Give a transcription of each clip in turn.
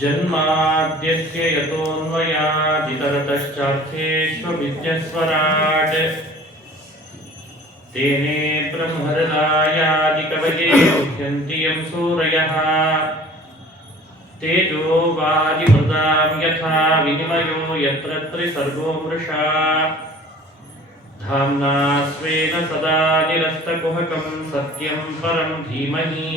जन्माद्यस्य यतोऽन्वयादितरतश्चार्थेष्वभिज्ञस्वराट् तेने ब्रह्महृदायादिकवये मुह्यन्ति यं सूरयः तेजो वारिमृदां यथा विनिमयो यत्र त्रिसर्गो मृषा धाम्ना स्वेन सदा निरस्तकुहकं सत्यं परं धीमहि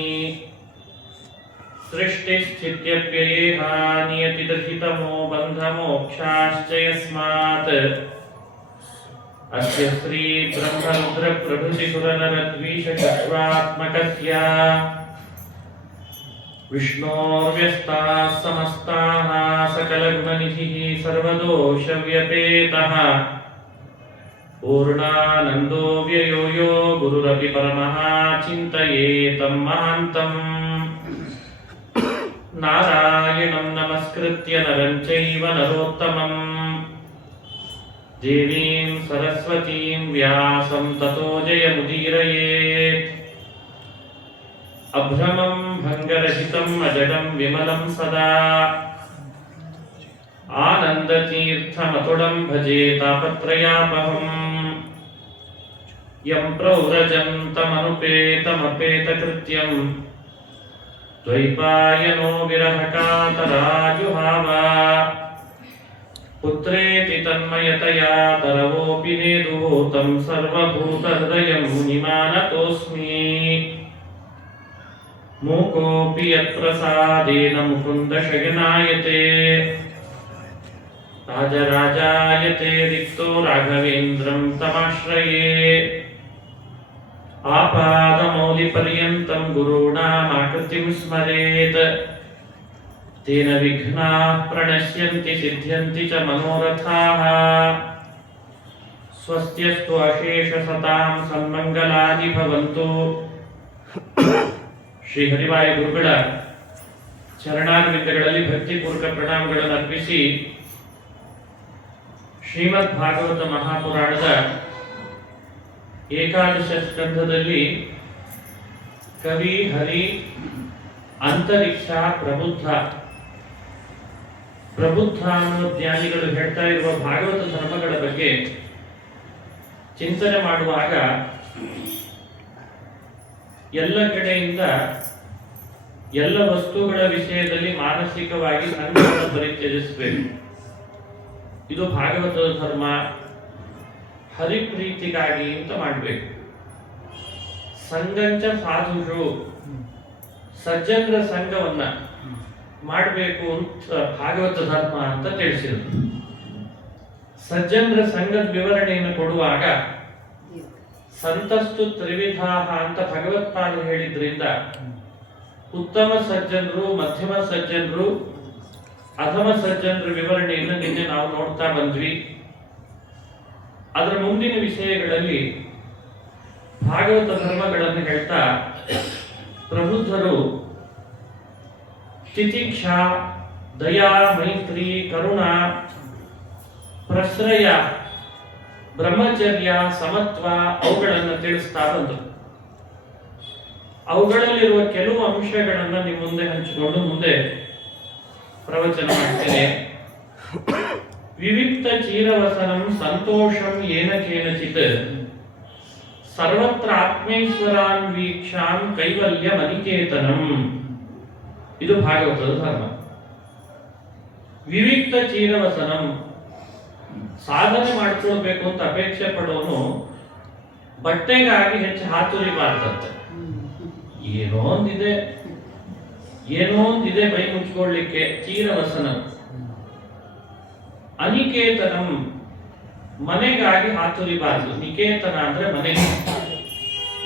सृष्टिस्थित्यप्ययेहा नियतिदधितमो बन्धमोक्षाश्च यस्मात् अस्य श्री ब्रह्मरुद्रप्रभृतिसुरनरद्वीषचक्रात्मकस्य विष्णोर्व्यस्ताः समस्ताः सकलगुणनिधिः सर्वदोषव्यपेतः पूर्णानन्दो व्ययो यो गुरुरपि परमः चिन्तयेतं महान्तम् नारायणं नमस्कृत्य नरं चैव नरोत्तमम् देवीं सरस्वतीं व्यासं ततो जयमुदीरयेत् अभ्रमं भङ्गरहितम् अजडं विमलं सदा आनन्दतीर्थमतुलं भजे तापत्रयापहम् यं प्रव्रजन्तमनुपेतमपेतकृत्यं द्वैपायनो विरहकातराजुहाव पुत्रेति तन्मयतया तरवोऽपि नेदुः तं सर्वभूतहृदयं मुनिमानतोऽस्मि मूकोऽपि यत्प्रसादेन मुकुन्दशयनायते राजराजायते रिक्तो राघवेन्द्रं तमाश्रये आपादमौलिपर्यन्तं गुरूणामाकृतिं स्मरेत् तेन विघ्नाः प्रणश्यन्ति सिद्ध्यन्ति च मनोरथाः स्वस्त्यस्तु अशेषसतां सन्मङ्गलानि भवन्तु ಶ್ರೀ ಹರಿವಾಯ ಗುರುಗಳ ಚರಣಾರವಿಂದಗಳಲ್ಲಿ ಭಕ್ತಿಪೂರ್ವಕ ಪ್ರಣಾಮಗಳನ್ನು ಅರ್ಪಿಸಿ ಶ್ರೀಮದ್ ಭಾಗವತ ಮಹಾಪುರಾಣದ ಏಕಾದಶ ಸ್ಕಂಧದಲ್ಲಿ ಕವಿ ಹರಿ ಅಂತರಿಕ್ಷ ಪ್ರಬುದ್ಧ ಅನ್ನೋ ಜ್ಞಾನಿಗಳು ಹೇಳ್ತಾ ಇರುವ ಭಾಗವತ ಧರ್ಮಗಳ ಬಗ್ಗೆ ಚಿಂತನೆ ಮಾಡುವಾಗ ಎಲ್ಲ ಕಡೆಯಿಂದ ಎಲ್ಲ ವಸ್ತುಗಳ ವಿಷಯದಲ್ಲಿ ಮಾನಸಿಕವಾಗಿ ಸಂಘವನ್ನು ಪರಿತ್ಯಜಿಸಬೇಕು. ಇದು ಭಾಗವತದ ಧರ್ಮ. ಹರಿಪ್ರೀತಿಗಾಗಿ ಅಂತ ಮಾಡಬೇಕು. ಸಂಗಂಚ ಸಾಧುಷು, ಸಜ್ಜನರ ಸಂಘವನ್ನ ಮಾಡಬೇಕು ಅಂತ ಭಾಗವತ ಧರ್ಮ ಅಂತ ತಿಳಿಸಿದ್ರು. ಸಜ್ಜನರ ಸಂಘದ ವಿವರಣೆಯನ್ನು ಕೊಡುವಾಗ ಸಂತಸ್ತು ತ್ರಿವಿಧಾಹ ಅಂತ ಭಗವತ್ಪಾದರು ಹೇಳಿದ್ರಿಂದ ಉತ್ತಮ ಸಜ್ಜನರು, ಮಧ್ಯಮ ಸಜ್ಜನರು, ಅಧಮ ಸಜ್ಜನರ ವಿವರಣೆಯನ್ನು ನಿನ್ನೆ ನಾವು ನೋಡ್ತಾ ಬಂದ್ವಿ. ಅದರ ಮುಂದಿನ ವಿಷಯಗಳಲ್ಲಿ ಭಾಗವತ ಧರ್ಮಗಳನ್ನು ಹೇಳ್ತಾ ಪ್ರಬುದ್ಧರು ತಿತಿಕ್ಷಾ, ದಯಾ, ಮೈತ್ರಿ, ಕರುಣ, ಪ್ರಶ್ರಯ, ಬ್ರಹ್ಮಚರ್ಯ, ಸಮತ್ವ ಅವುಗಳನ್ನು ತಿಳಿಸ್ತಾ ಬಂದರು. ಅವುಗಳಲ್ಲಿರುವ ಕೆಲವು ಅಂಶಗಳನ್ನು ನಿಮ್ಮ ಮುಂದೆ ಹಂಚಿಕೊಂಡು ಮುಂದೆ ಪ್ರವಚನ ಮಾಡ್ತೇನೆ. ವಿವಿಕ್ತ ಚೀರವಸನಂ ಸಂತೋಷಂ ಏನ ಕೇನಚಿತ್ ಸರ್ವತ್ರ ಆತ್ಮೇಶ್ವರಾನ್ ವೀಕ್ಷಾಂ ಕೈವಲ್ಯ ಮನಿಕೇತನಂ. ಇದು ಭಾಗವತದ ಧರ್ಮ. ವಿವಿಕ್ತ ಚೀರವಸನಂ, ಸಾಧನೆ ಮಾಡ್ಕೊಳ್ಬೇಕು ಅಂತ ಅಪೇಕ್ಷೆ ಪಡೋನು ಬಟ್ಟೆಗಾಗಿ ಹೆಚ್ಚು ಹಾತುರಿಬಾರ್ದಂತೆ. ಏನೋ ಒಂದಿದೆ ಬೈ ಮುಚ್ಕೊಳ್ಳಿಕ್ಕೆ. ಚೀರವಸನ. ಅನಿಕೇತನಂ, ಮನೆಗಾಗಿ ಹಾತುರಿಬಾರದು. ನಿಕೇತನ ಅಂದ್ರೆ ಮನೆ.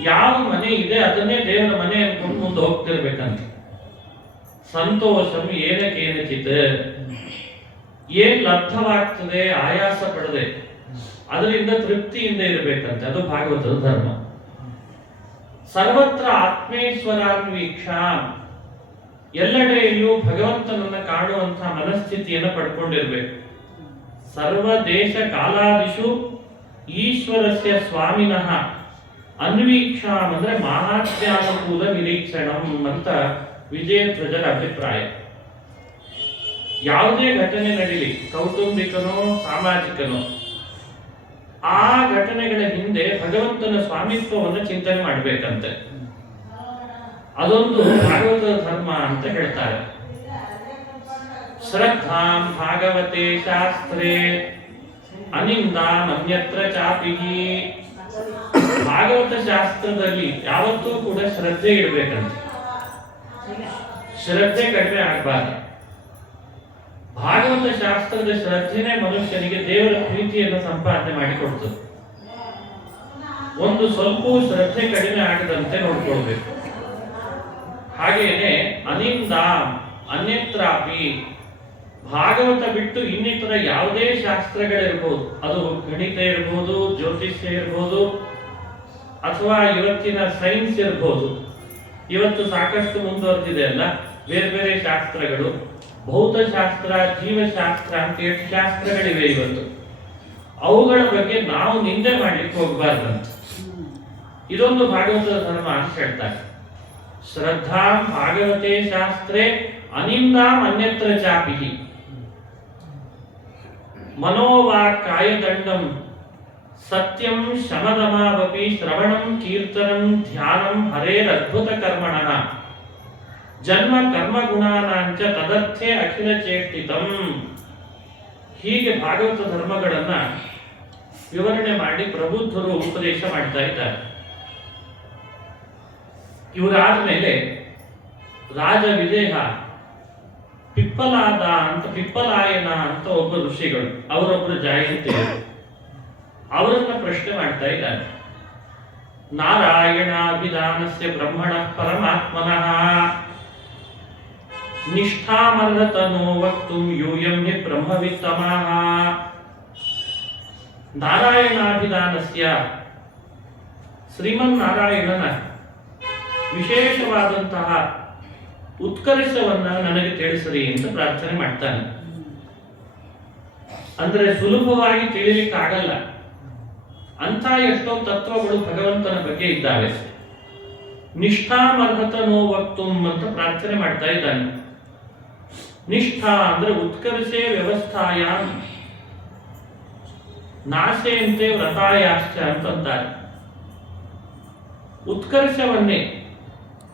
ಯಾವ ಮನೆ ಇದೆ ಅದನ್ನೇ ದೇವರ ಮನೆ ಅನ್ಕೊಂಡು ಮುಂದೆ ಹೋಗ್ತಿರ್ಬೇಕಂತ. ಸಂತೋಷಂ ಏನಕೇನಚಿತ್, ಏನ್ ಲಬ್ಧವಾಗ್ತದೆ ಆಯಾಸ ಪಡದೆ ಅದರಿಂದ ತೃಪ್ತಿಯಿಂದ ಇರಬೇಕಂತೆ. ಅದು ಭಾಗವತದ ಧರ್ಮ. ಸರ್ವತ್ರ ಆತ್ಮೇಶ್ವರಾನ್ವೀಕ್ಷಾ, ಎಲ್ಲೆಡೆಯಲ್ಲೂ ಭಗವಂತನನ್ನ ಕಾಣುವಂತಹ ಮನಸ್ಥಿತಿಯನ್ನು ಪಡ್ಕೊಂಡಿರ್ಬೇಕು. ಸರ್ವ ದೇಶ ಕಾಲಾದಿಷು ಈಶ್ವರಸ್ಯ ಸ್ವಾಮಿನಃ ಅನ್ವೀಕ್ಷಾಂ ಅಂದ್ರೆ ಮಾಹಾತ್ಮ್ಯಾನುಕೂಲ ನಿರೀಕ್ಷಣಂ ಅಂತ ವಿಜಯಧ್ವಜರ ಅಭಿಪ್ರಾಯ. ಯಾವುದೇ ಘಟನೆ ನಡೀಲಿ, ಕೌಟುಂಬಿಕನೋ ಸಾಮಾಜಿಕನೋ, ಆ ಘಟನೆಗಳ ಹಿಂದೆ ಭಗವಂತನ ಸ್ವಾಮಿತ್ವವನ್ನು ಚಿಂತನೆ ಮಾಡಬೇಕಂತೆ. ಅದೊಂದು ಭಾಗವತ ಧರ್ಮ ಅಂತ ಹೇಳ್ತಾರೆ. ಶ್ರದ್ಧಾಂ ಭಾಗವತೆ ಶಾಸ್ತ್ರೇ ಅನಿಂದಾಂ ಅನ್ಯತ್ರ ಚಾಪಿಹಿ. ಭಾಗವತ ಶಾಸ್ತ್ರದಲ್ಲಿ ಯಾವತ್ತೂ ಕೂಡ ಶ್ರದ್ಧೆ ಇಡಬೇಕಂತ. ಶ್ರದ್ಧೆ ಕಡಿಮೆ ಆಗಬಾರ್ದು. ಭಾಗವತ ಶಾಸ್ತ್ರದ ಶ್ರದ್ಧೆನೇ ಮನುಷ್ಯನಿಗೆ ದೇವರ ಪ್ರೀತಿಯನ್ನು ಸಂಪಾದನೆ ಮಾಡಿಕೊಡ್ತದೆ. ಒಂದು ಸ್ವಲ್ಪ ಶ್ರದ್ಧೆ ಕಡಿಮೆ ಆಗದಂತೆ ನೋಡ್ಕೊಳ್ಬೇಕು. ಹಾಗೇನೆ ಅನಿಂದಾಂ ಅನ್ಯತ್ರಾಪಿ, ಭಾಗವತ ಬಿಟ್ಟು ಇನ್ನಿತರ ಯಾವುದೇ ಶಾಸ್ತ್ರಗಳಿರ್ಬೋದು, ಅದು ಗಣಿತ ಇರ್ಬೋದು, ಜ್ಯೋತಿಷ್ಯ ಇರ್ಬೋದು, ಅಥವಾ ಇವತ್ತಿನ ಸೈನ್ಸ್ ಇರ್ಬೋದು. ಇವತ್ತು ಸಾಕಷ್ಟು ಮುಂದುವರೆದಿದೆ ಅಲ್ಲ, ಬೇರೆ ಬೇರೆ ಶಾಸ್ತ್ರಗಳು, ಭೌತಶಾಸ್ತ್ರ, ಜೀವಶಾಸ್ತ್ರ ಅಂತ ಎಷ್ಟು ಶಾಸ್ತ್ರಗಳಿವೆ ಇವತ್ತು. ಅವುಗಳ ಬಗ್ಗೆ ನಾವು ನಿಂದೆ ಮಾಡ್ಲಿಕ್ಕೆ ಹೋಗಬಾರ್ದಂತ. ಇದೊಂದು ಭಾಗವತದ ಧರ್ಮ ಅಂತ ಹೇಳ್ತಾರೆ. ಶ್ರದ್ಧಾಂ ಭಾಗವತೆ ಶಾಸ್ತ್ರೇ ಅನಿಂದಾಂ ಅನ್ಯತ್ರ ಚಾಪಿಹಿ. ಮನೋವಾಕ್ಕಾಯದಂಡಂ ಸತ್ಯಂ ಶಮದಮಾವಪಿ ಶ್ರವಣಂ ಕೀರ್ತನಂ ಧ್ಯಾನಂ ಹರೇರದ್ಭುತ ಕರ್ಮಣಃ ಜನ್ಮ ಕರ್ಮ ಗುಣಾನಾಂಚ ತದರ್ಥೇ ಅಖಿಲ ಚೇಷ್ಟಿತಂ. ಹೀಗೆ ಭಾಗವತ ಧರ್ಮಗಳನ್ನ ವಿವರಣೆ ಮಾಡಿ ಪ್ರಬುದ್ಧರು ಉಪದೇಶ ಮಾಡ್ತಾ ಇದ್ದಾರೆ. ಇವರಾದ್ಮೇಲೆ ರಾಜ ವಿದೇಹ ಪಿಪ್ಪಲಾಯನ ಅಂತ ಒಬ್ಬ ಋಷಿಗಳು, ಅವರೊಬ್ಬರು ಜಾಯಂತಿ, ಅವರನ್ನ ಪ್ರಶ್ನೆ ಮಾಡ್ತಾ ಇದ್ದಾರೆ. ನಾರಾಯಣಾಭಿಧಾನಸ್ಯ ಬ್ರಹ್ಮಣ ಪರಮಾತ್ಮನಃ ನಿಷ್ಠಾಮರ್ಹತನೋ ವಕ್ತುಂ ಯೂಯಂ ಹಿ ಬ್ರಹ್ಮವಿತ್ತಮಃ. ನಾರಾಯಣಾಭಿಧಾನಸ್ಯ, ಶ್ರೀಮನ್ನಾರಾಯಣನ ವಿಶೇಷವಾದಂತಹ ಉತ್ಕರ್ಷವನ್ನ ನನಗೆ ತಿಳಿಸ್ರಿ ಅಂತ ಪ್ರಾರ್ಥನೆ ಮಾಡ್ತಾನೆ. ಅಂದ್ರೆ ಸುಲಭವಾಗಿ ತಿಳಿಲಿಕ್ಕಾಗಲ್ಲ ಅಂತ ಎಷ್ಟೋ ತತ್ವಗಳು ಭಗವಂತನ ಬಗ್ಗೆ ಇದ್ದಾವೆ. ನಿಷ್ಠಾಮರ್ಹತನೋ ವಕ್ತುಂ ಅಂತ ಪ್ರಾರ್ಥನೆ ಮಾಡ್ತಾ ಇದ್ದಾನೆ. ನಿಷ್ಠಾ ಅಂದ್ರೆ ಉತ್ಕರ್ಷೆ ವ್ಯವಸ್ಥಾಯ ನಾಶೆಯಂತೆ ವ್ರತಾಯಾಶ್ಚ ಅಂತಂತಾರೆ. ಉತ್ಕರ್ಷವನ್ನೇ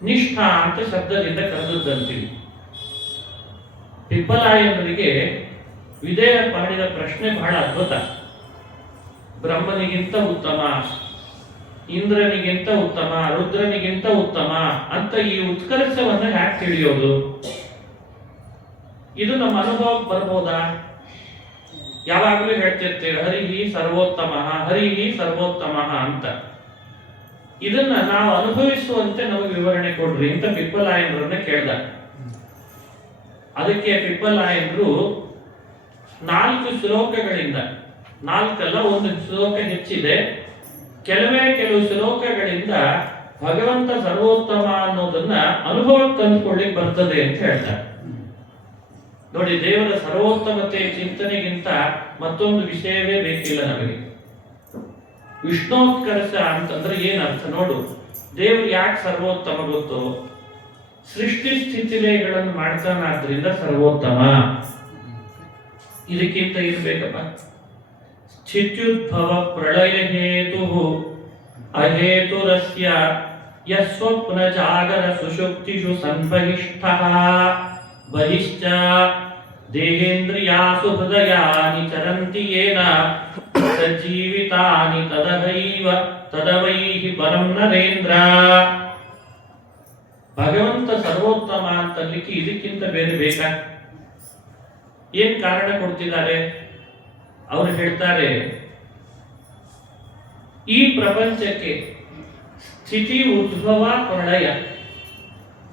ನಿಷ್ಠಾ ಅಂತ ಶಬ್ದದಿಂದ ಕರೆದದ್ದಂತೀವಿ. ಪಿಪ್ಪಲಾಯನರಿಗೆ ವಿದೇಹ ಮಾಡಿದ ಪ್ರಶ್ನೆ ಬಹಳ ಅದ್ಭುತ. ಬ್ರಹ್ಮನಿಗಿಂತ ಉತ್ತಮ, ಇಂದ್ರನಿಗಿಂತ ಉತ್ತಮ, ರುದ್ರನಿಗಿಂತ ಉತ್ತಮ ಅಂತ ಈ ಉತ್ಕರ್ಷವನ್ನ ಹ್ಯಾಕ್ ತಿಳಿಯೋದು? ಇದು ನಮ್ಮ ಅನುಭವಕ್ಕೆ ಬರ್ಬೋದಾ? ಯಾವಾಗಲೂ ಹೇಳ್ತಿರ್ತೇವೆ ಹರಿಹಿ ಸರ್ವೋತ್ತಮ, ಹರಿಹಿ ಸರ್ವೋತ್ತಮ ಅಂತ. ಇದನ್ನ ನಾವು ಅನುಭವಿಸುವಂತೆ ನಮಗೆ ವಿವರಣೆ ಕೊಡ್ರಿ ಅಂತ ಪಿಪ್ಪಲಾಯನರನ್ನ ಕೇಳ್ದ. ಅದಕ್ಕೆ ಪಿಪ್ಪಲಾಯನರು 4 ಶ್ಲೋಕಗಳಿಂದ, 4 ಅಲ್ಲ, 1 ಶ್ಲೋಕ ಹೆಚ್ಚಿದೆ, ಕೆಲವು ಶ್ಲೋಕಗಳಿಂದ ಭಗವಂತ ಸರ್ವೋತ್ತಮ ಅನ್ನೋದನ್ನ ಅನುಭವಕ್ಕೆ ತಂದುಕೊಳ್ಳಿಕ್ ಬರ್ತದೆ ಅಂತ ಹೇಳ್ತಾರೆ. ನೋಡಿ, ದೇವರ ಸರ್ವೋತ್ತಮತೆ ಚಿಂತನೆಗಿಂತ ಮತ್ತೊಂದು ವಿಷಯವೇ ಬೇಕಿಲ್ಲ ನಮಗೆ. ವಿಷ್ಣೋತ್ಕರ್ಷ ಅಂತಂದ್ರೆ ಏನರ್ಥ ನೋಡು. ದೇವರು ಯಾಕೆ ಸರ್ವೋತ್ತಮ ಗೊತ್ತು? ಸೃಷ್ಟಿ ಸ್ಥಿತಿಲಯಗಳನ್ನು ಮಾಡ್ತಾನಾದ್ರಿಂದ ಸರ್ವೋತ್ತಮ. ಇದಕ್ಕಿಂತ ಇರ್ಬೇಕಪ್ಪ. ಸ್ಥಿತ್ಯುದ್ಭವ ಪ್ರಳಯ ಹೇತು ಅಹೇತುರಸ್ಯ ಯಸ್ವಪ್ನ ಜಾಗರ ಸುಷುಪ್ತಿಷು ಸಂಬಹಿಷ್ಠಃ ಬಹಿಶ್ಚ ದೇಹೇಂದ್ರಿಯಾಸು ಹೃದಯಾನಿ ಚರಂತಿ ಯೇನ ಸಜ್ಜೀವಿತಾನಿ ತದವೈಹಿ ಪರಂ ನರೇಂದ್ರ. ಭಗವಂತ ಸರ್ವೋತ್ತಮ ಅಂತಲಿಕ್ಕೆ ಇದಕ್ಕಿಂತ ಬೇರೆ ಬೇಕಾ? ಏನ್ ಕಾರಣ ಕೊಡ್ತಿದ್ದಾರೆ? ಅವರು ಹೇಳ್ತಾರೆ, ಈ ಪ್ರಪಂಚಕ್ಕೆ ಸ್ಥಿತಿ ಉದ್ಭವ ಪ್ರಳಯ,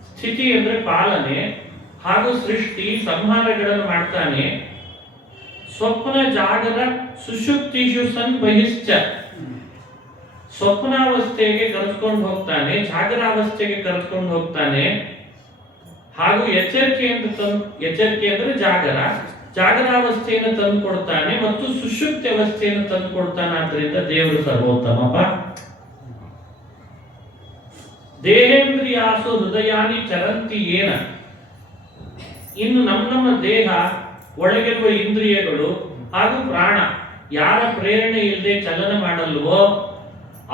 ಸ್ಥಿತಿ ಅಂದ್ರೆ ಪಾಲನೆ ಹಾಗೂ ಸೃಷ್ಟಿ ಸಂಹಾರಗಳನ್ನು ಮಾಡ್ತಾನೆ. ಸ್ವಪ್ನ ಜಾಗರ ಸುಷುಪ್ತಿಷು ಸನ್ ಬಹಿಶ್ಚ, ಸ್ವಪ್ನಾವಸ್ಥೆಗೆ ಕರೆದುಕೊಂಡು ಹೋಗ್ತಾನೆ, ಜಾಗರಾವಸ್ಥೆಗೆ ಕರೆದುಕೊಂಡು ಹೋಗ್ತಾನೆ. ಹಾಗೂ ಎಚ್ಚರಿಕೆ ಅಂದ್ರೆ ಜಾಗರಾವಸ್ಥೆಯನ್ನು ತಂದು ಕೊಡ್ತಾನೆ ಮತ್ತು ಸುಷುಪ್ತಿ ಅವಸ್ಥೆಯನ್ನು ತಂದು ಕೊಡ್ತಾನೆ. ಆದ್ರಿಂದ ದೇವರು ಸರ್ವೋತ್ತಮಪ್ಪ. ದೇಹೇಂದ್ರಿಯಾಸು ಹೃದಯಾನಿ ಚರಂತಿ ಏನ, ಇನ್ನು ನಮ್ಮ ದೇಹ, ಒಳಗಿರುವ ಇಂದ್ರಿಯಗಳು ಹಾಗೂ ಪ್ರಾಣ ಯಾರ ಪ್ರೇರಣೆ ಇಲ್ಲದೆ ಚಲನ ಮಾಡಲ್ವೋ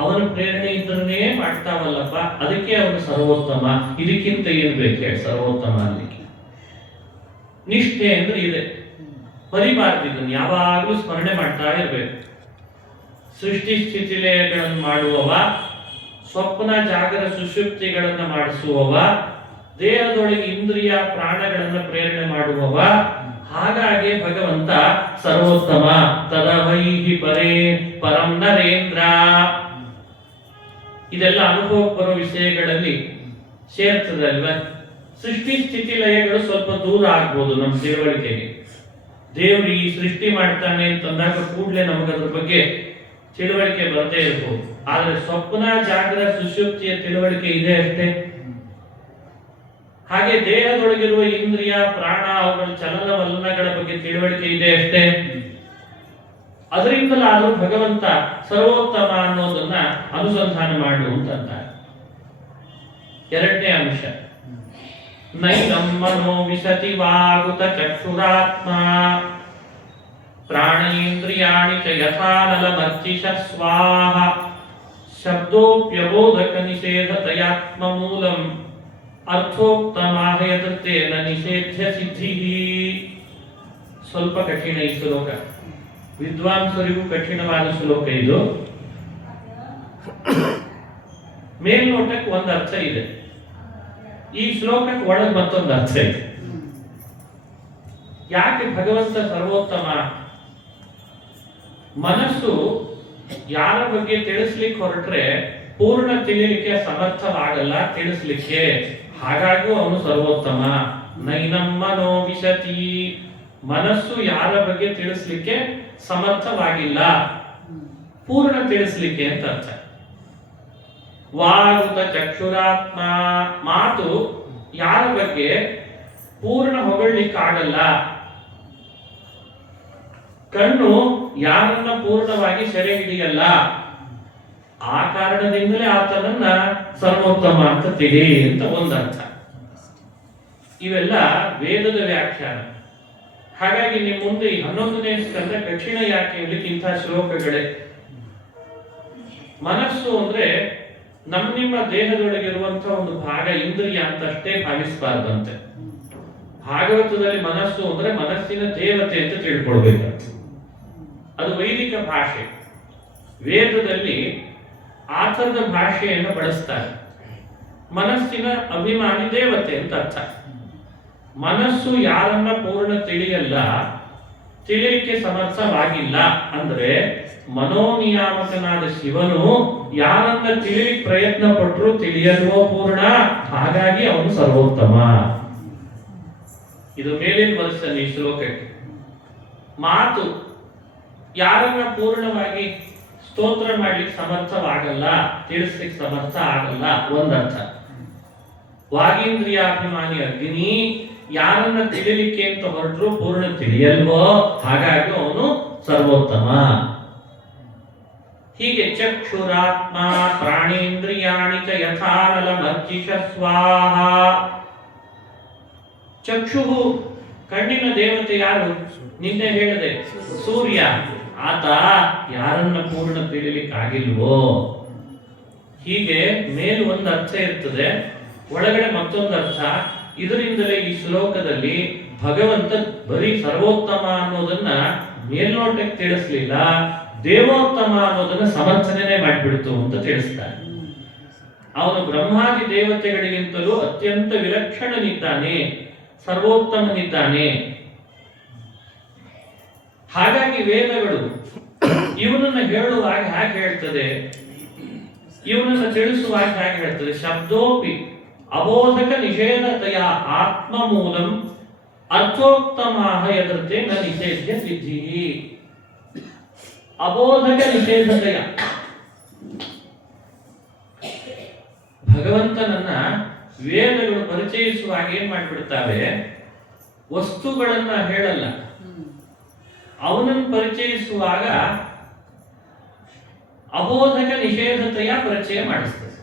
ಅವನ ಪ್ರೇರಣೆ ಇದ್ರನ್ನೇ ಮಾಡ್ತಾವಲ್ಲಪ್ಪ, ಅದಕ್ಕೆ ಅವನು ಸರ್ವೋತ್ತಮ. ಇದಕ್ಕಿಂತ ಏನ್ ಬೇಕು ಹೇಳಿ ಸರ್ವೋತ್ತಮ ಅಲ್ಲಿಗೆ? ನಿಷ್ಠೆ ಅಂದ್ರೆ ಇದೆ, ಮರಿಬಾರ್ದು. ಇದನ್ನು ಯಾವಾಗಲೂ ಸ್ಮರಣೆ ಮಾಡ್ತಾ ಇರ್ಬೇಕು. ಸೃಷ್ಟಿ ಸ್ಥಿತಿಲಯಗಳನ್ನು ಮಾಡುವವ, ಸ್ವಪ್ನ ಜಾಗರ ಸುಷುಪ್ತಿಗಳನ್ನ ಮಾಡಿಸುವವ, ದೇಹದೊಳಗೆ ಇಂದ್ರಿಯ ಪ್ರಾಣಗಳನ್ನ ಪ್ರೇರಣೆ ಮಾಡುವವ. ಹಾಗಾಗಿ ಭಗವಂತ ಸರ್ವೋತ್ತಮ. ತದವೈಹಿ ಪರೇ ಪರಂ ನರೇಂದ್ರ. ಇದೆಲ್ಲ ಅನುಭವಕ್ಕೆ ಬರೋ ವಿಷಯಗಳಲ್ಲಿ ಸೇರ್ತದಲ್ವ. ಸೃಷ್ಟಿ ಸ್ಥಿತಿ ಲಯಗಳು ಸ್ವಲ್ಪ ದೂರ ಆಗ್ಬೋದು ನಮ್ಮ ತಿಳುವಳಿಕೆಗೆ. ದೇವ್ರು ಈ ಸೃಷ್ಟಿ ಮಾಡ್ತಾನೆ ಅಂತಂದಾಗ ಕೂಡಲೇ ನಮಗದ್ರ ಬಗ್ಗೆ ತಿಳುವಳಿಕೆ ಬರದೇ ಇರ್ಬೋದು. ಆದ್ರೆ ಸ್ವಪ್ನ ಜಾಗರ ಸುಷುಪ್ತಿಯ ತಿಳುವಳಿಕೆ ಇದೆ ಅಷ್ಟೇ. ಹಾಗೆ ದೇಹದೊಳಗಿರುವ ಇಂದ್ರಿಯ ಪ್ರಾಣ ಅವುಗಳ ಚಲನವಲನಗಳ ಬಗ್ಗೆ ತಿಳುವಳಿಕೆ ಇದೆ ಅಷ್ಟೇ. ಅದರಿಂದಲಾದ್ರೂ ಭಗವಂತ ಸರ್ವೋತ್ತಮ ಅನ್ನೋದನ್ನ ಅನುಸಂಧಾನ ಮಾಡು ಅಂತಾರೆ. ಎರಡನೇ ಅಂಶ, ನೈನಂ ಮನೋ ವಿಶತಿ ವಾಗುತ ಚಕ್ಷುರಾತ್ಮ ಪ್ರಾಣೇಂದ್ರಿಯಾಣಿ ಚ ಯಥಾನಲ ಮರ್ಚಿಷ ಸ್ವಾಹ ಶಬ್ದೋಪ್ಯಬೋಧಕ ನಿಷೇಧತಯಾತ್ಮ ಮೂಲಂ ಅರ್ಥೋಕ್ತಮಾಹಯತೇನ ನಿಷೇಧ್ಯ ಸಿದ್ಧಿ. ಸ್ವಲ್ಪ ಕಠಿಣ ಈ ಶ್ಲೋಕ, ವಿದ್ವಾಂಸರಿಗೂ ಕಠಿಣವಾದ ಶ್ಲೋಕ ಇದು. ಮೇಲ್ನೋಟಕ್ಕೆ ಒಂದು ಅರ್ಥ ಇದೆ, ಈ ಶ್ಲೋಕಕ್ಕೆ ಒಳಗೆ ಮತ್ತೊಂದು ಅರ್ಥ ಇದೆ. ಯಾಕೆ ಭಗವಂತ ಸರ್ವೋತ್ತಮ? ಮನಸ್ಸು ಯಾರ ಬಗ್ಗೆ ತಿಳಿಸ್ಲಿಕ್ಕೆ ಹೊರಟ್ರೆ ಪೂರ್ಣ ತಿಳಿಯಲಿಕ್ಕೆ ಸಮರ್ಥವಾಗಲ್ಲ, ತಿಳಿಸ್ಲಿಕ್ಕೆ. ಹಾಗಾಗಿ ಅವನು ಸರ್ವೋತ್ತಮ. ನೈನಂ ಮನೋ ವಿಶತಿ, ಮನಸ್ಸು ಯಾರ ಬಗ್ಗೆ ತಿಳಿಸ್ಲಿಕ್ಕೆ ಸಮರ್ಥವಾಗಿಲ್ಲ, ಪೂರ್ಣ ತಿಳಿಸ್ಲಿಕ್ಕೆ ಅಂತ ಅರ್ಥ. ವಾಗುತ ಚಕ್ಷುರಾತ್ಮ, ಮಾತು ಯಾರ ಬಗ್ಗೆ ಪೂರ್ಣ ಹೊಗಳಲಿಕ್ಕಾಗಲ್ಲ. ಕಣ್ಣು ಯಾರನ್ನ ಪೂರ್ಣವಾಗಿ ಸೆರೆ ಹಿಡಿಯಲ್ಲ. ಆ ಕಾರಣದಿಂದಲೇ ಆತನನ್ನ ಸರ್ವೋತ್ತಮ ಅಂತ ತಿಳಿ ಅಂತ ಒಂದರ್ಥ. ಇವೆಲ್ಲ ವೇದದ ವ್ಯಾಖ್ಯಾನ. ಹಾಗಾಗಿ ನಿಮ್ಮ ಮುಂದೆ ಈ 11ನೇ ಸ್ಕಂದ ಕಠಿಣ ಯಾಕೆ ಹೇಳಲಿಕ್ಕೆ ಇಂಥ ಶ್ಲೋಕಗಳೇ. ಮನಸ್ಸು ಅಂದ್ರೆ ನಿಮ್ಮ ದೇಹದೊಳಗಿರುವಂತಹ ಒಂದು ಭಾಗ, ಇಂದ್ರಿಯ ಅಂತ ಅಷ್ಟೇ ಭಾವಿಸಬಾರ್ದಂತೆ. ಭಾಗವತದಲ್ಲಿ ಮನಸ್ಸು ಅಂದ್ರೆ ಮನಸ್ಸಿನ ದೇವತೆ ಅಂತ ತಿಳ್ಕೊಳ್ಬೇಕಂತ. ಅದು ವೈದಿಕ ಭಾಷೆ. ವೇದದಲ್ಲಿ ಆ ಥರದ ಭಾಷೆಯನ್ನು ಬಳಸ್ತಾರೆ. ಮನಸ್ಸಿನ ಅಭಿಮಾನಿ ದೇವತೆ ಅಂತ ಅರ್ಥ. ಮನಸ್ಸು ಯಾರನ್ನ ಪೂರ್ಣ ತಿಳಿಯಲ್ಲ, ತಿಳಿಯಲಿಕ್ಕೆ ಸಮರ್ಥವಾಗಿಲ್ಲ ಅಂದ್ರೆ ಮನೋನಿಯಾಮಕನಾದ ಶಿವನು ಯಾರನ್ನ ತಿಳಿಲಿಕ್ಕೆ ಪ್ರಯತ್ನ ಪಟ್ಟರು ತಿಳಿಯಲ್ವೋ ಪೂರ್ಣ, ಹಾಗಾಗಿ ಅವನು ಸರ್ವೋತ್ತಮ. ಇದು ಮೇಲಿನ ವರ್ಷನ ಈ ಶ್ಲೋಕಕ್ಕೆ. ಮಾತು ಯಾರನ್ನ ಪೂರ್ಣವಾಗಿ ಸ್ತೋತ್ರ ಮಾಡ್ಲಿಕ್ಕೆ ಸಮರ್ಥವಾಗಲ್ಲ, ತಿಳಿಸ್ಲಿಕ್ಕೆ ಸಮರ್ಥ ಆಗಲ್ಲ ಒಂದರ್ಥ. ವಾಗೀಂದ್ರಿಯಾಭಿಮಾನಿ ಅಗ್ನಿ ಯಾರನ್ನ ತಿಳಿಲಿಕ್ಕೆ ಅಂತ ಹೊರಟರು ಪೂರ್ಣ ತಿಳಿಯಲ್ವೋ, ಹಾಗಾಗಿ ಅವನು ಸರ್ವೋತ್ತಮ. ಹೀಗೆ ಚಕ್ಷುರಾತ್ಮ ಪ್ರಾಣೇಂದ್ರಿಯಾಣಿ ಚ ಯಥಾನಲ ಮರ್ಚಿಷ ಸ್ವಾಹ. ಚಕ್ಷುಹು ಕಣ್ಣಿನ ದೇವತೆ ಯಾರು? ನಿನ್ನೆ ಹೇಳಿದೆ ಸೂರ್ಯ. ಆತ ಯಾರನ್ನ ಪೂರ್ಣ ತಿಳಿಲಿಕ್ಕಾಗಿಲ್ವೋ. ಹೀಗೆ ಮೇಲು ಒಂದು ಅರ್ಥ ಇರ್ತದೆ, ಒಳಗಡೆ ಮತ್ತೊಂದು ಅರ್ಥ. ಇದರಿಂದಲೇ ಈ ಶ್ಲೋಕದಲ್ಲಿ ಭಗವಂತ ಬರೀ ಸರ್ವೋತ್ತಮ ಅನ್ನೋದನ್ನ ಮೇಲ್ನೋಟಕ್ಕೆ ತಿಳಿಸ್ಲಿಲ್ಲ, ದೇವೋತ್ತಮ ಅನ್ನೋದನ್ನ ಸಮರ್ಥನೆ ಮಾಡಿಬಿಡ್ತು ಅಂತ ತಿಳಿಸ್ತಾನೆ. ಅವನು ಬ್ರಹ್ಮಾದಿ ದೇವತೆಗಳಿಗಿಂತಲೂ ಅತ್ಯಂತ ವಿಲಕ್ಷಣನಿದ್ದಾನೆ, ಸರ್ವೋತ್ತಮನಿದ್ದಾನೆ. ಹಾಗಾಗಿ ವೇದಗಳು ಇವನನ್ನ ಹೇಳುವಾಗ ಹೇಗೆ ಹೇಳ್ತದೆ, ಇವನನ್ನ ತಿಳಿಸುವಾಗ ಹೇಗೆ ಹೇಳ್ತದೆ? ಶಬ್ದೋಪಿ ಅಬೋಧಕ ನಿಷೇಧತೆಯ ಆತ್ಮ ಮೂಲಂ ಅರ್ಥೋಕ್ತಮಾಹ ಯದೃತೆ ನ ನಿಷೇಧ್ಯ ಸಿದ್ಧಿ. ಅಬೋಧಕ ನಿಷೇಧತೆಯ, ಭಗವಂತನನ್ನ ವೇದಗಳು ಪರಿಚಯಿಸುವಾಗ ಏನ್ ಮಾಡಿಬಿಡ್ತಾವೆ, ವಸ್ತುಗಳನ್ನ ಹೇಳಲ್ಲ, ಅವನನ್ನು ಪರಿಚಯಿಸುವಾಗ ಅಬೋಧಕ ನಿಷೇಧತೆಯ ಪರಿಚಯ ಮಾಡಿಸ್ತದೆ.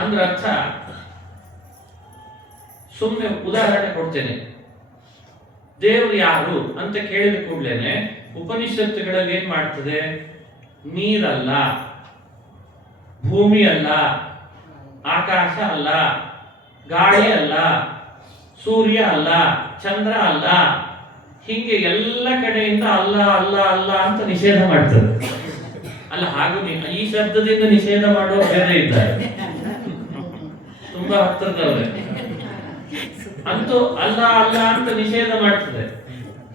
ಅಂದ್ರೆ ಅರ್ಥ, ಸುಮ್ಮನೆ ಉದಾಹರಣೆ ಕೊಡ್ತೇನೆ. ದೇವರು ಯಾರು ಅಂತ ಕೇಳಿದ ಕೂಡಲೇನೆ ಉಪನಿಷತ್ತುಗಳಲ್ಲಿ ಏನ್ ಮಾಡ್ತದೆ? ನೀರಲ್ಲ, ಭೂಮಿ ಅಲ್ಲ, ಆಕಾಶ ಅಲ್ಲ, ಗಾಳಿ ಅಲ್ಲ, ಸೂರ್ಯ ಅಲ್ಲ, ಚಂದ್ರ ಅಲ್ಲ, ಹೀಗೆ ಎಲ್ಲ ಕಡೆಯಿಂದ ಅಲ್ಲ ಅಲ್ಲ ಅಲ್ಲ ಅಂತ ನಿಷೇಧ ಮಾಡ್ತದೆ. ಅಲ್ಲ, ಹಾಗೂ ಈ ಶಬ್ದದಿಂದ ನಿಷೇಧ ಮಾಡುವ ಬೇರೆ ಇದ್ದಾರೆ, ತುಂಬಾ ಹತ್ತಿರದವ್ರೆ. ಅಂತೂ ಅಲ್ಲ ಅಲ್ಲ ಅಂತ ನಿಷೇಧ ಮಾಡ್ತದೆ.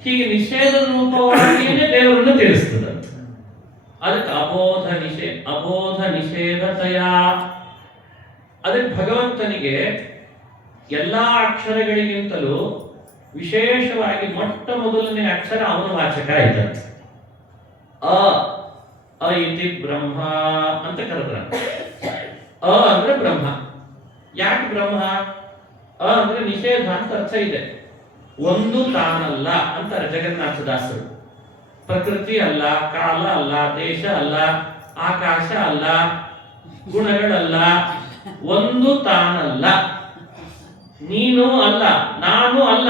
ಹೀಗೆ ನಿಷೇಧ ರೂಪವಾಗಿಯೇ ದೇವರನ್ನು ತಿಳಿಸ್ತದೆ. ಅದಕ್ಕೆ ಅಬೋಧ ನಿಷೇಧತೆಯ. ಅದಕ್ಕೆ ಭಗವಂತನಿಗೆ ಎಲ್ಲಾ ಅಕ್ಷರಗಳಿಗಿಂತಲೂ ವಿಶೇಷವಾಗಿ ಮೊಟ್ಟ ಮೊದಲನೇ ಅಕ್ಷರ ಅವನ ವಾಚಕ ಇದ್ದಂತೆ. ಅ ಇತಿ ಬ್ರಹ್ಮ ಅಂತ ಕರೆದ್ರ. ಅ ಅಂದ್ರೆ ಬ್ರಹ್ಮ. ಯಾಕೆ ಬ್ರಹ್ಮ? ಅ ಅಂದ್ರೆ ನಿಷೇಧ ಅಂತ ಅರ್ಥ ಇದೆ. ಒಂದು ತಾನಲ್ಲ ಅಂತಾರೆ ಜಗನ್ನಾಥದಾಸರು. ಪ್ರಕೃತಿ ಅಲ್ಲ, ಕಾಲ ಅಲ್ಲ, ದೇಶ ಅಲ್ಲ, ಆಕಾಶ ಅಲ್ಲ, ಗುಣಗಳಲ್ಲ, ಒಂದು ತಾನಲ್ಲ, ನೀನು ಅಲ್ಲ, ನಾನು ಅಲ್ಲ,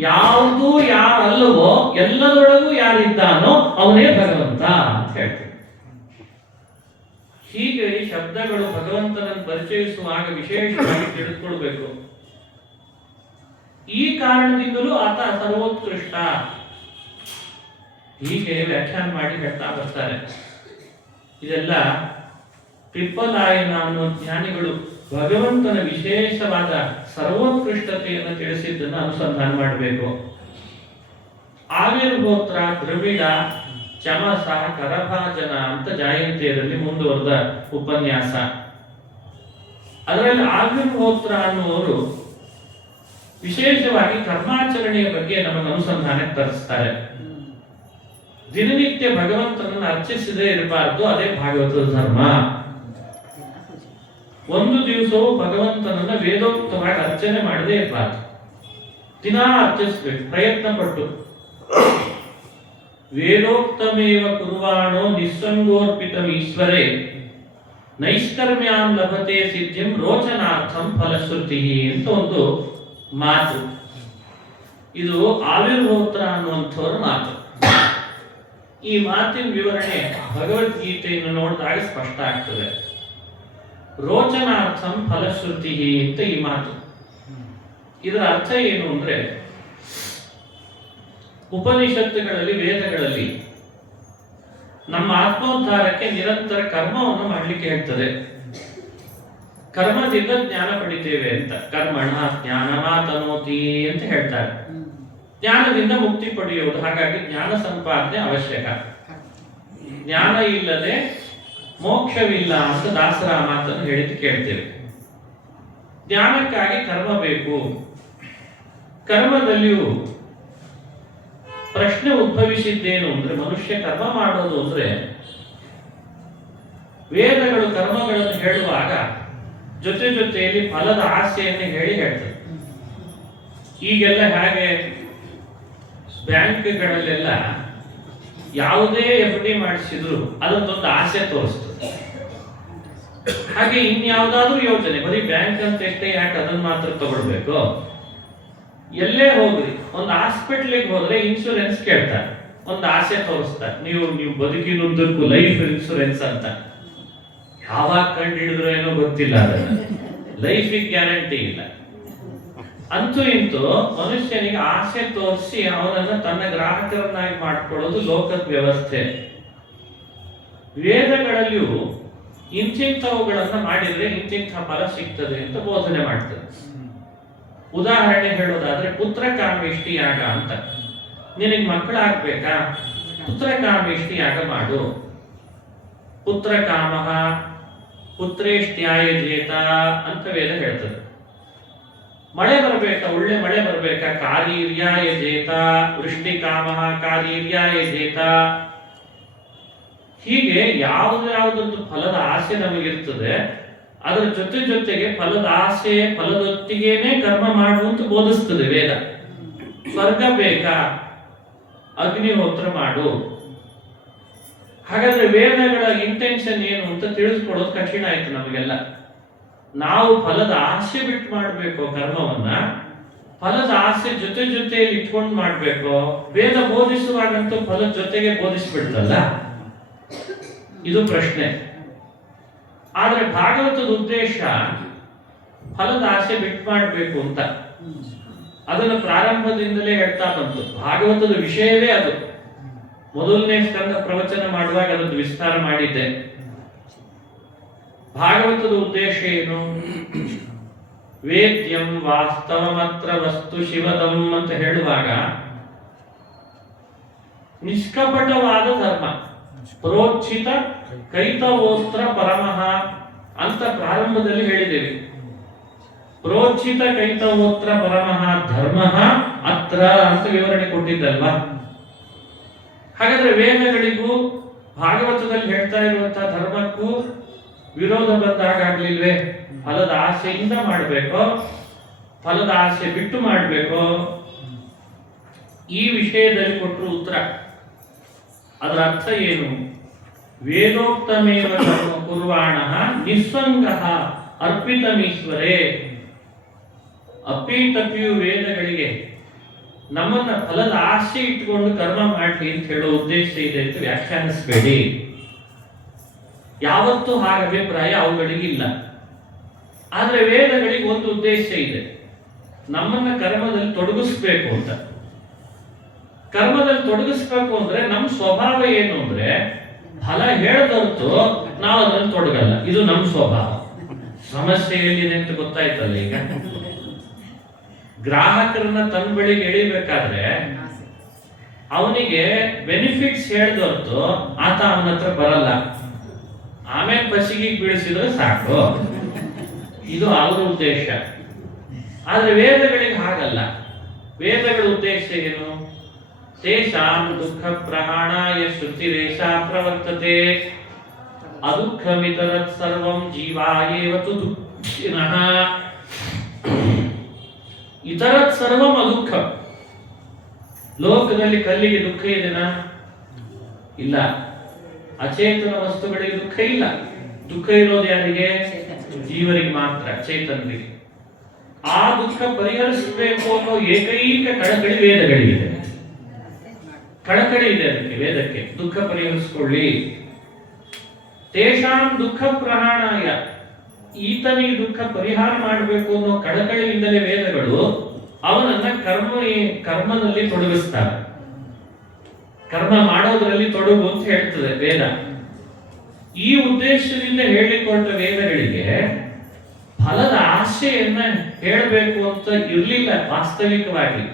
ಯಾವುದು ಯಾರಲ್ಲವೋ ಎಲ್ಲದರೊಳಗೂ ಯಾರಿದ್ದಾನೋ ಅವನೇ ಭಗವಂತ ಅಂತ ಹೇಳ್ತಾರೆ. ಹೀಗೆ ಈ ಶಬ್ದಗಳು ಭಗವಂತನನ್ನು ಪರಿಚಯಿಸುವಾಗ ವಿಶೇಷವಾಗಿ ತಿಳಿದುಕೊಳ್ಬೇಕು. ಈ ಕಾರಣದಿಂದಲೂ ಆತ ಸರ್ವೋತ್ಕೃಷ್ಟ. ಹೀಗೆ ವ್ಯಾಖ್ಯಾನ ಮಾಡಿ ಹೇಳ್ತಾ ಬರ್ತಾರೆ. ಇದೆಲ್ಲ ಪಿಪ್ಪಲಾಯನ ಅನ್ನೋ ಜ್ಞಾನಿಗಳು ಭಗವಂತನ ವಿಶೇಷವಾದ ಸರ್ವೋತ್ಕೃಷ್ಟತೆಯನ್ನು ತಿಳಿಸಿದ್ದನ್ನು ಅನುಸಂಧಾನ ಮಾಡಬೇಕು. ಆವಿರ್ಭೋತ್ರ, ದ್ರವಿಡ, ಚಮಸ, ಕರಭಾಜನ ಅಂತ ಜಯಂತಿಯರಲ್ಲಿ ಮುಂದುವರೆದ ಉಪನ್ಯಾಸ. ಅದರಲ್ಲಿ ಆವಿರ್ಭೋತ್ರ ಅನ್ನುವರು ವಿಶೇಷವಾಗಿ ಕರ್ಮಾಚರಣೆಯ ಬಗ್ಗೆ ನಮಗೆ ಅನುಸಂಧಾನಕ್ಕೆ ತರಿಸ್ತಾರೆ. ದಿನನಿತ್ಯ ಭಗವಂತನನ್ನು ಅರ್ಚಿಸದೇ ಇರಬಾರದು, ಅದೇ ಭಾಗವತದ ಧರ್ಮ. ಒಂದು ದಿವಸವೂ ಭಗವಂತನನ್ನ ವೇದೋಕ್ತವಾಗಿ ಅರ್ಚನೆ ಮಾಡದೇ ಇರಬಾರದು, ದಿನಾ ಅರ್ಚಿಸ್ಬೇಕು ಪ್ರಯತ್ನ ಪಟ್ಟು. ವೇದೋಕ್ತಮೇವ ಕುರ್ವಾಣೋ ನಿಸ್ಸಂಗೋರ್ಪಿತಂ ಈಶ್ವರೇ ನೈಷ್ಕರ್ಮ್ಯಾಂ ಲಭತೆ ಸಿದ್ಧಿಂ ರೋಚನಾರ್ಥಂ ಫಲಶ್ರುತಿ ಅಂತ ಒಂದು ಮಾತು. ಇದು ಆವಿರ್ಭೋತ್ರ ಅನ್ನುವಂಥವ್ರ ಮಾತು. ಈ ಮಾತಿನ ವಿವರಣೆ ಭಗವದ್ಗೀತೆಯನ್ನು ನೋಡಿದಾಗ ಸ್ಪಷ್ಟ ಆಗ್ತದೆ. ರೋಚನಾರ್ಥಂ ಫಲಶ್ರುತಿ ಅಂತ ಈ ಮಾತು. ಇದರ ಅರ್ಥ ಏನು ಅಂದ್ರೆ, ಉಪನಿಷತ್ತುಗಳಲ್ಲಿ, ವೇದಗಳಲ್ಲಿ ನಮ್ಮ ಆತ್ಮೋದ್ಧಾರಕ್ಕೆ ನಿರಂತರ ಕರ್ಮವನ್ನು ಮಾಡಲಿಕ್ಕೆ ಹೇಳ್ತದೆ. ಕರ್ಮದಿಂದ ಜ್ಞಾನ ಪಡಿತೇವೆ ಅಂತ. ಕರ್ಮಣ ಜ್ಞಾನಮಾತನೋತಿ ಅಂತ ಹೇಳ್ತಾರೆ. ಜ್ಞಾನದಿಂದ ಮುಕ್ತಿ ಪಡೆಯುವುದು. ಹಾಗಾಗಿ ಜ್ಞಾನ ಸಂಪಾದನೆ ಅವಶ್ಯಕ. ಜ್ಞಾನ ಇಲ್ಲದೆ ಮೋಕ್ಷವಿಲ್ಲ ಅಂತ ದಾಸರ ಮಾತನ್ನು ಹೇಳಿದ್ದು ಕೇಳ್ತೇವೆ. ಜ್ಞಾನಕ್ಕಾಗಿ ಕರ್ಮ ಬೇಕು. ಕರ್ಮದಲ್ಲಿಯೂ ಪ್ರಶ್ನೆ ಉದ್ಭವಿಸಿದ್ದೇನು ಅಂದ್ರೆ, ಮನುಷ್ಯ ಕರ್ಮ ಮಾಡೋದು ಅಂದ್ರೆ, ವೇದಗಳು ಕರ್ಮಗಳನ್ನು ಹೇಳುವಾಗ ಜೊತೆಯಲ್ಲಿ ಫಲದ ಆಸೆಯನ್ನು ಹೇಳ್ತದೆ. ಈಗೆಲ್ಲ ಹಾಗೆ ಬ್ಯಾಂಕ್ಗಳಲ್ಲೆಲ್ಲ ಯಾವುದೇ FD ಮಾಡಿಸಿದ್ರು ಅದೊಂದೊಂದು ಆಸೆ ತೋರಿಸ್ತದೆ. ಹಾಗೆ ಇನ್ಯಾವುದಾದ್ರೂ ಯೋಜನೆ, ಬರೀ ಬ್ಯಾಂಕ್ ಅಂತ ಎಷ್ಟೇ ಯಾಕೆ ಅದನ್ನ ಮಾತ್ರ ತಗೊಳ್ಬೇಕು? ಎಲ್ಲೇ ಹೋಗ್ರಿ, ಒಂದು ಹಾಸ್ಪಿಟ್ಲಿಗೆ ಹೋದ್ರೆ ಇನ್ಶೂರೆನ್ಸ್ ಕೇಳ್ತಾರೆ, ಒಂದು ಆಸೆ ತೋರಿಸ್ತಾರೆ, ನೀವು ಬದುಕಿನುದ್ದಕ್ಕೂ ಲೈಫ್ ಇನ್ಶೂರೆನ್ಸ್ ಅಂತ. ಯಾವಾಗ ಕಂಡು ಹಿಡಿದ್ರು ಏನೋ ಗೊತ್ತಿಲ್ಲ, ಅದನ್ನ ಲೈಫಿಗೆ ಗ್ಯಾರಂಟಿ ಇಲ್ಲ. ಅಂತೂ ಇಂತೂ ಮನುಷ್ಯನಿಗೆ ಆಸೆ ತೋರಿಸಿ ಅವನನ್ನ ತನ್ನ ಗ್ರಾಹಕರನ್ನಾಗಿ ಮಾಡ್ಕೊಳ್ಳೋದು ಲೋಕದ ವ್ಯವಸ್ಥೆ. ವೇದಗಳಲ್ಲಿಯೂ ಇಂತಿಂಥವುಗಳನ್ನ ಮಾಡಿದ್ರೆ ಇಂತಿಂಥ ಫಲ ಸಿಗ್ತದೆ ಅಂತ ಬೋಧನೆ ಮಾಡ್ತದೆ. ಉದಾಹರಣೆ ಹೇಳೋದಾದ್ರೆ, ಪುತ್ರಕಾಮೇಷ್ಟಿ ಯಾಗ ಅಂತ. ನಿನಗೆ ಮಕ್ಕಳಾಗ್ಬೇಕಾ? ಪುತ್ರಕಾಮೇಷ್ಟಿ ಯಾಗ ಮಾಡು. ಪುತ್ರಕಾಮಃ ಪುತ್ರೇಷ್ಟ್ಯಾಯಜೇತ ಅಂತ ವೇದ ಹೇಳ್ತದೆ. ಮಳೆ ಬರ್ಬೇಕಾ? ಒಳ್ಳೆ ಮಳೆ ಬರ್ಬೇಕಾ? ಕಾರೀರ್ಯಾಯಜೇತ. ವೃಷ್ಟಿಕಾಮಃ ಕಾರೀರ್ಯಾಯಜೇತ. ಹೀಗೆ ಯಾವುದ್ಯಾವುದೊಂದು ಫಲದ ಆಸೆ ನಮಗಿರ್ತದೆ, ಅದರ ಜೊತೆಗೆ ಫಲದ ಆಸೆ, ಫಲದೊತ್ತಿಗೇನೆ ಕರ್ಮ ಮಾಡುವಂತ ಬೋಧಿಸ್ತದೆ ವೇದ. ಸ್ವರ್ಗ ಬೇಕಾ? ಅಗ್ನಿಹೋತ್ರ ಮಾಡು. ಹಾಗಾದ್ರೆ ವೇದಗಳ ಇಂಟೆನ್ಷನ್ ಏನು ಅಂತ ತಿಳಿದುಕೊಳ್ಳೋದು ಕಠಿಣ ಆಯ್ತು ನಮಗೆಲ್ಲ. ನಾವು ಫಲದ ಆಸೆ ಬಿಟ್ಟು ಮಾಡಬೇಕು ಕರ್ಮವನ್ನ, ಫಲದ ಆಸೆ ಜೊತೆ ಜೊತೆಯಲ್ಲಿ ಇಟ್ಕೊಂಡು ಮಾಡ್ಬೇಕು. ವೇದ ಬೋಧಿಸುವಾಗಂತೂ ಫಲದ ಜೊತೆಗೆ ಬೋಧಿಸ್ಬಿಡ್ತಲ್ಲ, ಇದು ಪ್ರಶ್ನೆ. ಆದ್ರೆ ಭಾಗವತದ ಉದ್ದೇಶ ಫಲದ ಆಸೆ ಬಿಟ್ಟು ಮಾಡಬೇಕು ಅಂತ. ಅದನ್ನು ಪ್ರಾರಂಭದಿಂದಲೇ ಹೇಳ್ತಾ ಬಂತು. ಭಾಗವತದ ವಿಷಯವೇ ಅದು. ಮೊದಲನೇ ಸ್ಕಂದ ಪ್ರವಚನ ಮಾಡುವಾಗ ಅದನ್ನು ವಿಸ್ತಾರ ಮಾಡಿದ್ದೆ. ಭಾಗವತದ ಉದ್ದೇಶ ಏನು? ವೇದ್ಯಂ ವಾಸ್ತವಮತ್ರ ವಸ್ತು ಶಿವದಂ ಅಂತ ಹೇಳುವಾಗ ನಿಷ್ಕಪಟವಾದ ಧರ್ಮ, ಪ್ರೋಚ್ಚಿತ ಕೈತವೋತ್ರ ಪರಮಃ ಅಂತ ಪ್ರಾರಂಭದಲ್ಲಿ ಹೇಳಿದ್ದೇವೆ. ಪ್ರೋಚ್ಚಿತ ಕೈತವೋತ್ರ ಪರಮಃ ಧರ್ಮ ಅತ್ರ ಅಂತ ವಿವರಣೆ ಕೊಟ್ಟಿದ್ದಲ್ವಾ. ಹಾಗಾದ್ರೆ ವೇದಗಳಿಗೂ ಭಾಗವತದಲ್ಲಿ ಹೇಳ್ತಾ ಇರುವಂತಹ ಧರ್ಮಕ್ಕೂ ವಿರೋಧ ಬಂದಾಗಲಿಲ್ವೇ? ಫಲದ ಆಸೆಯಿಂದ ಮಾಡಬೇಕೋ ಫಲದ ಆಸೆ ಬಿಟ್ಟು ಮಾಡಬೇಕೋ? ಈ ವಿಷಯದಲ್ಲಿ ಕೊಟ್ಟರು ಉತ್ತರ. ಅದರ ಅರ್ಥ ಏನು? ವೇದೋಕ್ತಮೇವ ಕರ್ಮ ಕುರ್ವಾಣಃ ನಿಸ್ಸಂಗಃ ಅರ್ಪಿತಮೀಶ್ವರೇ. ಅಪ್ಪಿತಪ್ಪಿಯು ವೇದಗಳಿಗೆ ನಮ್ಮನ್ನ ಫಲದ ಆಸೆ ಇಟ್ಕೊಂಡು ಕರ್ಮ ಮಾಡಲಿ ಅಂತ ಹೇಳೋ ಉದ್ದೇಶ ಇದೆ ಅಂತ ವ್ಯಾಖ್ಯಾನಿಸಬೇಡಿ. ಯಾವತ್ತೂ ಹಾಗೆ ಅಭಿಪ್ರಾಯ ಅವುಗಳಿಗಿಲ್ಲ. ಆದ್ರೆ ವೇದಗಳಿಗೆ ಒಂದು ಉದ್ದೇಶ ಇದೆ, ನಮ್ಮನ್ನ ಕರ್ಮದಲ್ಲಿ ತೊಡಗಿಸ್ಬೇಕು ಅಂತ. ಕರ್ಮದಲ್ಲಿ ತೊಡಗಿಸ್ಬೇಕು ಅಂದ್ರೆ ನಮ್ಮ ಸ್ವಭಾವ ಏನು ಅಂದ್ರೆ ಫಲ ಹೇಳದೊರ್ತು ನಾವು ಅದರಲ್ಲಿ ತೊಡಗಲ್ಲ. ಇದು ನಮ್ಮ ಸ್ವಭಾವ. ಸಮಸ್ಯೆ ಎಲ್ಲಿದೆ ಅಂತ ಗೊತ್ತಾಯ್ತಲ್ಲ ಈಗ. ಗ್ರಾಹಕರನ್ನ ತನ್ನ ಬಳಿಗೆ ಎಳಿಬೇಕಾದ್ರೆ ಅವನಿಗೆ ಬೆನಿಫಿಟ್ಸ್ ಹೇಳ್ದೊರ್ತು ಆತ ಅವನ ಹತ್ರ ಬರಲ್ಲ. ಆಮೇಲೆ ಬಸಿಗೆ ಬೀಳಿಸಿದ್ರೆ ಸಾಕು. ಇದು ಅವರ ಉದ್ದೇಶ. ಆದ್ರೆ ವೇದಗಳಿಗೆ ಹಾಗಲ್ಲ. ವೇದಗಳ ಉದ್ದೇಶ ಏನು? ತೇಷಾಂ ದುಃಖ ಪ್ರಹಾಣಾಯ ಶ್ರುತಿರೇಷ ಪ್ರವರ್ತತೆ ಅದುಃಖಮಿತರತ್ ಸರ್ವಂ ಜೀವಾಯೇವ ತು ದುಃಖಿನಃ. ಇತರತ್ ಸರ್ವಂ ಅದುಃಖ. ಲೋಕದಲ್ಲಿ ಕಲ್ಲಿಗೆ ದುಃಖ ಇದೆನಾ? ಇಲ್ಲ. ಅಚೇತನ ವಸ್ತುಗಳಿಗೆ ದುಃಖ ಇಲ್ಲ. ದುಃಖ ಇರೋದು ಯಾರಿಗೆ? ಜೀವರಿಗೆ ಮಾತ್ರ, ಚೇತನರಿಗೆ. ಆ ದುಃಖ ಪರಿಹರಿಸಬೇಕು ಅನ್ನೋ ಏಕೈಕ ಕಳಕಳಿ ವೇದಗಳಿಗಿದೆ. ಕಳಕಳಿ ಇದೆ ಅದಕ್ಕೆ, ವೇದಕ್ಕೆ. ದುಃಖ ಪರಿಹರಿಸಿಕೊಳ್ಳಿ. ತೇಷಾಂ ದುಃಖ ಪ್ರಹಾಣಾಯ, ಈತನಿಗೆ ದುಃಖ ಪರಿಹಾರ ಮಾಡಬೇಕು ಅನ್ನೋ ಕಳಕಳಿಯಿಂದಲೇ ವೇದಗಳು ಅವನನ್ನ ಕರ್ಮದಲ್ಲಿ ತೊಡಗಿಸ್ತಾರೆ. ಕರ್ಮ ಮಾಡೋದ್ರಲ್ಲಿ ತೊಡಗು ಅಂತ ಹೇಳ್ತದೆ ವೇದ. ಈ ಉದ್ದೇಶದಿಂದ ಹೇಳಿಕೊಟ್ಟ ವೇದಗಳಿಗೆ ಫಲದ ಆಸೆಯನ್ನ ಹೇಳಬೇಕು ಅಂತ ಇರಲಿಲ್ಲ ವಾಸ್ತವಿಕವಾಗಿ.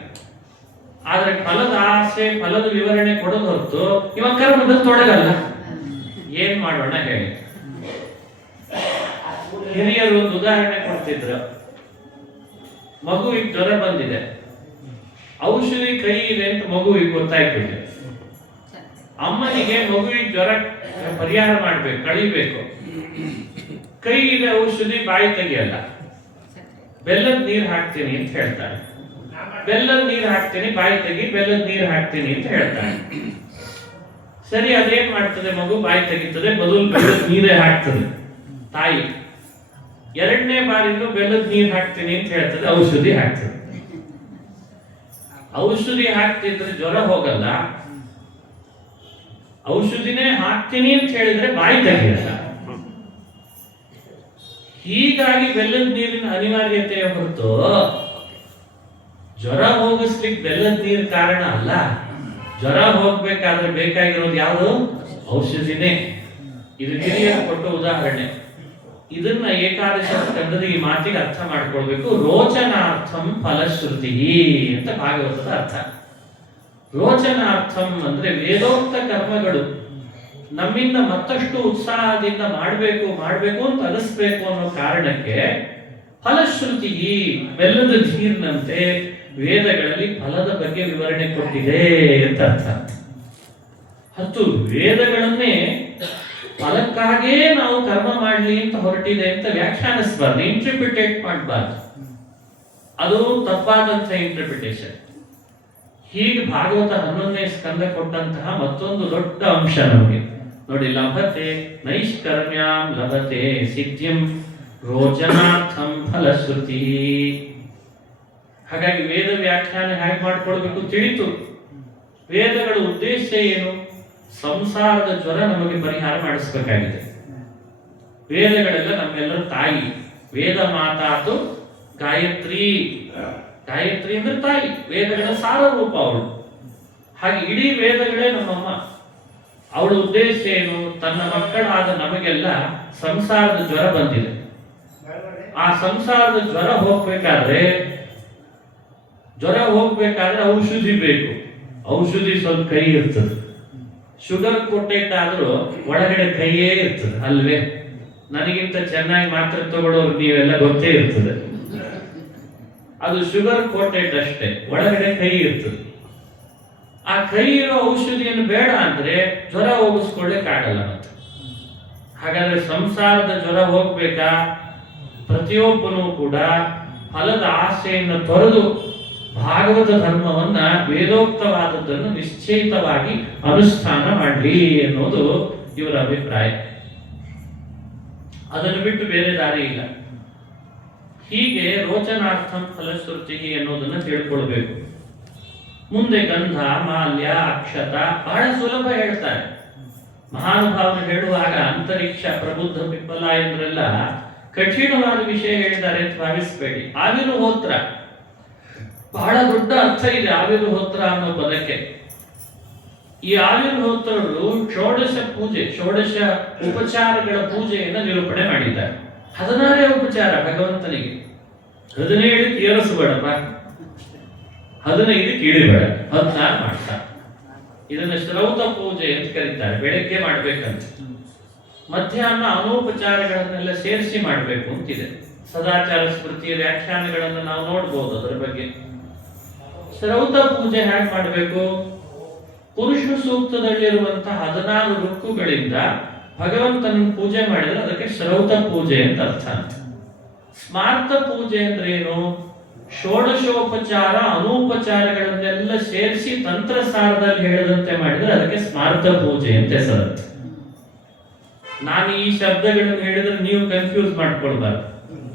ಆದ್ರೆ ಫಲದ ಆಸೆ, ಫಲದ ವಿವರಣೆ ಕೊಡೋದು ಹೊರತು ಇವ ಕರ್ಮದಲ್ಲಿ ತೊಡಗಲ್ಲ. ಏನ್ ಮಾಡೋಣ ಹೇಳಿ. ಹಿರಿಯರು ಒಂದು ಉದಾಹರಣೆ ಕೊಡ್ತಿದ್ರು. ಮಗುವಿಗೆ ಜ್ವರ ಬಂದಿದೆ, ಔಷಧಿ ಕೈ ಇದೆ ಅಂತ ಮಗುವಿಗೆ ಗೊತ್ತಾಯ್ತಿದೆ. ಅಮ್ಮನಿಗೆ ಮಗುವಿಗೆ ಜ್ವರ ಪರಿಹಾರ ಮಾಡ್ಬೇಕು, ಕಳಿಬೇಕು. ಕೈ ಇದೆ, ಔಷಧಿ ಬಾಯಿ ತೆಗಿಯಲ್ಲ. ಬೆಲ್ಲದ ನೀರು ಹಾಕ್ತೀನಿ ಅಂತ ಹೇಳ್ತಾರೆ. ಬೆಲ್ಲದ ನೀರು ಹಾಕ್ತೀನಿ, ಬಾಯಿ ತೆಗಿ. ಬೆಲ್ಲದ ನೀರು ಹಾಕ್ತೀನಿ ಅಂತ ಹೇಳ್ತಾರೆ. ಸರಿ, ಅದೇನ್ ಮಾಡ್ತದೆ? ಮಗು ಬಾಯಿ ತೆಗಿತದೆ, ಬದಲು ಬೆಲ್ಲದ ನೀರೇ ಹಾಕ್ತದೆ ತಾಯಿ. ಎರಡನೇ ಬಾರಿಗೂ ಬೆಲ್ಲದ ನೀರು ಹಾಕ್ತೀನಿ ಅಂತ ಹೇಳ್ತದೆ, ಔಷಧಿ ಹಾಕ್ತದೆ. ಔಷಧಿ ಹಾಕ್ತಿದ್ರೆ ಜ್ವರ ಹೋಗಲ್ಲ. ಔಷಧಿನೇ ಹಾಕ್ತೀನಿ ಅಂತ ಹೇಳಿದ್ರೆ ಬಾಯಿ ತೆಗಿಯಲ್ಲ. ಹೀಗಾಗಿ ಬೆಲ್ಲದ ನೀರಿನ ಅನಿವಾರ್ಯತೆಯ ಹೊರತು ಜ್ವರ ಹೋಗಿಸ್ಲಿಕ್ಕೆ ಬೆಲ್ಲದ ನೀರು ಕಾರಣ ಅಲ್ಲ. ಜ್ವರ ಹೋಗ್ಬೇಕಾದ್ರೆ ಬೇಕಾಗಿರೋದು ಯಾವುದು? ಔಷಧಿನೇ. ಇದು ಹಿರಿಯರು ಕೊಟ್ಟ ಉದಾಹರಣೆ. ಇದನ್ನ ಏಕಾದಶ ಸ್ಕಂದದ ಈ ಮಾತಿಗೆ ಅರ್ಥ ಮಾಡ್ಕೊಳ್ಬೇಕು. ರೋಚನಾರ್ಥಂ ಫಲಶ್ರುತಿ ಅಂತ ಭಾಗವತದ ಅರ್ಥ. ರೋಚನಾರ್ಥಂ ಅಂದ್ರೆ ವೇದೋಕ್ತ ಕರ್ಮಗಳು ನಮ್ಮಿಂದ ಮತ್ತಷ್ಟು ಉತ್ಸಾಹದಿಂದ ಮಾಡಬೇಕು ಅಂತ ಅನಿಸ್ಬೇಕು ಅನ್ನೋ ಕಾರಣಕ್ಕೆ ಫಲಶ್ರುತಿ, ಬೆಲ್ಲದ ನೀರಿನಂತೆ ವೇದಗಳಲ್ಲಿ ಫಲದ ಬಗ್ಗೆ ವಿವರಣೆ ಕೊಟ್ಟಿದೆ ಅಂತ ಅರ್ಥ. ಮತ್ತು ವೇದಗಳನ್ನೇ ಫಲಕ್ಕಾಗೇ ನಾವು ಕರ್ಮ ಮಾಡಲಿ ಅಂತ ಹೊರಟಿದೆ ಅಂತ ವ್ಯಾಖ್ಯಾನಿಸಬಾರ್ದು, ಇಂಟರ್ಪ್ರಿಟೇಟ್ ಮಾಡಬಾರ್ದು. ಅದು ತಪ್ಪಾದಂತ ಇಂಟರ್ಪ್ರಿಟೇಷನ್. ಹೀಗೆ ಭಾಗವತ 11ನೇ ಸ್ಕಂದ ಕೊಟ್ಟಂತಹ ಮತ್ತೊಂದು ದೊಡ್ಡ ಅಂಶ ನಮಗೆ ನೋಡಿ. ಲಭತೆ ನೈಷ್ಕರ್ಮ್ಯಾಂ ಲಭತೆ ಸಿದ್ಧಿಂ ರೋಚನಾರ್ಥಂ ಫಲಶ್ರುತಿ. ಹಾಗಾಗಿ ವೇದ ವ್ಯಾಖ್ಯಾನ ಹೇಗೆ ಮಾಡ್ಕೊಳ್ಬೇಕು ತಿಳಿತು. ವೇದಗಳ ಉದ್ದೇಶ ಏನು? ಸಂಸಾರದ ಜ್ವರ ನಮಗೆ ಪರಿಹಾರ ಮಾಡಿಸಬೇಕಾಗಿದೆ. ವೇದಗಳೆಲ್ಲ ನಮ್ಮೆಲ್ಲರ ತಾಯಿ. ವೇದ ಮಾತಾತು ಗಾಯತ್ರಿ. ಗಾಯತ್ರಿ ಅಂದ್ರೆ ತಾಯಿ, ವೇದಗಳ ಸಾರರೂಪ ಅವಳು. ಹಾಗೆ ಇಡೀ ವೇದಗಳೇ ನಮ್ಮಮ್ಮ. ಅವಳ ಉದ್ದೇಶ ಏನು? ತನ್ನ ಮಕ್ಕಳಾದ ನಮಗೆಲ್ಲ ಸಂಸಾರದ ಜ್ವರ ಬಂದಿದೆ. ಆ ಸಂಸಾರದ ಜ್ವರ ಹೋಗ್ಬೇಕಾದ್ರೆ ಔಷಧಿ ಬೇಕು. ಔಷಧಿ ಸ್ವಲ್ಪ ಕೈ ಇರ್ತದೆ. ಶುಗರ್ ಕೊಟ್ಟೇಟ್ ಆದ್ರೂ ಒಳಗಡೆ ಕೈಯೇ ಇರ್ತದೆ ಅಲ್ವೇ? ನನಗಿಂತ ಚೆನ್ನಾಗಿ ಮಾತ್ರೆ ತಗೊಳ್ಳೋರು ನೀವೆಲ್ಲ ಗೊತ್ತೇ ಇರ್ತದೆ. ಅದು ಶುಗರ್ ಕೋಟೆಡ್ ಅಷ್ಟೇ, ಒಳಗಡೆ ಕೈ ಇರ್ತದೆ. ಆ ಕೈ ಇರೋ ಔಷಧಿಯನ್ನು ಬೇಡ ಅಂದ್ರೆ ಜ್ವರ ಹೋಗಿಸ್ಕೊಳ್ಳಿಕ್ಕಾಗಲ್ಲ. ಮತ್ತೆ ಹಾಗಾದ್ರೆ ಸಂಸಾರದ ಜ್ವರ ಹೋಗ್ಬೇಕಾ? ಪ್ರತಿಯೊಬ್ಬನೂ ಕೂಡ ಫಲದ ಆಸೆಯನ್ನು ತೊರೆದು ಭಾಗವತ ಧರ್ಮವನ್ನ, ವೇದೋಕ್ತವಾದದ್ದನ್ನು ನಿಶ್ಚಯಿತವಾಗಿ ಅನುಷ್ಠಾನ ಮಾಡಲಿ ಅನ್ನೋದು ಇವರ ಅಭಿಪ್ರಾಯ. ಅದನ್ನು ಬಿಟ್ಟು ಬೇರೆ ದಾರಿ ಇಲ್ಲ. ಹೀಗೆ ರೋಚನಾರ್ಥಂ ಫಲಶ್ರುತಿ ಅನ್ನೋದನ್ನ ತಿಳ್ಕೊಳ್ಬೇಕು. ಮುಂದೆ ಗಂಧ, ಮಾಲ್ಯ, ಅಕ್ಷತ ಬಹಳ ಸುಲಭ ಹೇಳ್ತಾರೆ. ಮಹಾನುಭಾವರು ಹೇಳುವಾಗ ಅಂತರಿಕ್ಷ, ಪ್ರಬುದ್ಧ, ಪಿಪ್ಪಲ ಎಂದ್ರೆಲ್ಲ ಕಠಿಣವಾದ ವಿಷಯ ಹೇಳಿದ್ದಾರೆ ಅಂತ ಭಾವಿಸಬೇಡಿ. ಆವಿರ್ಹೋತ್ರ ಬಹಳ ದೊಡ್ಡ ಅರ್ಥ ಇದೆ. ಆವಿರ್ಹೋತ್ರ ಅನ್ನೋ ಪದಕ್ಕೆ ಈ ಆವಿರ್ಹೋತ್ರರು ಷೋಡಶ ಪೂಜೆ, ಷೋಡಶ ಉಪಚಾರಗಳ ಪೂಜೆಯನ್ನು ನಿರೂಪಣೆ ಮಾಡಿದ್ದಾರೆ. 16 ಉಪಚಾರ ಭಗವಂತನಿಗೆ. 17 ಏರಿಸಬೇಡಪ್ಪ, 15 ಇಳಿಬೇಡ, 16 ಮಾಡ್ತಾರೆ. ಇದನ್ನ ಶ್ರೌತ ಪೂಜೆ ಅಂತ ಕರೀತಾರೆ. ಬೆಳಗ್ಗೆ ಮಾಡ್ಬೇಕಂತ. ಮಧ್ಯಾಹ್ನ ಅನೋಪಚಾರಗಳನ್ನೆಲ್ಲ ಸೇರಿಸಿ ಮಾಡಬೇಕು ಅಂತಿದೆ. ಸದಾಚಾರ ಸ್ಮೃತಿಯ ವ್ಯಾಖ್ಯಾನಗಳನ್ನು ನಾವು ನೋಡ್ಬೋದು. ಅದರ ಬಗ್ಗೆ ಶ್ರೌತ ಪೂಜೆ ಹೇಗೆ ಮಾಡಬೇಕು? ಪುರುಷ ಸೂಕ್ತದಲ್ಲಿರುವಂತಹ 16 ಋಕ್ಕುಗಳಿಂದ ಭಗವಂತನ ಪೂಜೆ ಮಾಡಿದ್ರೆ ಅದಕ್ಕೆ ಶ್ರೌತ ಪೂಜೆ ಅಂತ ಅರ್ಥ. ಸ್ಮಾರ್ತ ಪೂಜೆ ಅಂದ್ರೆ ಏನು? ಷೋಡಶೋಪಚಾರ ಅನೂಪಚಾರಗಳನ್ನೆಲ್ಲ ಸೇರಿಸಿ ತಂತ್ರಸಾರದಲ್ಲಿ ಹೇಳಿದಂತೆ ಮಾಡಿದ್ರೆ ಅದಕ್ಕೆ ಸ್ಮಾರ್ತ ಪೂಜೆ ಅಂತ ಹೆಸರಂತೆ. ನಾನು ಈ ಶಬ್ದಗಳನ್ನು ಹೇಳಿದ್ರೆ ನೀವು ಕನ್ಫ್ಯೂಸ್ ಮಾಡ್ಕೊಳ್ಬಾರ್ದು.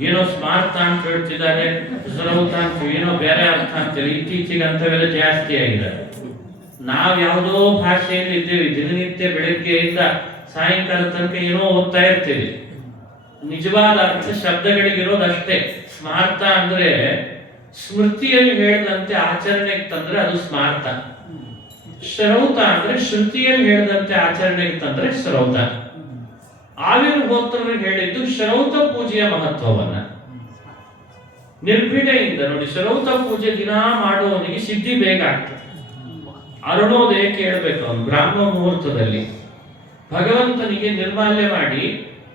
ಏನೋ ಸ್ಮಾರ್ತ ಅಂತ ಹೇಳ್ತಿದ್ದಾರೆ, ಶ್ರೌತ ಅಂತ ಏನೋ ಬೇರೆ ಅರ್ಥ ಅಂತೇಳಿ. ಇತ್ತೀಚೆಗೆ ಅಂತವೆಲ್ಲ ಜಾಸ್ತಿ ಆಗಿದೆ. ನಾವ್ ಯಾವುದೋ ಭಾಷೆಯಲ್ಲಿ ಇದ್ದೇವೆ. ದಿನನಿತ್ಯ ಬೆಳಗ್ಗೆಯಿಂದ ಸಾಯಂಕಾಲ ತನಕ ಏನೋ ಓದ್ತಾ ಇರ್ತೀವಿ. ನಿಜವಾದ ಅರ್ಥ ಶಬ್ದಗಳಿಗಿರೋದು ಅಷ್ಟೇ. ಸ್ಮಾರ್ತ ಅಂದ್ರೆ ಸ್ಮೃತಿಯಲ್ಲಿ ಹೇಳಿದಂತೆ ಆಚರಣೆಗೆ ತಂದ್ರೆ ಅದು ಸ್ಮಾರ್ತ. ಶ್ರೌತ ಅಂದ್ರೆ ಶ್ರುತಿಯಲ್ಲಿ ಹೇಳಿದಂತೆ ಆಚರಣೆಗೆ ತಂದ್ರೆ ಶ್ರೌತ. ಆವಿರ್ಹೋತ್ರರು ಹೇಳಿದ್ದು ಶ್ರೌತ ಪೂಜೆಯ ಮಹತ್ವವನ್ನ. ನಿರ್ಭಿಡೆಯಿಂದ ನೋಡಿ, ಶ್ರೌತ ಪೂಜೆ ದಿನಾ ಮಾಡುವವನಿಗೆ ಸಿದ್ಧಿ ಬೇಗ ಆಗ್ತದೆ. ಅರುಣೋದಯ ಕೇಳಬೇಕು ಅವನು ಬ್ರಾಹ್ಮ ಮುಹೂರ್ತದಲ್ಲಿ. ಭಗವಂತನಿಗೆ ನಿರ್ಮಾಲ್ಯ ಮಾಡಿ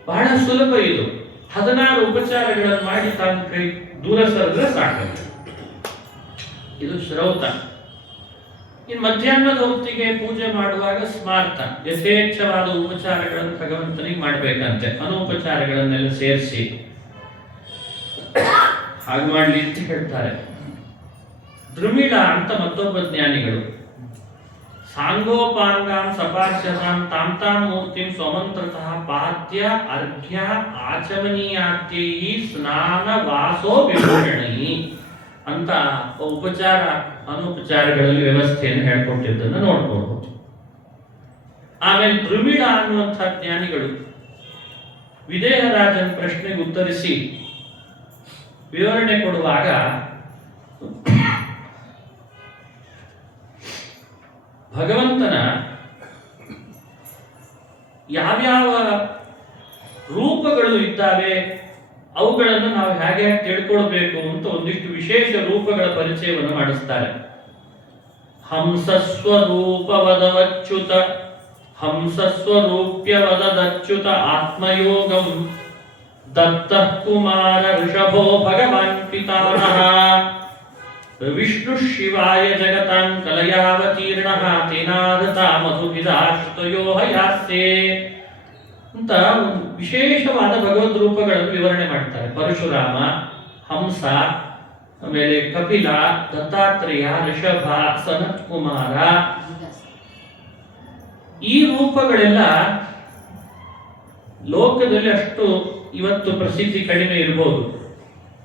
ಬಹಳ ಸುಲಭ ಇದು. 16 ಉಪಚಾರಗಳನ್ನು ಮಾಡಿ ತಾನು ಕೈ ದೂರ ಸರಿದ್ರೆ ಸಾಕು. ಇದು ಶ್ರೌತ. ಇನ್ನು ಮಧ್ಯಾಹ್ನದ ಹೊತ್ತಿಗೆ ಪೂಜೆ ಮಾಡುವಾಗ ಸ್ಮಾರ್ತ. ಯಥೇಚ್ಛವಾದ ಉಪಚಾರಗಳನ್ನು ಭಗವಂತನಿಗೆ ಮಾಡ್ಬೇಕಂತೆ. ಅನುಪಚಾರಗಳನ್ನೆಲ್ಲ ಸೇರಿಸಿ ಹಾಗೆ ಮಾಡ್ಲಿ ಅಂತ ಹೇಳ್ತಾರೆ. ದ್ರುಮಿಳ ಅಂತ ಮತ್ತೊಬ್ಬ ಜ್ಞಾನಿಗಳು ಸಾಂಗೋಪಾಂಗಾಂ ಸಪಾರ್ಶ್ಯತಾಂ ತಾಂ ತಾಂ ಮೂರ್ತಿಂ ಸ್ವಮಂತ್ರತಃ ಪಾದ್ಯ ಅರ್ಘ್ಯ ಆಚಮನೀಯಾತ್ಯೈ ಸ್ನಾನ ವಾಸೋ ವಿಭೂಷಣೈ ಅಂತ ಉಪಚಾರ ಅನುಪಚಾರಗಳಲ್ಲಿ ವ್ಯವಸ್ಥೆಯನ್ನು ಹೇಳ್ಕೊಟ್ಟಿದ್ದನ್ನು ನೋಡ್ಕೊಳ್ಬಹುದು. ಆಮೇಲೆ ದ್ರುಮಿಳ ಅನ್ನುವಂಥ ಜ್ಞಾನಿಗಳು ವಿದೇಹರಾಜನ ಪ್ರಶ್ನೆಗೆ ಉತ್ತರಿಸಿ ವಿವರಣೆ ಕೊಡುವಾಗ ಭಗವಂತನ ಯಾವ್ಯಾವ ರೂಪಗಳು ಇದ್ದಾವೆ, ಅವುಗಳನ್ನು ನಾವು ಹೇಗೆ ತಿಳ್ಕೊಳ್ಬೇಕು ಅಂತ ಒಂದಿಷ್ಟು ವಿಶೇಷ ರೂಪಗಳ ಪರಿಚಯವನ್ನು ಮಾಡಿಸ್ತಾರೆ. ಹಂಸಸ್ವರೂಪವದವಚ್ಯುತ ಹಂಸಸ್ವರೂಪ್ಯವದಚ್ಯುತ ಆತ್ಮಯೋಗಂ ದತ್ತಃ ಕುಮಾರ ಋಷಭೋ ಭಗವಾನ್ ಪಿತಾಮಹ ವಿಷ್ಣು ಶಿವಾಯ ಜಗತಾಂ ಕಲಯಾವತೀರ್ಣಃ ತೇನಾದತ ಮಧುವಿದಾಶ್ರುತಯೋ ಹಯಾಸ್ಯೆ ಅಂತ ವಿಶೇಷವಾದ ಭಗವದ್ ರೂಪಗಳನ್ನು ವಿವರಣೆ ಮಾಡ್ತಾರೆ. ಪರಶುರಾಮ, ಹಂಸ, ಆಮೇಲೆ ಕಪಿಲ, ದತ್ತಾತ್ರೇಯ, ಋಷಭ, ಸನತ್ ಕುಮಾರ. ಈ ರೂಪಗಳೆಲ್ಲ ಲೋಕದಲ್ಲಿ ಅಷ್ಟು ಇವತ್ತು ಪ್ರಸಿದ್ಧಿ ಕಡಿಮೆ ಇರಬಹುದು.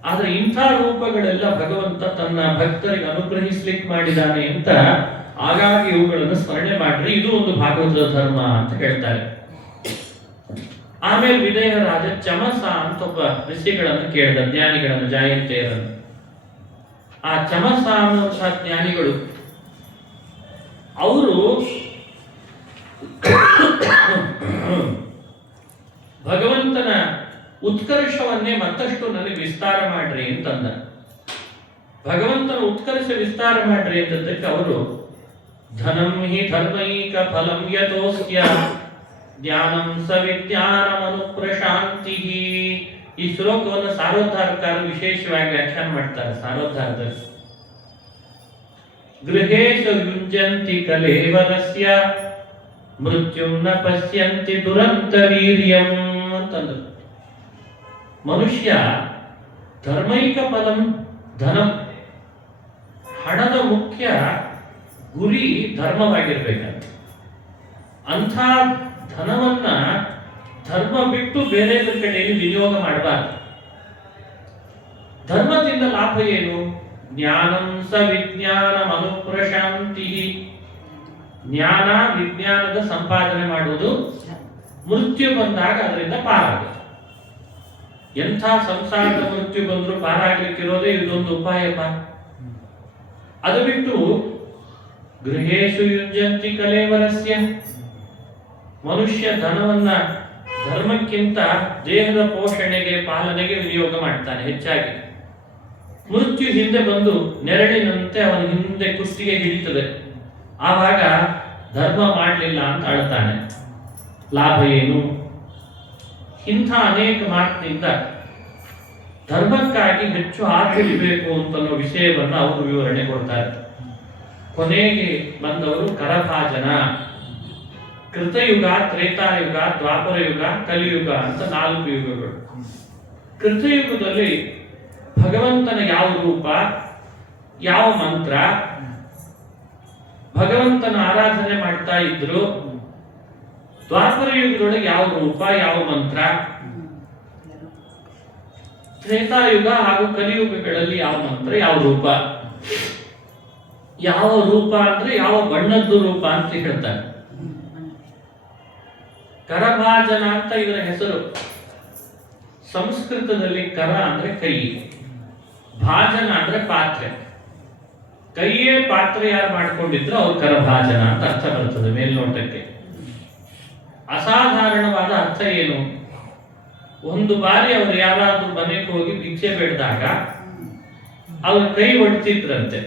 ಆದ್ರೆ ಇಂಥ ರೂಪಗಳೆಲ್ಲ ಭಗವಂತ ತನ್ನ ಭಕ್ತರಿಗೆ ಅನುಗ್ರಹಿಸ್ಲಿಕ್ಕೆ ಮಾಡಿದ್ದಾನೆ ಅಂತ ಆಗಾಗ ಇವುಗಳನ್ನು ಸ್ಮರಣೆ ಮಾಡ್ರಿ, ಇದು ಒಂದು ಭಾಗವತದ ಧರ್ಮ ಅಂತ ಹೇಳ್ತಾರೆ. ಆಮೇಲೆ ವಿದೇಹ ರಾಜ ಚಮಸ ಅಂತ ಒಬ್ಬ ಋಷಿಗಳನ್ನು ಕೇಳಿದ, ಜ್ಞಾನಿಗಳನ್ನು, ಜಾಯಂತೆಯರನ್ನು. ಆ ಚಮಸ ಅನ್ನುವಂತಹ ಜ್ಞಾನಿಗಳು ಅವರು ಭಗವಂತನ ಉತ್ಕರ್ಷವನ್ನೇ ಮತ್ತಷ್ಟು ನನಗೆ ವಿಸ್ತಾರ ಮಾಡ್ರಿ ಅಂತಂದ. ಭಗವಂತನ ಉತ್ಕರ್ಷ ವಿಸ್ತಾರ ಮಾಡ್ರಿ ಅಂತದಕ್ಕೆ ಅವರು ಧನಂ ಹಿ ಧರ್ಮೈಕ ಫಲಂ ಯತೋಸ್ಯ ಜ್ಞಾನಂ ಸವಿಜ್ಞಾನಮನುಪ್ರಶಾಂತಿ. ಈ ಶ್ಲೋಕವನ್ನು ಸಾರೋದ್ಧಾರಕಾರರು ವಿಶೇಷವಾಗಿ ವ್ಯಾಖ್ಯಾನ ಮಾಡ್ತಾರೆ. ಸಾರೋದ್ಧಾರದಲ್ಲಿ ಗೃಹೇಶು ಯುಂಜಂತಿ ಕಲೇವರಸ್ಯ ಮೃತ್ಯುಂ ನ ಪಶ್ಯಂತಿ ದುರಂತ ವೀರ್ಯಂ ಅಂತಂದ್ರು. ಮನುಷ್ಯ ಧರ್ಮೈಕ ಫಲಂ ಧನಂ, ಹಣದ ಮುಖ್ಯ ಗುರಿ ಧರ್ಮವಾಗಿರ್ಬೇಕಂತ. ಅಂಥ ಧನವನ್ನ ಧರ್ಮ ಬಿಟ್ಟು ಬೇರೆ ಕಡೆಯಲ್ಲಿ ವಿನಿಯೋಗ ಮಾಡಬಾರದು. ಧರ್ಮದಿಂದ ಲಾಭ ಏನು? ಜ್ಞಾನಂ ಸ ವಿಜ್ಞಾನಂ ಅನುಪ್ರಶಾಂತಿ. ಜ್ಞಾನ ವಿಜ್ಞಾನದ ಸಂಪಾದನೆ ಮಾಡುವುದು, ಮೃತ್ಯು ಬಂದಾಗ ಅದರಿಂದ ಪಾರಾಗುತ್ತೆ. ಎಂಥ ಸಂಸಾರದ ಮೃತ್ಯು ಬಂದರೂ ಪಾರಾಗ್ಲಿಕ್ಕಿರೋದೇ ಇದೊಂದು ಉಪಾಯಪ್ಪ. ಅದು ಬಿಟ್ಟು ಗೃಹೇಶು ಯುಂಜಂತಿ ಕಲೇವರಸ್ಯ, ಮನುಷ್ಯ ಧನವನ್ನ ಧರ್ಮಕ್ಕಿಂತ ದೇಹದ ಪೋಷಣೆಗೆ ಪಾಲನೆಗೆ ವಿನಿಯೋಗ ಮಾಡ್ತಾನೆ ಹೆಚ್ಚಾಗಿ. ಮೃತ್ಯು ಹಿಂದೆ ಬಂದು ನೆರಳಿನಂತೆ ಅವನ ಹಿಂದೆ ಕುತ್ತಿಗೆ ಹಿಡಿತದೆ. ಆವಾಗ ಧರ್ಮ ಮಾಡಲಿಲ್ಲ ಅಂತ ಅಳ್ತಾನೆ. ಲಾಭ ಏನು? ಇಂಥ ಅನೇಕ ಮಾತಿನಿಂದ ಧರ್ಮಕ್ಕಾಗಿ ಹೆಚ್ಚು ಆಚರಿಸಬೇಕು ಅಂತನ್ನೋ ವಿಷಯವನ್ನು ಅವರು ವಿವರಣೆ ಕೊಡ್ತಾರೆ. ಕೊನೆಗೆ ಬಂದವರು ಕರಭಾಜನ. ಕೃತಯುಗ, ತ್ರೇತಾಯುಗ, ದ್ವಾಪರ ಯುಗ, ಕಲಿಯುಗ ಅಂತ 4 ಯುಗಗಳು. ಕೃತಯುಗದಲ್ಲಿ ಭಗವಂತನ ಯಾವ ರೂಪ, ಯಾವ ಮಂತ್ರ, ಭಗವಂತನ ಆರಾಧನೆ ಮಾಡ್ತಾ ಇದ್ರು. ದ್ವಾಪರ ಯುಗದೊಳಗೆ ಯಾವ ರೂಪ, ಯಾವ ಮಂತ್ರ, ತ್ರೇತಾಯುಗ ಹಾಗೂ ಕಲಿಯುಗಗಳಲ್ಲಿ ಯಾವ ಮಂತ್ರ, ಯಾವ ರೂಪ. ಯಾವ ರೂಪ ಅಂದ್ರೆ ಯಾವ ಬಣ್ಣದ್ದು ರೂಪ ಅಂತ ಹೇಳ್ತಾರೆ. ಕರಭಾಜನ ಅಂತ ಇದರ ಹೆಸರು. ಸಂಸ್ಕೃತದಲ್ಲಿ ಕರ ಅಂದ್ರೆ ಕೈ, ಭಾಜನ ಅಂದ್ರೆ ಪಾತ್ರೆ. ಕೈಯೇ ಪಾತ್ರೆ ಯಾರು ಮಾಡ್ಕೊಂಡಿದ್ರು ಅವ್ರು ಕರಭಾಜನ ಅಂತ ಅರ್ಥ ಬರ್ತದೆ ಮೇಲ್ನೋಟಕ್ಕೆ. ಅಸಾಧಾರಣವಾದ ಅರ್ಥ ಏನು? ಒಂದು ಬಾರಿ ಅವರು ಯಾರಾದ್ರೂ ಮನೆಗೆ ಹೋಗಿ ಭಿಕ್ಷೆ ಬೇಡಿದಾಗ ಅವ್ರ ಕೈ ಒಡ್ತಿದ್ರಂತೆ.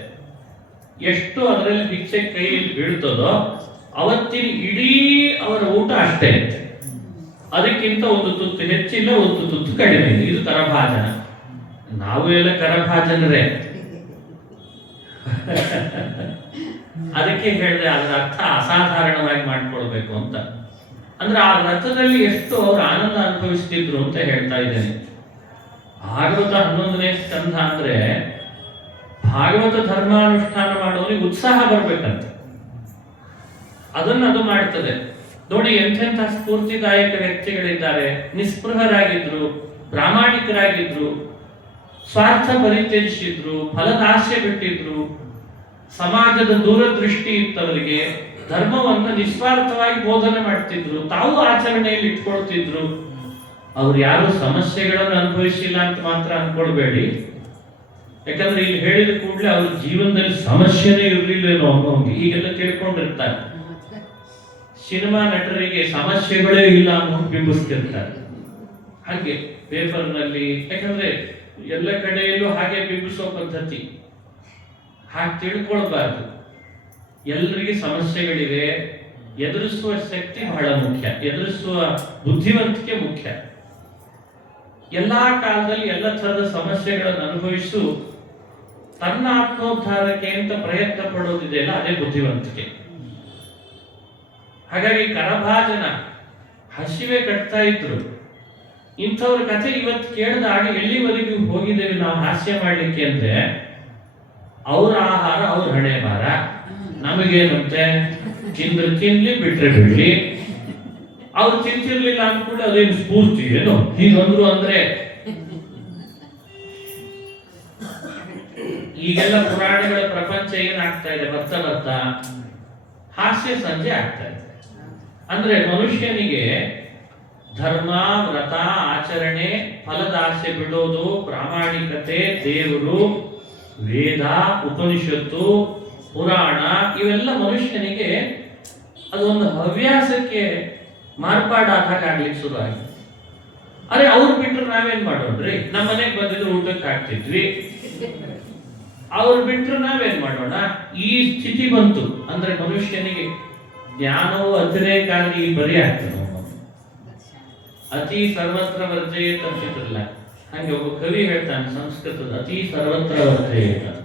ಎಷ್ಟು ಅದರಲ್ಲಿ ಭಿಕ್ಷೆ ಕೈಯಲ್ಲಿ ಬೀಳ್ತದೋ ಅವತ್ತಿನ ಇಡೀ ಅವರ ಊಟ ಅಷ್ಟೇ. ಅದಕ್ಕಿಂತ ಒಂದು ತುತ್ತು ಹೆಚ್ಚಿಲ್ಲ, ಒಂದು ತುತ್ತು ಕಡಿಮೆ ಇಲ್ಲ. ಇದು ಕರಭಾಜನ. ನಾವು ಎಲ್ಲ ಕರಭಾಜನರೇ. ಅದಕ್ಕೆ ಹೇಳಿದ್ರೆ ಅದರ ಅರ್ಥ ಅಸಾಧಾರಣವಾಗಿ ಮಾಡ್ಕೊಳ್ಬೇಕು ಅಂತ. ಅಂದ್ರೆ ಆ ರಥದಲ್ಲಿ ಎಷ್ಟು ಅವರು ಆನಂದ ಅನುಭವಿಸ್ತಿದ್ರು ಅಂತ ಹೇಳ್ತಾ ಇದ್ದೇನೆ. ಭಾಗವತ 11ನೇ ಸ್ಕಂಧ ಅಂದ್ರೆ ಭಾಗವತ ಧರ್ಮಾನುಷ್ಠಾನ ಮಾಡೋರಿಗೆ ಉತ್ಸಾಹ ಬರ್ಬೇಕಂತ. ಅದು ಮಾಡ್ತದೆ. ನೋಡಿ ಎಂತೆಂಥ ಸ್ಫೂರ್ತಿದಾಯಕ ವ್ಯಕ್ತಿಗಳಿದ್ದಾರೆ. ನಿಸ್ಪೃಹರಾಗಿದ್ರು, ಪ್ರಾಮಾಣಿಕರಾಗಿದ್ರು, ಸ್ವಾರ್ಥ ಪರಿತ್ಯಜಿಸಿದ್ರು, ಫಲದಾಸೆ ಬಿಟ್ಟಿದ್ರು, ಸಮಾಜದ ದೂರದೃಷ್ಟಿ ಇತ್ತವರಿಗೆ, ಧರ್ಮವನ್ನು ನಿಸ್ವಾರ್ಥವಾಗಿ ಬೋಧನೆ ಮಾಡ್ತಿದ್ರು, ತಾವು ಆಚರಣೆಯಲ್ಲಿ ಇಟ್ಕೊಳ್ತಿದ್ರು. ಅವ್ರು ಯಾರು ಸಮಸ್ಯೆಗಳನ್ನು ಅನುಭವಿಸಿಲ್ಲ ಅಂತ ಮಾತ್ರ ಅನ್ಕೊಳ್ಬೇಡಿ. ಯಾಕಂದ್ರೆ ಇಲ್ಲಿ ಹೇಳಿದ ಕೂಡಲೇ ಅವ್ರ ಜೀವನದಲ್ಲಿ ಸಮಸ್ಯೆನೇ ಇರಲಿಲ್ಲೇನೋ ಅನ್ನೋಂಗೆ ಈಗೆಲ್ಲ ತಿಳ್ಕೊಂಡಿರ್ತಾರೆ. ಸಿನಿಮಾ ನಟರಿಗೆ ಸಮಸ್ಯೆಗಳೇ ಇಲ್ಲ ಅನ್ನೋ ಬಿಂಬಿಸ್ತಿರ್ತಾರೆ. ಹಾಗೆ ಪೇಪರ್ನಲ್ಲಿ, ಯಾಕಂದ್ರೆ ಎಲ್ಲ ಕಡೆಯಲ್ಲೂ ಹಾಗೆ ಬಿಂಬಿಸೋ ಪದ್ಧತಿ. ಹಾಗೆ ತಿಳ್ಕೊಳ್ಬಾರ್ದು. ಎಲ್ರಿಗೆ ಸಮಸ್ಯೆಗಳಿವೆ. ಎದುರಿಸುವ ಶಕ್ತಿ ಬಹಳ ಮುಖ್ಯ, ಎದುರಿಸುವ ಬುದ್ಧಿವಂತಿಕೆ ಮುಖ್ಯ. ಎಲ್ಲಾ ಕಾಲದಲ್ಲಿ ಎಲ್ಲ ತರದ ಸಮಸ್ಯೆಗಳನ್ನು ಅನುಭವಿಸು ತನ್ನ ಆತ್ಮೋದ್ಧಾರಕ್ಕೆ ಅಂತ ಪ್ರಯತ್ನ ಪಡೋದಿದೆಯಲ್ಲ, ಅದೇ ಬುದ್ಧಿವಂತಿಕೆ. ಹಾಗಾಗಿ ಕರಭಾಜನ ಹಸಿವೆ ಕಟ್ತಾ ಇದ್ರು. ಇಂಥವ್ರ ಕಥೆ ಇವತ್ತು ಕೇಳಿದಾಗ ಎಲ್ಲಿವರೆಗೂ ಹೋಗಿದ್ದೇವೆ ನಾವು ಹಾಸ್ಯ ಮಾಡ್ಲಿಕ್ಕೆ ಅಂದ್ರೆ, ಅವ್ರ ಆಹಾರ ಅವ್ರ ಹಣೆ ಬಾರ, ನಮಗೇನಂತೆ ತಿಂದ್ರೆ ತಿನ್ಲಿ ಬಿಟ್ರೆ ಬಿಡ್ಲಿ. ಅವ್ರು ತಿಂತಿರ್ಲಿಲ್ಲ ಅಂದ್ಕೂಡ ಅದೇನು ಸ್ಫೂರ್ತಿ ಏನು ಹೀಗಂದ್ರು ಅಂದ್ರೆ ಈಗೆಲ್ಲ ಪುರಾಣಗಳ ಪ್ರಪಂಚ ಏನಾಗ್ತಾ ಇದೆ ಬರ್ತಾ ಬರ್ತಾ ಹಾಸ್ಯ ಸಂಜೆ ಆಗ್ತಾ ಇದೆ. ಅಂದ್ರೆ ಮನುಷ್ಯನಿಗೆ ಧರ್ಮ, ವ್ರತ, ಆಚರಣೆ, ಫಲದಾಸೆ ಬಿಡೋದು, ಪ್ರಾಮಾಣಿಕತೆ, ದೇವರು, ವೇದ, ಉಪನಿಷತ್ತು, ಪುರಾಣ ಇವೆಲ್ಲ ಮನುಷ್ಯನಿಗೆ ಅದೊಂದು ಹವ್ಯಾಸಕ್ಕೆ ಮಾರ್ಪಾಡಾದಾಗ ಆಗ್ಲಿಕ್ಕೆ ಶುರು ಆಗಿದೆ. ಅರೆ ಅವ್ರು ಬಿಟ್ಟರು ನಾವೇನ್ ಮಾಡೋಣ್ರಿ, ನಮ್ಮ ಮನೆಗೆ ಬಂದಿದ್ರು ಊಟಕ್ಕೆ ಹಾಕ್ತಿದ್ವಿ, ಅವ್ರು ಬಿಟ್ಟರು ನಾವೇನ್ ಮಾಡೋಣ, ಈ ಸ್ಥಿತಿ ಬಂತು. ಅಂದ್ರೆ ಮನುಷ್ಯನಿಗೆ ಜ್ಞಾನವು ಅತಿರೇಕ ಆಗಿ ಬರೀ ಆಗ್ತದೆ. ಅತಿ ಸರ್ವತ್ರ ವರ್ಜಯೇತ್ ಅಂತಿದ್ರಲ್ಲ, ಹಂಗೆ ಒಬ್ಬ ಕವಿ ಹೇಳ್ತಾನೆ ಸಂಸ್ಕೃತದ, ಅತಿ ಸರ್ವತ್ರ ವರ್ಜಯೇತ್ ಅಂತ.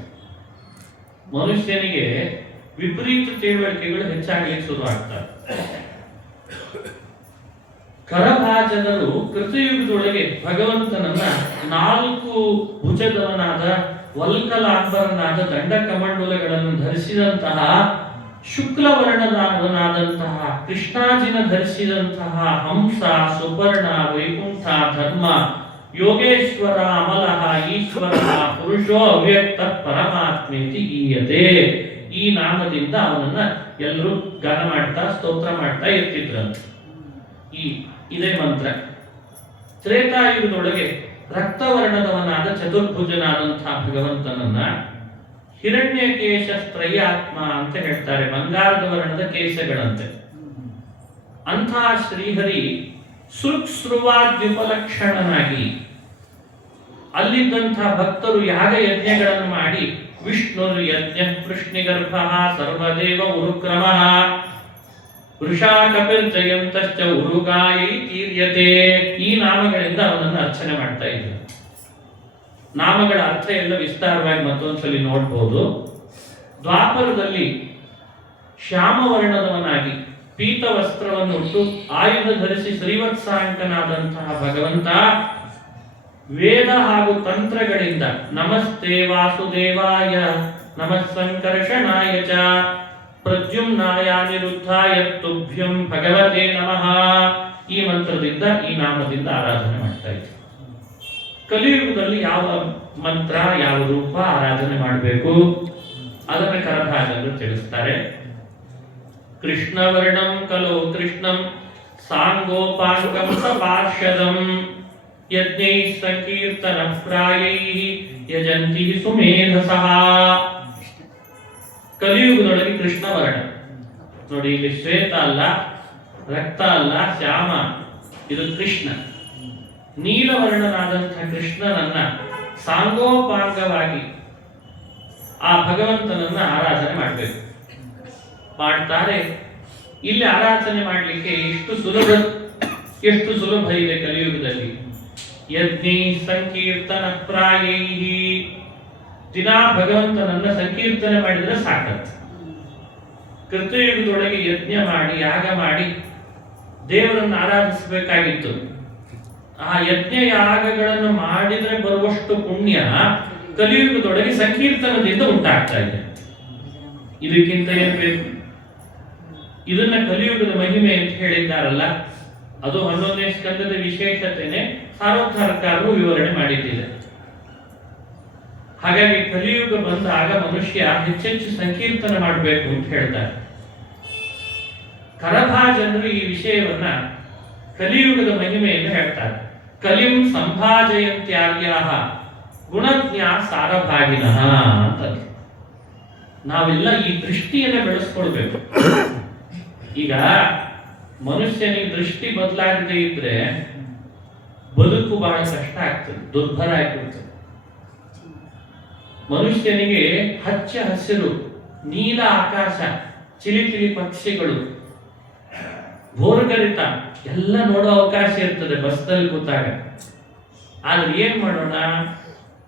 ಮನುಷ್ಯನಿಗೆ ವಿಪರೀತ ತಿಳುವಳಿಕೆಗಳು ಹೆಚ್ಚಾಗಲಿಕ್ಕೆ ಶುರು ಆಗ್ತವೆ. ಕರಭಾಜನರು ಕೃತಯುಗದೊಳಗೆ ಭಗವಂತನನ್ನ 4 ಭುಜದವನಾದ ವಲ್ಕಲಾಂಬರನಾದ ದಂಡ ಕಮಂಡಲಗಳನ್ನು ಧರಿಸಿದಂತಹ, ಶುಕ್ಲವರ್ಣದವನಾದಂತಹ ಕೃಷ್ಣಾಜಿನ ಧರಿಸಿದಂತಹ ಹಂಸ, ಸುಪರ್ಣ, ವೈಕುಂಠ, ಧರ್ಮ, ಯೋಗೇಶ್ವರ, ಅಮಲಃ, ಈಶ್ವರ, ಪುರುಷೋ ಅವ್ಯಕ್ತ ಪರಮಾತ್ಮೇತಿ ಗೀಯತೆ. ಈ ನಾಮದಿಂದ ಅವನನ್ನ ಎಲ್ಲರೂ ಗಾನ ಮಾಡ್ತಾ ಸ್ತೋತ್ರ ಮಾಡ್ತಾ ಇರ್ತಿದ್ರಂತೆ. ಇದೇ ಮಂತ್ರ. ತ್ರೇತಾಯುಗದೊಳಗೆ ರಕ್ತವರ್ಣದವನಾದ ಚತುರ್ಭುಜನಾದಂತಹ ಭಗವಂತನನ್ನ ಹಿರಣ್ಯಕೇಶ ತ್ರಯಾತ್ಮ ಅಂತ ಹೇಳ್ತಾರೆ, ಬಂಗಾರದ ವರ್ಣದ ಕೇಶಗಳಂತೆ. ಅಂಥ ಶ್ರೀಹರಿ ಸೃಕ್ಸೃವಾದ್ಯುಪಲಕ್ಷಣನಾಗಿ ಅಲ್ಲಿದ್ದಂಥ ಭಕ್ತರು ಯಾಗ ಯಜ್ಞಗಳನ್ನು ಮಾಡಿ ವಿಷ್ಣುರ್ ಯಜ್ಞ ಕೃಷ್ಣಿಗರ್ಭ ಸರ್ವದೇವ ಉರುಕ್ರಮ ವೃಷಾ ಕಪಿರ್ ಜಯಂತಶ್ಚ ಉರುಗಾಯಿ ತೀರ್ಯತೆ. ಈ ನಾಮಗಳಿಂದ ಅವನನ್ನು ಅರ್ಚನೆ ಮಾಡ್ತಾ ಇದ್ರು. ನಾಮಗಳ ಅರ್ಥ ಎಲ್ಲ ವಿಸ್ತಾರವಾಗಿ ಮತ್ತೊಂದ್ಸಲಿ ನೋಡ್ಬೋದು. ದ್ವಾಪರದಲ್ಲಿ ಶ್ಯಾಮವರ್ಣದವನಾಗಿ ಪೀತ ವಸ್ತ್ರವನ್ನು ಉಟ್ಟು ಆಯುಧ ಧರಿಸಿ ಶ್ರೀವತ್ಸಾಂಕನಾದಂತಹ ಭಗವಂತ ವೇದ ಹಾಗೂ ತಂತ್ರಗಳಿಂದ ನಮಸ್ತೆ ವಾಸುದೇವಾಯ ನಮಃ ಸಂಕರ್ಷಣಾಯ ಚ ಪ್ರದ್ಯುಮ್ನಾಯ ನಿರುದ್ಧಾಯ ತುಭ್ಯಂ ಭಗವತೆ ನಮಃ. ಈ ಮಂತ್ರದಿಂದ, ಈ ನಾಮದಿಂದ ಆರಾಧನೆ ಮಾಡ್ತಾ ಇದ್ದಾರೆ. ಕಲಿಯುಗದಲ್ಲಿ ಯಾವ ಮಂತ್ರ, ಯಾವ ರೂಪ ಆರಾಧನೆ ಮಾಡಬೇಕು ಅದನ್ನು ಕರಭಾಜನರು ತಿಳಿಸ್ತಾರೆ. ಕೃಷ್ಣವರ್ಣಂ ಕಲೋ ಕೃಷ್ಣಂ ಸಾಂಗೋಪಾಂಗಂ ಸಪಾರ್ಷದಂ ಯಜ್ಞೈ ಸಂಕೀರ್ತನ ಪ್ರಾಯೈ ಯಜಂತಿ ಸುಮೇಧಸಃ. ಕಲಿಯುಗದೊಳಗೆ ಕೃಷ್ಣವರ್ಣ ನೋಡಿ, ಇಲ್ಲಿ ಶ್ವೇತ ಅಲ್ಲ, ರಕ್ತ ಅಲ್ಲ, ಶ್ಯಾಮ, ಇದು ಕೃಷ್ಣ. ನೀಲವರ್ಣನಾದಂತಹ ಕೃಷ್ಣನನ್ನ ಸಾಂಗೋಪಾಂಗವಾಗಿ ಆ ಭಗವಂತನನ್ನ ಆರಾಧನೆ ಮಾಡಬೇಕು. ಮಾಡ್ತಾರೆ. ಇಲ್ಲಿ ಆರಾಧನೆ ಮಾಡಲಿಕ್ಕೆ ಎಷ್ಟು ಸುಲಭ ಇದೆ ಕಲಿಯುಗದಲ್ಲಿ. ಯಜ್ಞಿ ಸಂಕೀರ್ತನ ಪ್ರಾಯೈ, ದಿನಾ ಭಗವಂತನನ್ನ ಸಂಕೀರ್ತನೆ ಮಾಡಿದ್ರೆ ಸಾಕತ್ತೆ. ಕೃತಯುಗದೊಳಗೆ ಯಜ್ಞ ಮಾಡಿ ಯಾಗ ಮಾಡಿ ದೇವರನ್ನು ಆರಾಧಿಸಬೇಕಾಗಿತ್ತು. ಆ ಯಜ್ಞ ಯಾಗಗಳನ್ನು ಮಾಡಿದ್ರೆ ಬರುವಷ್ಟು ಪುಣ್ಯ ಕಲಿಯುಗದೊಳಗೆ ಸಂಕೀರ್ತನದಿಂದ ಉಂಟಾಗ್ತಾ ಇದೆ. ಇದಕ್ಕಿಂತ ಏನ್ ಬೇಕು? ಇದನ್ನ ಕಲಿಯುಗದ ಮಹಿಮೆ ಅಂತ ಹೇಳಿದ್ದಾರಲ್ಲ, ಅದು 11ನೇ ಸ್ಕಂದದ ವಿಶೇಷತೆನೆ ಸಾರ್ವತ್ರಿಕರು ವಿವರಣೆ ಮಾಡಿದ್ದಿದೆ. ಹಾಗಾಗಿ ಕಲಿಯುಗ ಬಂದಾಗ ಮನುಷ್ಯ ಹೆಚ್ಚೆಚ್ಚು ಸಂಕೀರ್ತನ ಮಾಡಬೇಕು ಅಂತ ಹೇಳ್ತಾರೆ. ಕರಭಾಜನರು ಈ ವಿಷಯವನ್ನ ಕಲಿಯುಗದ ಮಹಿಮೆಯನ್ನು ಹೇಳ್ತಾರೆ. ಕಲಿಂ ಸಂಭಾಜಯಂತ್ಯಾರ್ಯಾಹ ಗುಣಜ್ಞ ಸಾರಭಾಗಿನಃ ಅಂತ. ನಾವೆಲ್ಲ ಈ ದೃಷ್ಟಿಯನ್ನ ಬೆಳೆಸ್ಕೊಳ್ಬೇಕು. ಈಗ ಮನುಷ್ಯನಿಗೆ ದೃಷ್ಟಿ ಬದಲಾಗದೆ ಇದ್ರೆ ಬದುಕು ಬಹಳ ಕಷ್ಟ ಆಗ್ತದೆ, ದುರ್ಭರ ಆಗಿಬಿಡ್ತದೆ. ಮನುಷ್ಯನಿಗೆ ಹಚ್ಚ ಹಸಿರು, ನೀಲ ಆಕಾಶ, ಚಿಲಿ ಚಿಲಿ ಪಕ್ಷಿಗಳು, ಭೋರ್ಗರಿತ ಎಲ್ಲ ನೋಡೋ ಅವಕಾಶ ಇರ್ತದೆ ಬಸ್ನಲ್ಲಿ ಕೂತಾಗ. ಆದ್ರೆ ಏನ್ ಮಾಡೋಣ,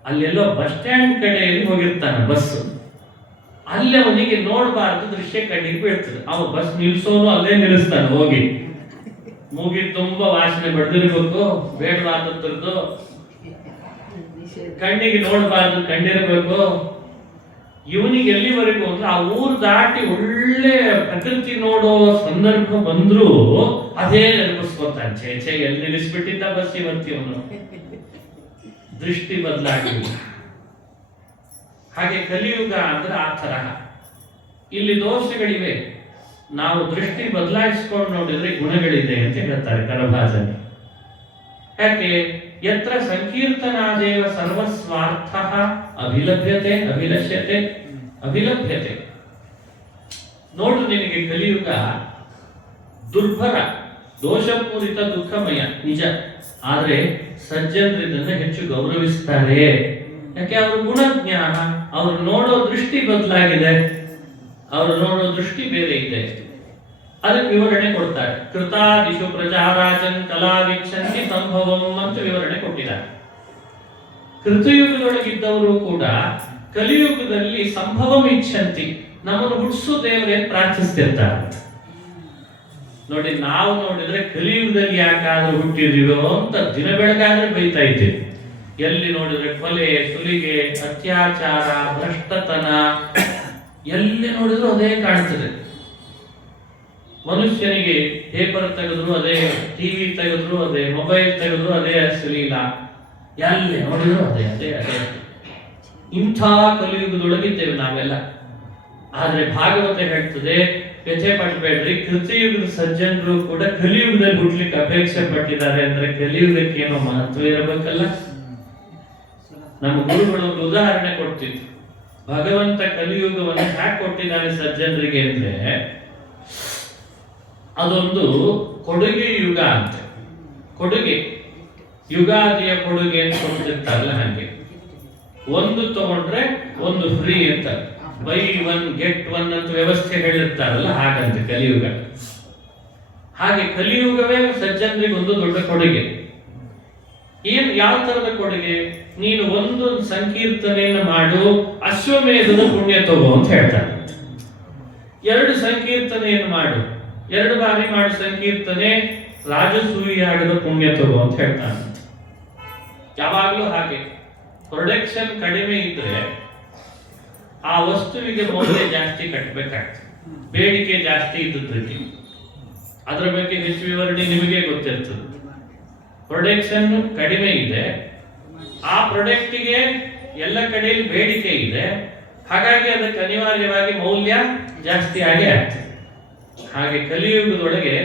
ಅಲ್ಲೆಲ್ಲೋ ಬಸ್ ಸ್ಟ್ಯಾಂಡ್ ಕಡೆಯಲ್ಲಿ ಹೋಗಿರ್ತಾನೆ ಬಸ್, ಅಲ್ಲಿ ಅವನಿಗೆ ನೋಡಬಾರ್ದು ದೃಶ್ಯ ಕಣ್ಣಿಗೆ ಬೀಳ್ತದೆ. ಅವನು ಬಸ್ ನಿಲ್ಸೋನು ಅಲ್ಲೇ ನಿಲ್ಲಿಸ್ತಾನೆ ಹೋಗಿ. ಮೂಗಿ ತುಂಬಾ ವಾಸನೆ ಬಡ್ದಿರ್ಬೇಕು, ಬೇಡವಾದದ್ದು ಕಣ್ಣಿಗೆ ನೋಡಬಾರ್ದು, ಕಂಡಿರಬೇಕು. ಇವನಿಗೆ ಎಲ್ಲಿವರೆಗೂ ಅಂದ್ರೆ ಆ ಊರು ದಾಟಿ ಒಳ್ಳೆ ಪ್ರಕೃತಿ ನೋಡೋ ಸಂದರ್ಭ ಬಂದ್ರು ಅದೇ ನೆನಪಿಸ್ಕೊತಾನೆ. ಛೇ ಎಲ್ಲಿ ನಿಲ್ಲಿಸ್ಬಿಟ್ಟಿದ್ದ ಬಸ್ ಇವತ್ತು. ಇವನು ದೃಷ್ಟಿ ಬದಲಾಗಿ ಹಾಗೆ ಕಲಿಯುಗ ಅಂದ್ರೆ ಆ ತರಹ. ಇಲ್ಲಿ ದೋಷಗಳಿವೆ, ನಾವು ದೃಷ್ಟಿ ಬದಲಾಯಿಸ್ಕೊಂಡು ನೋಡಿದ್ರೆ ಗುಣಗಳಿದೆ ಅಂತ ಹೇಳ್ತಾರೆ ಕರಭಾಜನೆ. ಯಾಕೆ? ಯತ್ರ ಸಂಕೀರ್ತನಾದೇವ ಸರ್ವಸ್ವಾರ್ಥ ಅಭಿಲಭ್ಯತೆ ಅಭಿಲಷ್ಯತೆ ಅಭಿಲಭ್ಯತೆ. ನೋಡು, ನಿನಗೆ ಕಲಿಯುಗ ದುರ್ಭರ, ದೋಷಪೂರಿತ, ದುಃಖಮಯ ನಿಜ. ಆದ್ರೆ ಸಜ್ಜನರು ಇದನ್ನ ಹೆಚ್ಚು ಗೌರವಿಸ್ತಾರೆ. ಯಾಕೆ? ಅವ್ರ ಗುಣಜ್ಞಾನ, ಅವ್ರು ನೋಡೋ ದೃಷ್ಟಿ ಬದಲಾಗಿದೆ, ಅವರು ನೋಡೋ ದೃಷ್ಟಿ ಬೇರೆ ಇದೆ. ಅದಕ್ಕೆ ವಿವರಣೆ ಕೊಡ್ತಾರೆ. ಕೃತಾದಿಶು ಪ್ರಜಾರಾಜನ್ ಕಲಾ ವೀಕ್ಷಂತಿ ಸಂಭವಂ ಅಂತ ವಿವರಣೆ ಕೊಟ್ಟಿದ್ದಾರೆ. ಕೃತಯುಗದೊಳಗಿದ್ದವರು ಕೂಡ ಕಲಿಯುಗದಲ್ಲಿ ಸಂಭವಂ ಇಚ್ಛಂತಿ, ನಮ್ಮನ್ನು ಹುಟ್ಟಿಸೋ ದೇವರೇ ಪ್ರಾರ್ಥಿಸ್ತಿರ್ತಾರೆ. ನೋಡಿ, ನಾವು ನೋಡಿದ್ರೆ ಕಲಿಯುಗದಲ್ಲಿ ಯಾಕಾದ್ರೂ ಹುಟ್ಟಿದೀವೋ ಅಂತ ದಿನ ಬೆಳಗಾದ್ರೆ ಬೈತಾ ಇದ್ದೀವಿ. ಎಲ್ಲಿ ನೋಡಿದ್ರೆ ಕೊಲೆ, ಸುಲಿಗೆ, ಅತ್ಯಾಚಾರ, ಭ್ರಷ್ಟತನ, ಎಲ್ಲಿ ನೋಡಿದ್ರು ಅದೇ ಕಾಣ್ತದೆ. ಮನುಷ್ಯನಿಗೆ ಪೇಪರ್ ತೆಗೆದ್ರು ಅದೇ, ಟಿವಿ ತೆಗೆದ್ರು ಅದೇ, ಮೊಬೈಲ್ ತೆಗೆದ್ರು ಅದೇ ಅಶ್ಲೀಲ, ಎಲ್ಲಿ ನೋಡಿದ್ರು ಅದೇ ಅದೇ ಅದೇ. ಇಂಥ ಕಲಿಯುಗದೊಳಗಿದ್ದೇವೆ ನಾವೆಲ್ಲ. ಆದ್ರೆ ಭಾಗವತ ಹೇಳ್ತದೆ, ವ್ಯಥೆ ಪಟ್ಟಬೇಡ್ರಿ, ಕೃತಯುಗದ ಸಜ್ಜನರು ಕೂಡ ಕಲಿಯುಗದಲ್ಲಿ ಹುಟ್ಲಿಕ್ಕೆ ಅಪೇಕ್ಷೆ ಪಟ್ಟಿದ್ದಾರೆ. ಅಂದ್ರೆ ಕಲಿಯುಗಕ್ಕೆ ಏನೋ ಮಹತ್ವ ಇರಬೇಕಲ್ಲ. ನಮ್ಮ ಗುರುಗಳು ಒಂದು ಉದಾಹರಣೆ ಕೊಡ್ತಿದ್ರು. ಭಗವಂತ ಕಲಿಯುಗವನ್ನು ಹ್ಯಾಕ್ ಕೊಟ್ಟಿದ್ದಾನೆ ಸಜ್ಜನರಿಗೆ ಅಂದ್ರೆ, ಅದೊಂದು ಕೊಡುಗೆ ಯುಗ ಅಂತ. ಕೊಡುಗೆ, ಯುಗಾದಿಯ ಕೊಡುಗೆ ಅಂತ ಕೊಡ್ತಿರ್ತಾರಲ್ಲ ಹಾಗೆ. ಒಂದು ತಗೊಂಡ್ರೆ ಒಂದು ಫ್ರೀ ಅಂತ, ಬೈ ಒನ್ ಗೆಟ್ ಒನ್ ಅಂತ ವ್ಯವಸ್ಥೆ ಹೇಳಿರ್ತಾರಲ್ಲ ಹಾಗಂತ ಕಲಿಯುಗ. ಹಾಗೆ ಕಲಿಯುಗವೇ ಸಜ್ಜನರಿಗೆ ಒಂದು ದೊಡ್ಡ ಕೊಡುಗೆ. ಯಾವ ತರದ ಕೊಡುಗೆ? ನೀನು ಒಂದು ಸಂಕೀರ್ತನೆಯನ್ನು ಮಾಡು, ಅಶ್ವಮೇಧದ ಪುಣ್ಯ ತಗೋ ಅಂತ ಹೇಳ್ತಾರೆ. 2 ಸಂಕೀರ್ತನೆಯನ್ನು ಮಾಡು, 2 ಬಾರಿ ಮಾಡು ಸಂಕೀರ್ತನೆ, ರಾಜಸೂಯಾಗದ ಪುಣ್ಯ ತಗೋ ಅಂತ ಹೇಳ್ತಾನೆ. ಯಾವಾಗ್ಲೂ ಹಾಗೆ. ಪ್ರೊಡಕ್ಷನ್ ಕಡಿಮೆ ಇದ್ರೆ ಆ ವಸ್ತುವಿಗೆ ಮೌಲ್ಯ ಜಾಸ್ತಿ ಕಟ್ಟಬೇಕಾಗ್ತದೆ, ಬೇಡಿಕೆ ಜಾಸ್ತಿ ಇದ್ದದ್ರಿಗೆ. ಅದರ ಬಗ್ಗೆ ಹೆಚ್ಚು ವಿವರಣೆ ನಿಮಗೆ ಗೊತ್ತಿರ್ತದೆ. ಪ್ರೊಡಕ್ಷನ್ ಕಡಿಮೆ ಇದೆ, ಆ ಪ್ರಾಡಕ್ಟಿಗೆ ಎಲ್ಲ ಕಡೆಯಲ್ಲಿ ಬೇಡಿಕೆ ಇದೆ, ಹಾಗಾಗಿ ಅದಕ್ಕೆ ಅನಿವಾರ್ಯವಾಗಿ ಮೌಲ್ಯ ಜಾಸ್ತಿ ಆಗಿ ಆಗ್ತದೆ. ಹಾಗೆ ಕಲಿಯುಗದೊಳಗೆ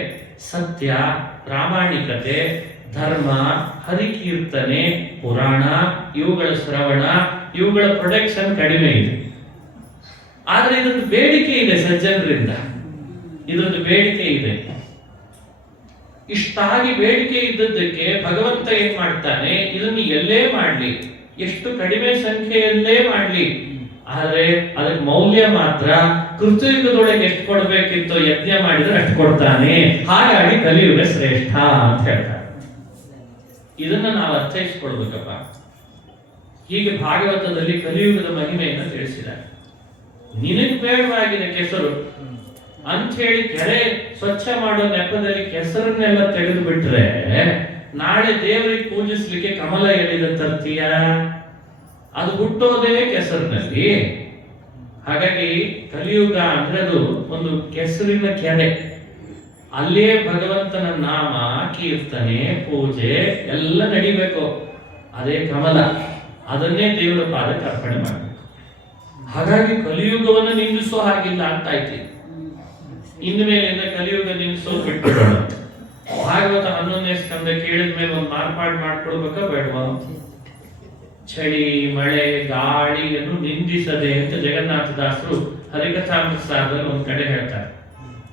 ಸತ್ಯ, ಪ್ರಾಮಾಣಿಕತೆ, ಧರ್ಮ, ಹರಿಕೀರ್ತನೆ, ಪುರಾಣ, ಇವುಗಳ ಶ್ರವಣ, ಇವುಗಳ ಪ್ರೊಡಕ್ಷನ್ ಕಡಿಮೆ ಇದೆ. ಆದ್ರೆ ಇದೊಂದು ಬೇಡಿಕೆ ಇದೆ ಸಜ್ಜನರಿಂದ, ಇದೊಂದು ಬೇಡಿಕೆ ಇದೆ. ಇಷ್ಟಾಗಿ ಬೇಡಿಕೆ ಇದ್ದದ್ದಕ್ಕೆ ಭಗವಂತ ಏನ್ ಮಾಡ್ತಾನೆ, ಇದನ್ನು ಎಲ್ಲೇ ಮಾಡ್ಲಿ, ಎಷ್ಟು ಕಡಿಮೆ ಸಂಖ್ಯೆಯಲ್ಲೇ ಮಾಡ್ಲಿ, ಆದ್ರೆ ಅದಕ್ಕೆ ಮೌಲ್ಯ ಮಾತ್ರ ಕೃತಯುಗದೊಳಗೆ ಎಷ್ಟು ಕೊಡ್ಬೇಕಿತ್ತು ಯಜ್ಞ ಮಾಡಿದ್ರೆ ಅಷ್ಟು ಕೊಡ್ತಾನೆ. ಹಾಗಾಗಿ ಕಲಿಯುಗ ಶ್ರೇಷ್ಠ ಅಂತ ಹೇಳ್ತಾರೆ. ಇದನ್ನ ನಾವು ಅರ್ಥೈಸಿಕೊಳ್ಬೇಕಪ್ಪ. ಹೀಗೆ ಭಾಗವತದಲ್ಲಿ ಕಲಿಯುಗದ ಮಹಿಮೆಯನ್ನು ತಿಳಿಸಿದ್ದಾರೆ. ನಿನಗೆ ಬೇಡವಾಗಿದೆ ಕೆಸರು ಅಂತ ಹೇಳಿ ಕೆರೆ ಸ್ವಚ್ಛ ಮಾಡೋ ನೆಪದಲ್ಲಿ ಕೆಸರನ್ನೆಲ್ಲ ತೆಗೆದು ಬಿಟ್ರೆ ನಾಳೆ ದೇವರಿಗೆ ಪೂಜಿಸ್ಲಿಕ್ಕೆ ಕಮಲ ಎಲ್ಲಿದ ತರ್ತೀಯ? ಅದು ಹುಟ್ಟೋದೇ ಕೆಸರಿನಲ್ಲಿ. ಹಾಗಾಗಿ ಕಲಿಯುಗ ಅಂದ್ರೆ ಅದು ಒಂದು ಕೆಸರಿನ ಕೆರೆ. ಅಲ್ಲೇ ಭಗವಂತನ ನಾಮ, ಕೀರ್ತನೆ, ಪೂಜೆ ಎಲ್ಲ ನಡಿಬೇಕು. ಅದೇ ಕಮಲ, ಅದನ್ನೇ ದೇವರ ಪಾದಕ್ಕೆ ಅರ್ಪಣೆ ಮಾಡಬೇಕು. ಹಾಗಾಗಿ ಕಲಿಯುಗವನ್ನು ನಿಂದಿಸೋ ಹಾಗಿಲ್ಲ ಅಂತ ಆಯ್ತು. ಇನ್ನು ಮೇಲಿಂದ ಕಲಿಯುಗ ನಿಲ್ಲಿಸೋ ಬಿಟ್ಬಿಡೋಣ. ಭಾಗವತ 11ನೇ ಸ್ಕಂದ ಕೇಳಿದ ಮೇಲೆ ಒಂದು ಮಾರ್ಪಾಡು ಮಾಡ್ಕೊಡ್ಬೇಕ ಬೇಡವಾ? ಚಳಿ, ಮಳೆ, ಗಾಳಿಯನ್ನು ನಿಂದಿಸದೆ ಅಂತ ಜಗನ್ನಾಥದಾಸರು ಹರಿಕಥಾಮೃತಸಾರದಲ್ಲಿ ಒಂದ್ ಕಡೆ ಹೇಳ್ತಾರೆ.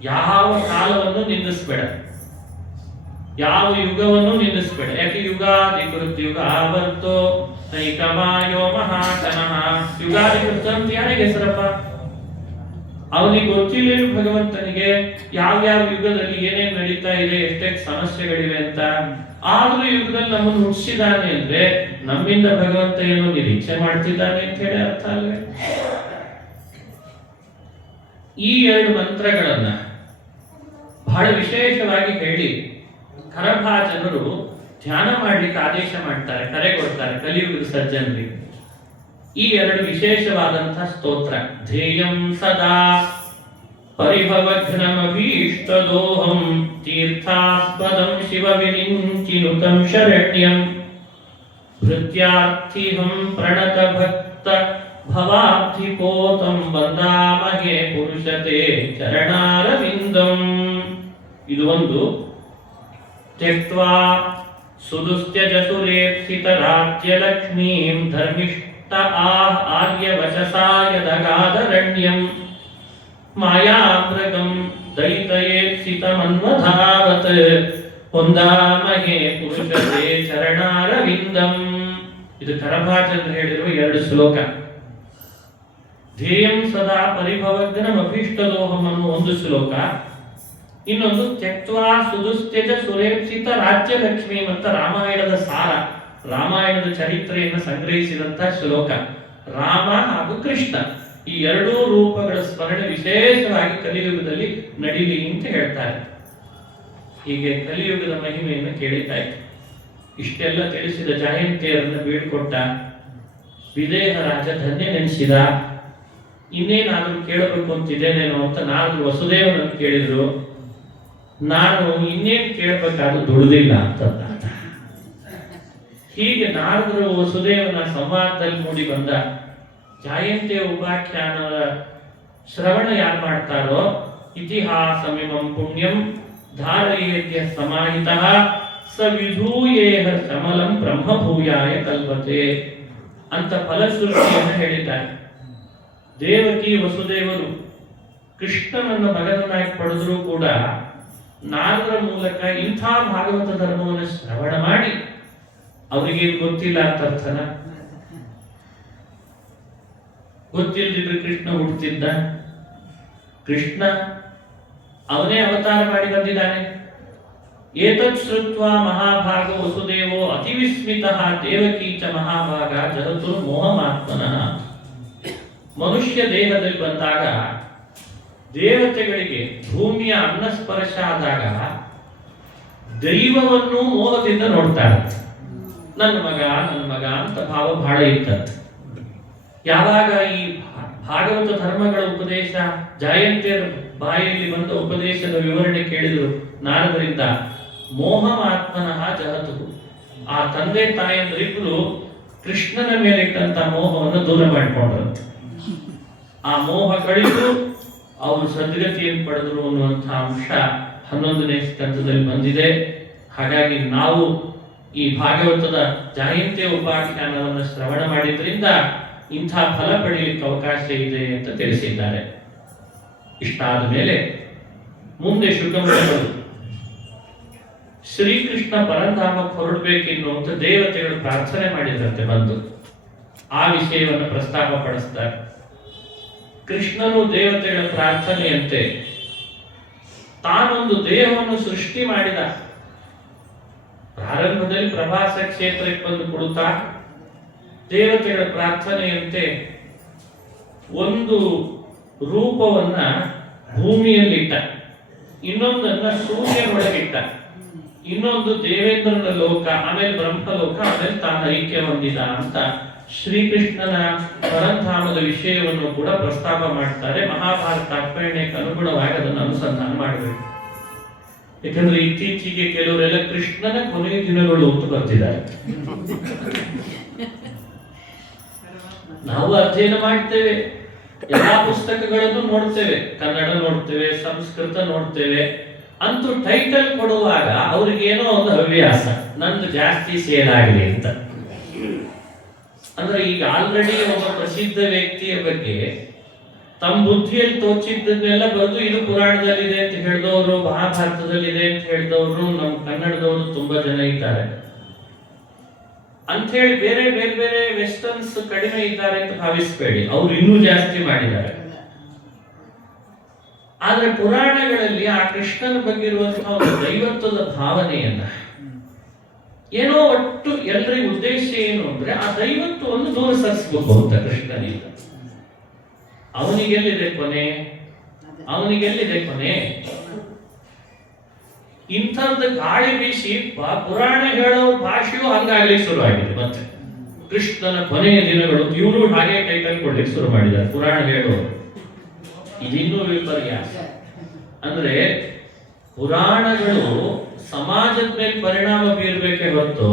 ಯಾವ ಕಾಲವನ್ನು ನಿಂದಿಸ್ಬೇಡ, ಯಾವ ಯುಗವನ್ನು ನಿಂದಿಸ್ಬೇಡ. ಯಾಕೆ? ಯುಗಾಧಿಕೃತ ಯುಗ ಆವರ್ತೋ ನೈಕಮಾಯೋ ಮಹಾತನಃ. ಯುಗಾಧಿಕೃತ ಅಂತ ಯಾರಿಗೆ ಹೆಸರಪ್ಪ? ಅವನಿಗೆ ಗೊತ್ತಿಲ್ಲೇನು ಭಗವಂತನಿಗೆ ಯಾವ್ಯಾವ ಯುಗದಲ್ಲಿ ಏನೇನ್ ನಡೀತಾ ಇದೆ, ಎಷ್ಟೆಷ್ಟು ಸಮಸ್ಯೆಗಳಿವೆ ಅಂತ. ಆದ್ರೂ ಯುಗದಲ್ಲಿ ನಮ್ಮನ್ನು ಹುಟ್ಟಿಸಿದಾನೆ ಅಂದ್ರೆ ನಮ್ಮಿಂದ ಭಗವಂತ ಏನೋ ನಿರೀಕ್ಷೆ ಮಾಡ್ತಿದ್ದಾನೆ ಅಂತ ಹೇಳಿ ಅರ್ಥ ಅಲ್ವೇ? ಈ 2 ಮಂತ್ರಗಳನ್ನ ಬಹಳ ವಿಶೇಷವಾಗಿ ಹೇಳಿ ಕರಭಾಜನರು ಧ್ಯಾನ ಮಾಡ್ಲಿಕ್ಕೆ ಆದೇಶ ಮಾಡ್ತಾರೆ, ಕರೆ ಕೊಡ್ತಾರೆ ಕಲಿಯುಗದ ಸಜ್ಜನರಿಗೆ. ಈ 2 ವಿಶೇಷವಾದಂತಹ ಸ್ತೋತ್ರ. ಧ್ಯೇಯಂ ಸದಾ ಪರಿಭವಘ್ನಮಭೀಷ್ಟದೋಹಂ ತೀರ್ಥಾಸ್ಪದಂ ಶಿವ ವಿರಿಂಚಿನುತಂ ಶರಣ್ಯಂ ಭೃತ್ಯಾರ್ಥಿಹಂ ಪ್ರಣತ ಭಕ್ತ ಭವಾಬ್ಧಿಪೋತಂ ವಂದಾಮಹೇ ಪುರುಷತೆ ಚರಣಾರವಿಂದಂ. ಇದು ಒಂದು. ತ್ಯಕ್ತ್ವಾ ಸುದುಸ್ತ್ಯಜಸುರೇಪ್ಸಿತ ರಾಜ್ಯಲಕ್ಷ್ಮೀಂ ಧರ್ಮಿಷ್ಠ ಆರ್ಯವಚಸಾ ಯದಗಾದರಣ್ಯಂ ಮಾಯಾಮೃಗಂ ದಯಿತಯೇಪ್ಸಿತಮನ್ವಧಾವತ್ ವಂದಾಮಹೇ ಪುರುಷತೆ ಚರಣಾರವಿಂದಂ. ಇದು ಕರಭಾಜನ್ ಹೇಳಿರುವ 2 ಶ್ಲೋಕ. ಧ್ಯೇಯಂ ಸದಾ ಪರಿಭವಗ್ನಮಭೀಷ್ಟದೋಹಂ ಅನ್ನುವ 1 ಶ್ಲೋಕ. ಇನ್ನೊಂದು ತ್ಯಕ್ತ್ವಾ ಸುದುಸ್ತ್ಯಜ ಸುರೇಪ್ಸಿತ ರಾಜ್ಯಲಕ್ಷ್ಮಿ ಅಂತ ರಾಮಾಯಣದ ಸಾರ, ರಾಮಾಯಣದ ಚರಿತ್ರೆಯನ್ನು ಸಂಗ್ರಹಿಸಿದಂತಹ ಶ್ಲೋಕ. ರಾಮ ಹಾಗೂ ಕೃಷ್ಣ ಈ 2 ರೂಪಗಳ ಸ್ಮರಣೆ ವಿಶೇಷವಾಗಿ ಕಲಿಯುಗದಲ್ಲಿ ನಡೀಲಿ ಅಂತ ಹೇಳ್ತಾರೆ. ಹೀಗೆ ಕಲಿಯುಗದ ಮಹಿಮೆಯನ್ನು ಕೇಳಿತಾ ಇತ್ತು. ಇಷ್ಟೆಲ್ಲ ತಿಳಿಸಿದ ಜಯಂತಿಯರನ್ನು ಬೀಳ್ಕೊಟ್ಟ ವಿದೇಹ ರಾಜ ಧನ್ಯನೆನಿಸಿದ. ಇನ್ನೇನಾದ್ರೂ ಕೇಳಬೇಕು ಅಂತಿದ್ದೇನೇನೋ ಅಂತ ನಾರದರು ವಸುದೇವನನ್ನು ಕೇಳಿದ್ರು. ನಾನು ಇನ್ನೇನು ಕೇಳಬೇಕಾದ್ರೂ ದುಡಿದಿಲ್ಲ ಅಂತ. ಹೀಗೆ ನಾರದರು ವಸುದೇವನ ಸಂವಾದದಲ್ಲಿ ಮೂಡಿ ಬಂದ ಜಯಂತಿಯ ಉಪಾಖ್ಯಾನದ ಶ್ರವಣ ಯಾರು ಮಾಡ್ತಾರೋ ಇತಿಹಾಸಮಿಮಂ ಪುಣ್ಯಂ ಧಾರಯೇತ್ಯ ಸಮಾಹಿತಃ ಸ ವಿಧೂಯೇಹ ಕಮಲಂ ಬ್ರಹ್ಮಭೂಯಾಯ ಕಲ್ಪತೆ ಅಂತ ಫಲಶ್ರುತಿಯನ್ನು ಹೇಳಿದ್ದಾರೆ. ದೇವಕಿ ವಸುದೇವರು ಕೃಷ್ಣನನ್ನು ಮಗನನ್ನಾಗಿ ಪಡೆದರೂ ಕೂಡ ನಾರದರ ಮೂಲಕ ಇಂಥ ಭಾಗವತ ಧರ್ಮವನ್ನು ಶ್ರವಣ ಮಾಡಿ ಅವರಿಗೆ ಗೊತ್ತಿಲ್ಲ ಅಂತ ಅರ್ಥನ. ಗೊತ್ತಿಲ್ಲದಿದ್ರೆ ಕೃಷ್ಣ ಹುಟ್ಟುತ್ತಿದ್ದ. ಕೃಷ್ಣ ಅವನೇ ಅವತಾರ ಮಾಡಿ ಬಂದಿದ್ದಾನೆ. ಏತತ್ ಶ್ರುತ್ವಾ ಮಹಾಭಾಗ ವಸುದೇವೋ ಅತಿವಿಸ್ಮಿತಃ ದೇವಕೀ ಚ ಮಹಾಭಾಗ ಜಗತ್ತು ಮೋಹಮಾತ್ಮನಃ. ಮನುಷ್ಯ ದೇಹದಲ್ಲಿ ಬಂದಾಗ ದೇವತೆಗಳಿಗೆ ಭೂಮಿಯ ಅನ್ನಸ್ಪರ್ಶ ಆದಾಗ ದೈವವನ್ನು ಮೋಹದಿಂದ ನೋಡ್ತಾರೆ. ನನ್ನ ಮಗ ಅಂತ ಭಾವ ಬಹಳ ಇತ್ತಂತೆ. ಯಾವಾಗ ಈ ಭಾಗವತ ಧರ್ಮಗಳ ಉಪದೇಶ ಜಯಂತಿಯರ ಬಾಯಲ್ಲಿ ಬಂದ ಉಪದೇಶದ ವಿವರಣೆ ಕೇಳಿದ್ರು ನಾರದರಿಂದ, ಮೋಹಮಾತ್ಮನಃ ಜಗತ್ತು, ಆ ತಂದೆ ತಾಯಂದ್ರಿಬ್ರು ಕೃಷ್ಣನ ಮೇಲಿಟ್ಟಂತ ಮೋಹವನ್ನು ದೂರ ಮಾಡಿಕೊಂಡ್ರಂತೆ. ಆ ಮೋಹ ಕಳೆದು ಅವರು ಸದ್ಗತಿಯನ್ನು ಪಡೆದರು ಅನ್ನುವಂತಹ ಅಂಶ 11ನೇ ಸ್ಕಂದದಲ್ಲಿ ಬಂದಿದೆ. ಹಾಗಾಗಿ ನಾವು ಈ ಭಾಗವತದ ಜಯಂತಿಯ ಉಪಾಖ್ಯಾನವನ್ನು ಶ್ರವಣ ಮಾಡಿದ್ರಿಂದ ಇಂಥ ಫಲ ಪಡೆಯಲಿಕ್ಕೆ ಅವಕಾಶ ಇದೆ ಅಂತ ತಿಳಿಸಿದ್ದಾರೆ. ಇಷ್ಟಾದ ಮೇಲೆ ಮುಂದೆ ಶುಕಮುನಿಗಳು ಶ್ರೀಕೃಷ್ಣ ಪರಂಧಾಮಕ್ಕೆ ಹೊರಡಬೇಕೆನ್ನುವಂತ ದೇವತೆಗಳು ಪ್ರಾರ್ಥನೆ ಮಾಡಿದ್ರಂತೆ. ಬಂದು ಆ ವಿಷಯವನ್ನು ಪ್ರಸ್ತಾಪ ಪಡಿಸ್ತಾರೆ. ಕೃಷ್ಣನು ದೇವತೆಗಳ ಪ್ರಾರ್ಥನೆಯಂತೆ ತಾನೊಂದು ದೇಹವನ್ನು ಸೃಷ್ಟಿ ಮಾಡಿದ. ಪ್ರಾರಂಭದಲ್ಲಿ ಪ್ರಭಾಸ ಕ್ಷೇತ್ರಕ್ಕೆ ಬಂದು ಕೊಡುತ್ತಾ ದೇವತೆಗಳ ಪ್ರಾರ್ಥನೆಯಂತೆ ಒಂದು ರೂಪವನ್ನ ಭೂಮಿಯಲ್ಲಿಟ್ಟ, ಇನ್ನೊಂದನ್ನ ಸೂರ್ಯನೊಳಗಿಟ್ಟ, ಇನ್ನೊಂದು ದೇವೇಂದ್ರನ ಲೋಕ, ಆಮೇಲೆ ಬ್ರಹ್ಮಲೋಕ, ಆಮೇಲೆ ತಾನು ಐಕ್ಯ ಹೊಂದಿದ ಅಂತ ಶ್ರೀಕೃಷ್ಣನ ಪರಂಧಾಮದ ವಿಷಯವನ್ನು ಕೂಡ ಪ್ರಸ್ತಾಪ ಮಾಡ್ತಾರೆ. ಮಹಾಭಾರತ ತಾತ್ಪರ್ಯಕ್ಕೆ ಅನುಗುಣವಾಗಿ ಅದನ್ನು ಅನುಸಂಧಾನ ಮಾಡಬೇಕು. ಯಾಕಂದ್ರೆ ಇತ್ತೀಚೆಗೆ ಕೆಲವರೆಲ್ಲ ಕೃಷ್ಣನ ಕೊನೆಯ ದಿನಗಳು ಅಂತ ಬರ್ತಿದ್ದಾರೆ. ನಾವು ಅಧ್ಯಯನ ಮಾಡ್ತೇವೆ, ಎಲ್ಲಾ ಪುಸ್ತಕಗಳನ್ನು ನೋಡ್ತೇವೆ, ಕನ್ನಡ ನೋಡ್ತೇವೆ, ಸಂಸ್ಕೃತ ನೋಡ್ತೇವೆ. ಅಂತೂ ಟೈಟಲ್ ಕೊಡುವಾಗ ಅವ್ರಿಗೇನೋ ಒಂದು ಹವ್ಯಾಸ, ನಂದು ಜಾಸ್ತಿ ಸೇಲ್ ಆಗಲಿ ಅಂತ. ಅಂದ್ರೆ ಈಗ ಆಲ್ರೆಡಿ ಒಬ್ಬ ಪ್ರಸಿದ್ಧ ವ್ಯಕ್ತಿಯ ಬಗ್ಗೆ ತಮ್ಮ ಬುದ್ಧಿಯಲ್ಲಿ ತೋಚಿದ್ದನ್ನೆಲ್ಲ ಬರೆದು ಇದು ಪುರಾಣದಲ್ಲಿದೆ ಅಂತ ಹೇಳಿದವರು, ಮಹಾಭಾರತದಲ್ಲಿದೆ ಅಂತ ಹೇಳಿದವರು ನಮ್ಮ ಕನ್ನಡದವರು ತುಂಬಾ ಜನ ಇದ್ದಾರೆ. ಅಂತ ಹೇಳಿ ಬೇರೆ ಬೇರೆ ಬೇರೆ ವೆಸ್ಟರ್ನ್ಸ್ ಕಡಿಮೆ ಇದ್ದಾರೆ ಅಂತ ಭಾವಿಸಬೇಡಿ, ಅವ್ರು ಇನ್ನೂ ಜಾಸ್ತಿ ಮಾಡಿದ್ದಾರೆ. ಆದ್ರೆ ಪುರಾಣಗಳಲ್ಲಿ ಆ ಕೃಷ್ಣನ ಬಗ್ಗೆ ಇರುವಂತಹ ಒಂದು ದೈವತ್ವದ ಭಾವನೆಯನ್ನ ಏನೋ ಒಟ್ಟು ಎಲ್ಲರಿಗೂ ಉದ್ದೇಶ ಏನು ಅಂದ್ರೆ ಆ ದೈವತ್ವವನ್ನು ದೂರ ಸರಿಸಬೇಕು ಅಂತ ಕೃಷ್ಣನಿಂದ. ಅವನಿಗೆಲ್ಲಿದೆ ಕೊನೆ, ಅವನಿಗೆಲ್ಲಿದೆ ಕೊನೆ? ಇಂಥದ್ದು ಗಾಳಿ ಬೀಸಿ ಪುರಾಣ ಹೇಳೋ ಭಾಷೆಯೂ ಹಂಗಾಗ್ಲಿಕ್ಕೆ ಶುರುವಾಗಿದೆ. ಮತ್ತೆ ಕೃಷ್ಣನ ಕೊನೆಯ ದಿನಗಳು ಇವರು ಹಾಗೆ ಟೈಟಲ್ ಕೊಡ್ಲಿಕ್ಕೆ ಶುರು ಮಾಡಿದ್ದಾರೆ ಪುರಾಣ ಹೇಳೋರು. ಇದಿನ್ನೂ ವಿಪರ್ಯಾಸ. ಅಂದ್ರೆ ಪುರಾಣಗಳು ಸಮಾಜದ ಮೇಲೆ ಪರಿಣಾಮ ಬೀರ್ಬೇಕೆ ಹೊರತು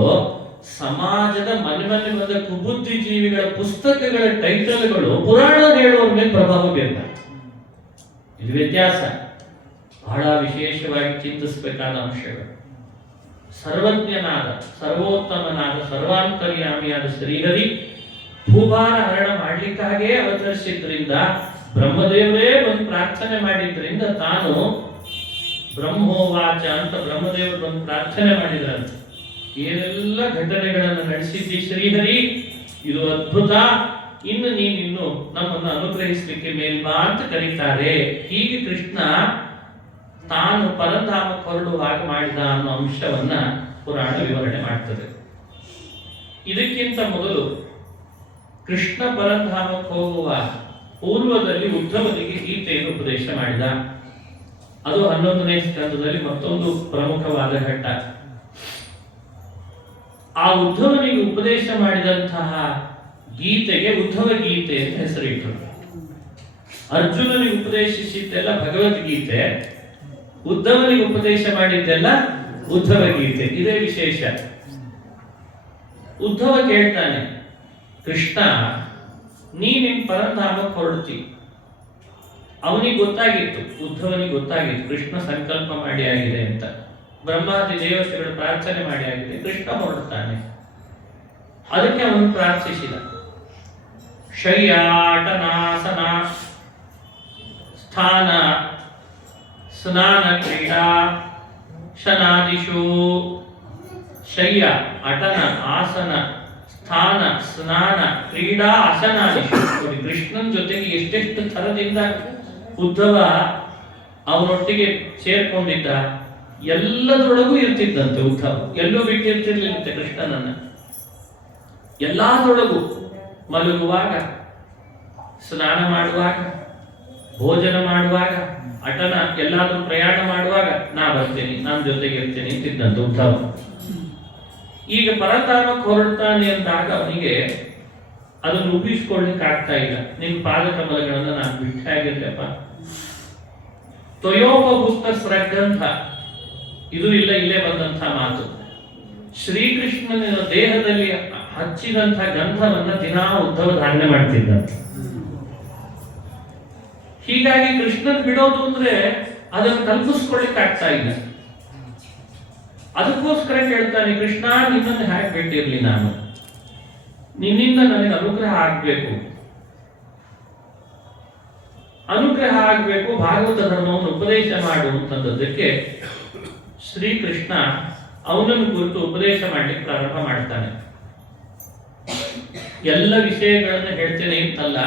ಸಮಾಜದ ಮನೆ ಮನೆ ಬಂದ ಕುಬುದ್ಧಿ ಜೀವಿಗಳ ಪುಸ್ತಕಗಳ ಟೈಟಲ್ಗಳು ಪುರಾಣ ಹೇಳುವವ್ರ ಮೇಲೆ ಪ್ರಭಾವ ಬೀರ್ತಾರೆ. ಇದು ವ್ಯತ್ಯಾಸ. ಬಹಳ ವಿಶೇಷವಾಗಿ ಚಿಂತಿಸಬೇಕಾದ ಅಂಶಗಳು. ಸರ್ವಜ್ಞನಾದ, ಸರ್ವೋತ್ತಮನಾದ, ಸರ್ವಾಂತರ್ಯಾಮಿಯಾದ ಶ್ರೀಹರಿ ಭೂಭಾರ ಹರಣ ಮಾಡ್ಲಿಕ್ಕಾಗೇ ಅವತರಿಸಿದ್ರಿಂದ, ಬ್ರಹ್ಮದೇವರೇ ಬಂದು ಪ್ರಾರ್ಥನೆ ಮಾಡಿದ್ರಿಂದ ತಾನು ಬ್ರಹ್ಮೋವಾಚ ಅಂತ ಬ್ರಹ್ಮದೇವರು ಬಂದು ಪ್ರಾರ್ಥನೆ ಮಾಡಿದ್ರಂತೆ. ಏನೆಲ್ಲ ಘಟನೆಗಳನ್ನು ನಡೆಸಿದ್ದಿ ಶ್ರೀಹರಿ, ಇದು ಅದ್ಭುತ, ಇನ್ನು ನೀನಿನ್ನು ನಮ್ಮನ್ನು ಅನುಗ್ರಹಿಸಲಿಕ್ಕೆ ಮೇಲ್ಬಾ ಅಂತ ಕರೀತಾರೆ. ಹೀಗೆ ಕೃಷ್ಣ ತಾನು ಪರಧಾಮಕ್ಕೆ ಹೊರಡುವಾಗ ಮಾಡಿದ ಅನ್ನೋ ಅಂಶವನ್ನ ಪುರಾಣ ವಿವರಣೆ ಮಾಡ್ತದೆ. ಇದಕ್ಕಿಂತ ಮೊದಲು ಕೃಷ್ಣ ಪರಧಾಮಕ್ಕೆ ಹೋಗುವ ಪೂರ್ವದಲ್ಲಿ ಉದ್ಧವನಿಗೆ ಗೀತೆಯನ್ನು ಉಪದೇಶ ಮಾಡಿದ. ಅದು 11ನೇ ಸ್ಕಂದದಲ್ಲಿ ಮತ್ತೊಂದು ಪ್ರಮುಖವಾದ ಘಟ್ಟ. ಆ ಉದ್ಧವನಿಗೆ ಉಪದೇಶ ಮಾಡಿದಂತಹ ಗೀತೆಗೆ ಉದ್ಧವ ಗೀತೆ ಅಂತ ಹೆಸರಿಟ್ಟರು. ಅರ್ಜುನನಿಗೆ ಉಪದೇಶಿಸಿದ್ದೆಲ್ಲ ಭಗವದ್ಗೀತೆ, ಉದ್ಧವನಿಗೆ ಉಪದೇಶ ಮಾಡಿದ್ದೆಲ್ಲ ಉದ್ಧವ ಗೀತೆ. ಇದೇ ವಿಶೇಷ. ಉದ್ಧವ ಕೇಳ್ತಾನೆ, ಕೃಷ್ಣ ನೀನಿನ್ ಪರಧಾಮಕ್ಕೆ ಹೊರಡ್ತಿ. ಅವನಿಗೆ ಗೊತ್ತಾಗಿತ್ತು, ಉದ್ಧವನಿಗೆ ಗೊತ್ತಾಗಿತ್ತು ಕೃಷ್ಣ ಸಂಕಲ್ಪ ಮಾಡಿ ಆಗಿದೆ ಅಂತ. ಬ್ರಹ್ಮಾದಿ ದೇವತೆಗಳು ಪ್ರಾರ್ಥನೆ ಮಾಡಿ ಆಗಿದೆ, ಕೃಷ್ಣ ಹೊರಡ್ತಾನೆ. ಅದಕ್ಕೆ ಅವನು ಪ್ರಾರ್ಥಿಸಿದ, ಶಯ್ಯಾಟನಾಸನ ಸ್ಥಾನ ಸ್ನಾನ ಕ್ರೀಡಾ ಶನಾದಿಷು. ಶಯ್ಯ, ಅಟನ, ಆಸನ, ಸ್ಥಾನ, ಸ್ನಾನ, ಕ್ರೀಡಾ, ಅಸನಾದಿಷು. ನೋಡಿ, ಕೃಷ್ಣನ್ ಜೊತೆಗೆ ಎಷ್ಟೆಷ್ಟು ಥರದಿಂದ ಉದ್ಧವ ಅವನೊಟ್ಟಿಗೆ ಸೇರ್ಕೊಂಡಿದ್ದ. ಎಲ್ಲದರೊಳಗೂ ಇರ್ತಿದ್ದಂತೆ ಉದ್ಧವ, ಎಲ್ಲೂ ಬಿಟ್ಟಿರ್ತಿರ್ಲಿಲ್ಲಂತೆ ಕೃಷ್ಣನನ್ನ. ಎಲ್ಲದರೊಳಗೂ ಮಲಗುವಾಗ, ಸ್ನಾನ ಮಾಡುವಾಗ, ಭೋಜನ ಮಾಡುವಾಗ, ಅಟನ, ಎಲ್ಲಾದ್ರೂ ಪ್ರಯಾಣ ಮಾಡುವಾಗ ನಾ ಬರ್ತೇನೆ, ನಾನು ಜೊತೆಗೆ ಇರ್ತೇನೆ ಅಂತಿದ್ದಂತೆ ಉದ್ಧವ. ಈಗ ಪರಧಾಮಕ್ಕೆ ಹೊರಡ್ತಾನೆ ಅಂದಾಗ ಅವನಿಗೆ ಅದನ್ನು ಉಪಿಸ್ಕೊಳ್ಳಿಕ್ಕೆ ಆಗ್ತಾ ಇಲ್ಲ. ನಿಮ್ ಪಾದಕಮಲಗಳನ್ನು ನಾನು ಬಿಟ್ಟಾಗಿರ್ಲಪ್ಪ. ತ್ವಯೋಪಭುಕ್ತ ಸ್ರಗ್ಗಂಧ, ಇದು ಇಲ್ಲೇ ಬಂದಂತಹ ಮಾತು. ಶ್ರೀಕೃಷ್ಣನ ದೇಹದಲ್ಲಿ ಹಚ್ಚಿದಂತಹ ಗಂಧವನ್ನ ದಿನಾ ಉದ್ಧವ ಧಾರಣೆ ಮಾಡ್ತಿದ್ದಂತೆ. ಹೀಗಾಗಿ ಕೃಷ್ಣನ್ ಬಿಡೋದು ಅಂದ್ರೆ ಅದನ್ನು ಕಲ್ಪಿಸ್ಕೊಳ್ಳಿಕ್ಕೆ ಆಗ್ತಾ ಇಲ್ಲ. ಅದಕ್ಕೋಸ್ಕರ ಕೇಳ್ತಾನೆ, ಕೃಷ್ಣ ನಿನ್ನನ್ನು ಹ್ಯಾಕ್ ಬಿಟ್ಟಿರ್ಲಿ ನಾನು, ನಿನ್ನಿಂದ ನನಗೆ ಅನುಗ್ರಹ ಆಗ್ಬೇಕು, ಅನುಗ್ರಹ ಆಗ್ಬೇಕು, ಭಾಗವತ ಧರ್ಮವನ್ನು ಉಪದೇಶ ಮಾಡು ಅಂತಂದದ್ದಕ್ಕೆ ಶ್ರೀಕೃಷ್ಣ ಅವನನ್ನು ಕುರಿತು ಉಪದೇಶ ಮಾಡ್ಲಿಕ್ಕೆ ಪ್ರಾರಂಭ ಮಾಡ್ತಾನೆ. ಎಲ್ಲ ವಿಷಯಗಳನ್ನು ಹೇಳ್ತೇನೆ ಅಂತಲ್ಲ,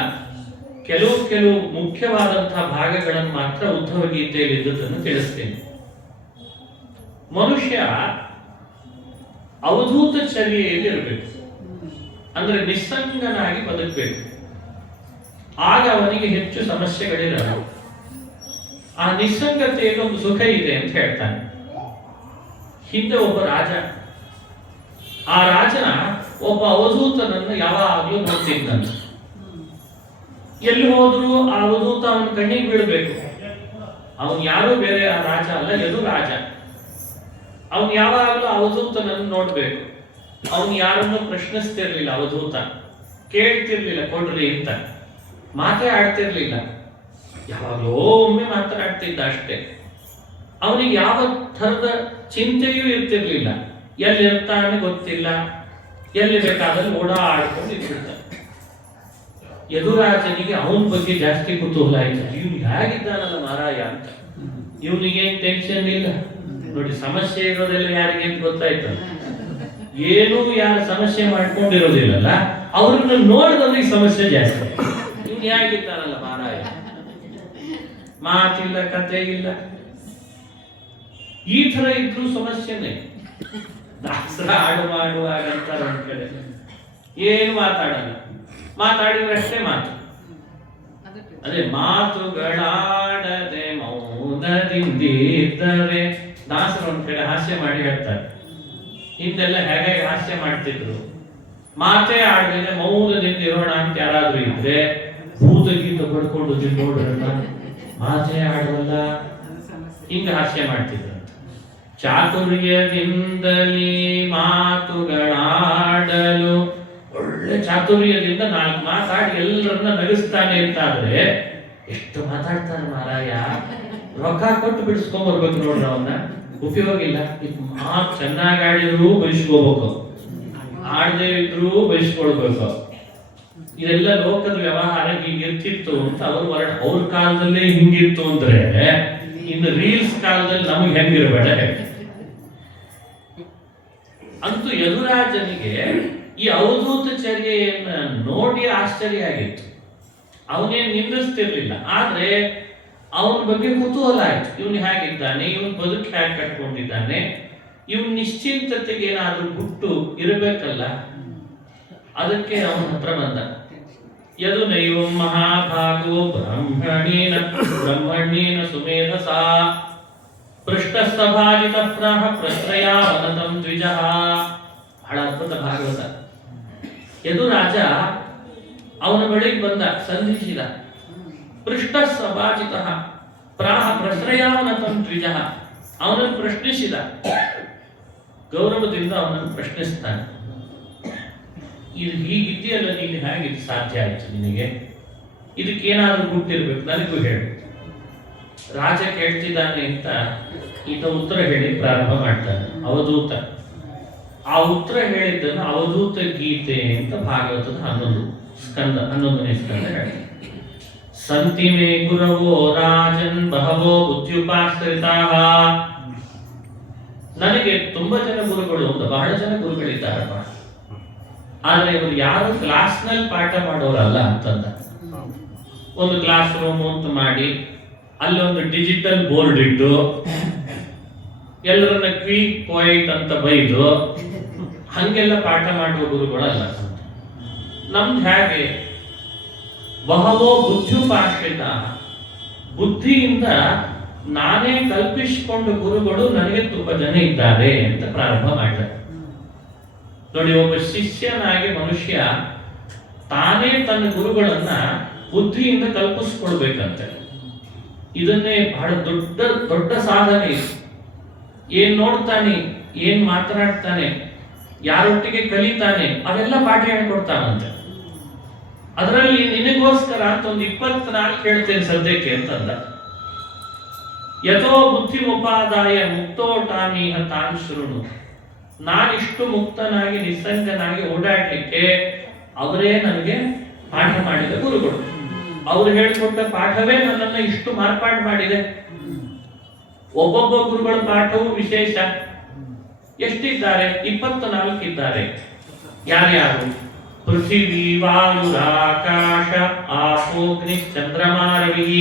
ಕೆಲವು ಮುಖ್ಯವಾದಂತಹ ಭಾಗಗಳನ್ನು ಮಾತ್ರ ಉದ್ಧವ ಗೀತೆಯಲ್ಲಿ ಇದ್ದುದನ್ನು ತಿಳಿಸ್ತೇನೆ. ಮನುಷ್ಯ ಅವಧೂತ ಚರ್ಯೆಯಲ್ಲಿ ಇರಬೇಕು, ಅಂದ್ರೆ ನಿಸ್ಸಂಗನಾಗಿ ಬದುಕಬೇಕು. ಆಗ ಅವನಿಗೆ ಹೆಚ್ಚು ಸಮಸ್ಯೆಗಳಿರಲ್ಲ. ಆ ನಿಸ್ಸಂಗತೆಯಲ್ಲಿ ಒಂದು ಸುಖ ಇದೆ ಅಂತ ಹೇಳ್ತಾನೆ. ಹಿಂದೆ ಒಬ್ಬ ರಾಜ, ಆ ರಾಜನ ಒಬ್ಬ ಅವಧೂತನನ್ನು ಯಾವಾಗಲೂ ನೋಡ್ತಿದ್ದಂತೆ. ಎಲ್ಲಿ ಹೋದ್ರು ಆ ಅವಧೂತ ಅವನ ಕಣ್ಣಿಗೆ ಬೀಳಬೇಕು. ಅವನು ಯಾರು ಬೇರೆ ಆ ರಾಜ ಅಲ್ಲ, ಯದು ರಾಜ. ಅವನು ಯಾವಾಗಲೂ ಅವಧೂತನನ್ನು ನೋಡ್ಬೇಕು. ಅವನು ಯಾರನ್ನು ಪ್ರಶ್ನಿಸ್ತಿರ್ಲಿಲ್ಲ, ಅವಧೂತ ಕೇಳ್ತಿರ್ಲಿಲ್ಲ ಕೊಡ್ರಿ ಅಂತ, ಮಾತೇ ಆಡ್ತಿರ್ಲಿಲ್ಲ. ಯಾವಾಗಲೋ ಒಮ್ಮೆ ಮಾತನಾಡ್ತಿದ್ದ ಅಷ್ಟೇ. ಅವನಿಗೆ ಯಾವ ಥರದ ಚಿಂತೆಯೂ ಇರ್ತಿರ್ಲಿಲ್ಲ. ಎಲ್ಲಿರ್ತಾನೆ ಗೊತ್ತಿಲ್ಲ, ಎಲ್ಲಿ ಬೇಕಾದಲ್ಲಿ ಓಡಾಡ್ಕೊಂಡು ಇರ್ತಿದ್ದ. ಯದುರಾಜನಿಗೆ ಅವನ ಬಗ್ಗೆ ಜಾಸ್ತಿ ಕುತೂಹಲ ಆಯ್ತು. ಇವನು ಹೇಗಿದ್ದಾನಲ್ಲ ಮಾರಾಯ ಅಂತ. ಇವನಿಗೇನ್ ಟೆನ್ಷನ್ ಇಲ್ಲ ನೋಡಿ. ಸಮಸ್ಯೆ ಇರೋದೆಲ್ಲ ಯಾರಿಗೆ ಅಂತ ಗೊತ್ತಾಯ್ತು. ಏನೂ ಯಾರು ಸಮಸ್ಯೆ ಮಾಡ್ಕೊಂಡಿರೋದಿಲ್ಲಲ್ಲ, ಅವ್ರನ್ನ ನೋಡಿದವ್ರಿಗೆ ಸಮಸ್ಯೆ ಜಾಸ್ತಿ. ಇವ್ನು ಹೇಗಿದ್ದಾನಲ್ಲ ಮಾರಾಯ, ಮಾತಿಲ್ಲ, ಕತೆ ಇಲ್ಲ, ಈ ತರ ಇದ್ರು ಸಮಸ್ಯೆನೆ. ದಾಸರ ಹಾಡು ಮಾಡುವಾಗ ಅಂತಾರ ಒಂದ್ ಕಡೆ, ಏನು ಮಾತಾಡಲ್ಲ, ಮಾತಾಡಿದ್ರಷ್ಟೇ ಮಾತು. ಅದೇ ಮಾತುಗಳಾಡದೆ ಮೌನದಿಂದಿದ್ದರೆ, ದಾಸರು ಒಂದ್ ಕಡೆ ಹಾಸ್ಯ ಮಾಡಿ ಹೇಳ್ತಾರೆ. ಹಿಂದೆಲ್ಲ ಹೇಗೆ ಹಾಸ್ಯ ಮಾಡ್ತಿದ್ರು, ಮಾತೇ ಆಡ್ದೇನೆ ಮೌನದಿಂದ ಇರೋಣ ಅಂತ ಯಾರಾದ್ರೂ ಇದ್ರೆ ಭೂತ ಗೀತ ಪಡ್ಕೊಂಡು ನೋಡ್ರಲ್ಲ, ಮಾತೇ ಆಡವಲ್ಲ, ಹಿಂಗ ಹಾಸ್ಯ ಮಾಡ್ತಿದ್ರು. ಚಾತುರ್ಯದಿಂದಲೇ ಮಾತುಗಳಾಡಲು, ಒಳ್ಳೆ ಚಾತುರ್ಯದಿಂದ 4 ಮಾತಾಡಿ ಎಲ್ಲರನ್ನ ನಗಿಸ್ತಾನೆ ಅಂತಾದ್ರೆ ಎಷ್ಟು ಮಾತಾಡ್ತಾನೆ ಮಾರಾಯ. ರೊಕ್ಕ ಕೊಟ್ಟು ಬಿಡಿಸ್ಕೊಂಡ್ ಬರ್ಬೇಕು ನೋಡ್ರಿ, ಅವನ್ನ ಉಪಯೋಗ ಇಲ್ಲ. ಮಾತು ಚೆನ್ನಾಗಿ ಆಡಿದ್ರು ಬಯಸ್ಕೋಬೇಕು, ಆಡದೇ ಇದ್ರು ಬಯಸ್ಕೊಳ್ಬೇಕು. ಇದೆಲ್ಲ ಲೋಕದ ವ್ಯವಹಾರ ಹೀಗಿರ್ತಿತ್ತು ಅಂತ ಅವ್ರ ಕಾಲದಲ್ಲೇ ಹಿಂಗಿತ್ತು ಅಂದ್ರೆ ಇನ್ನು ರೀಲ್ಸ್ ಕಾಲದಲ್ಲಿ ನಮಗೆ ಹೆಂಗಿರ್ಬೇಡ. ಅಂತೂ ಯದುರಾಜನಿಗೆ ಈ ಅವಧೂತ ಚರ್ಯೆಯನ್ನ ನೋಡಿ ಆಶ್ಚರ್ಯ ಆಗಿತ್ತು. ಅವನೇನು ನಿಂದಿಸ್ತಿರ್ಲಿಲ್ಲ, ಆದ್ರೆ ಅವನ ಬಗ್ಗೆ ಕುತೂಹಲ ಆಯ್ತು. ಇವನು ಹೇಗಿದ್ದಾನೆ, ಇವನ್ ಬದುಕು ಹೇಗೆ ಕಟ್ಕೊಂಡಿದ್ದಾನೆ, ಇವನ್ ನಿಶ್ಚಿಂತತೆಗೆ ಏನಾದ್ರೂ ಗುಟ್ಟು ಇರಬೇಕಲ್ಲ. ಅದಕ್ಕೆ ಅವನ ಹತ್ರ ಬಂದ. ಯದುನೈವ ಮಹಾಭಾಗೋ ಬ್ರಹ್ಮಣೇನ ಸುಮೇಧಸ ಪೃಷ್ಟಸ್ಥಭಾಜಿತ ಪ್ರಾಹ ಪ್ರಶ್ರಯಾವನತಂ ದ್ವಿಜಃ. ಬಹಳ ಅದ್ಭುತ ಭಾಗವತ. ಯದುರಾಜ ಅವನ ಬಳಿಗೆ ಬಂದ, ಸಂಧಿಸಿದ. ಪೃಷ್ಟಸ್ಥಭಾಜಿತ ಪ್ರಾಹ ಪ್ರಶ್ರಯಾವನತಂ ದ್ವಿಜಃ. ಅವನನ್ನು ಪ್ರಶ್ನಿಸಿದ, ಗೌರವದಿಂದ ಅವನನ್ನು ಪ್ರಶ್ನಿಸ್ತಾನೆ. ಇದು ಹೀಗಿದೆಯಲ್ಲ, ನೀನು ಹೇಗೆ ಇದು ಸಾಧ್ಯ ಆಯ್ತು ನಿನಗೆ? ಇದಕ್ಕೇನಾದ್ರೂ ಗುಟ್ಟಿರ್ಬೇಕು, ನನಗೂ ಹೇಳು. ರಾಜ ಕೇಳ್ತಿದ್ದಾನೆ ಅಂತ ಈತ ಉತ್ತರ ಹೇಳಿ ಪ್ರಾರಂಭ ಮಾಡ್ತಾನೆ. ಅವಧೂತ ಆ ಉತ್ತರ ಹೇಳಿದ್ದನ್ನು ಅವಧೂತ ಗೀತೆ ಅಂತ ಭಾಗವತದ 11ನೇ ಸ್ಕಂದ ಹೇಳಿ. ಸಂತಿ ಮೇ ಗುರವೋ ರಾಜನ್ ಬಹವೋ ಬುದ್ಧ್ಯುಪಾಶ್ರಿತಾಃ. ನನಗೆ ತುಂಬಾ ಜನ ಗುರುಗಳು ಅಂತ, ಬಹಳ ಜನ ಗುರುಗಳಿದ್ದಾರಪ್ಪ. ಆದ್ರೆ ಇವರು ಯಾರು ಕ್ಲಾಸ್ನಲ್ಲಿ ಪಾಠ ಮಾಡೋರಲ್ಲ ಅಂತಂದ. ಒಂದು ಕ್ಲಾಸ್ ರೂಮ್ ಅಂತ ಮಾಡಿ ಅಲ್ಲೊಂದು ಡಿಜಿಟಲ್ ಬೋರ್ಡ್ ಇಟ್ಟು ಎಲ್ಲರನ್ನ ಕ್ವೀಕ್ ಪಾಯಿಂಟ್ ಅಂತ ಬೈದು ಹಂಗೆಲ್ಲ ಪಾಠ ಮಾಡುವ ಗುರುಗಳಲ್ಲ. ನಮ್ದು ಹೇಗೆ ಬಹವೋ ಬುದ್ಧ್ಯುಪಾಶ್ರಿತ, ಬುದ್ಧಿಯಿಂದ ನಾನೇ ಕಲ್ಪಿಸಿಕೊಂಡ ಗುರುಗಳು ನನಗೆ ತುಂಬಾ ಜನ ಇದ್ದಾರೆ ಅಂತ ಪ್ರಾರಂಭ ಮಾಡಿದ. ನೋಡಿ, ಒಬ್ಬ ಶಿಷ್ಯನಾಗಿ ಮನುಷ್ಯ ತಾನೇ ತನ್ನ ಗುರುಗಳನ್ನ ಬುದ್ಧಿಯಿಂದ ಕಲ್ಪಿಸ್ಕೊಳ್ಬೇಕಂತೆ. ಇದನ್ನೇ ಬಹಳ ದೊಡ್ಡ ಸಾಧನೆ. ಏನ್ ನೋಡ್ತಾನೆ, ಏನ್ ಮಾತನಾಡ್ತಾನೆ, ಯಾರೊಟ್ಟಿಗೆ ಕಲಿತಾನೆ, ಅವೆಲ್ಲ ಪಾಠ ಹೇಳ್ಕೊಡ್ತಾನಂತೆ. ಅದರಲ್ಲಿ ನಿನಗೋಸ್ಕರ ಅಂತ ಒಂದು 24 ಹೇಳ್ತೇನೆ ಸದ್ಯಕ್ಕೆ ಅಂತಂದ. ಯಥೋ ಬುದ್ಧಿ ಉಪಾದಾಯ ಮುಕ್ತೋಟಾಮೀಹ ತಾನ್ ಶೃಣು. ನಾನಿಷ್ಟು ಮುಕ್ತನಾಗಿ ನಿಸ್ಸಂಗನಾಗಿ ಓಡಾಡ್ಲಿಕ್ಕೆ ಅವರೇ ನನಗೆ ಪಾಠ ಮಾಡಿದ ಗುರುಗಳು. ಅವ್ರು ಹೇಳಿಕೊಟ್ಟ ಪಾಠವೇ ನನ್ನನ್ನು ಇಷ್ಟು ಮಾರ್ಪಾಡು ಮಾಡಿದೆ. ಒಬ್ಬೊಬ್ಬ ಗುರುಗಳ ಪಾಠವೂ ವಿಶೇಷ. ಎಷ್ಟಿದ್ದಾರೆ? 24 ಇದ್ದಾರೆ. ಯಾರ್ಯಾರು? ಪೃಥಿವಿ ವಾಯುರಾಕಾಶ ಆಪೋಗ್ನಿ ಚಂದ್ರಮಾರವಿ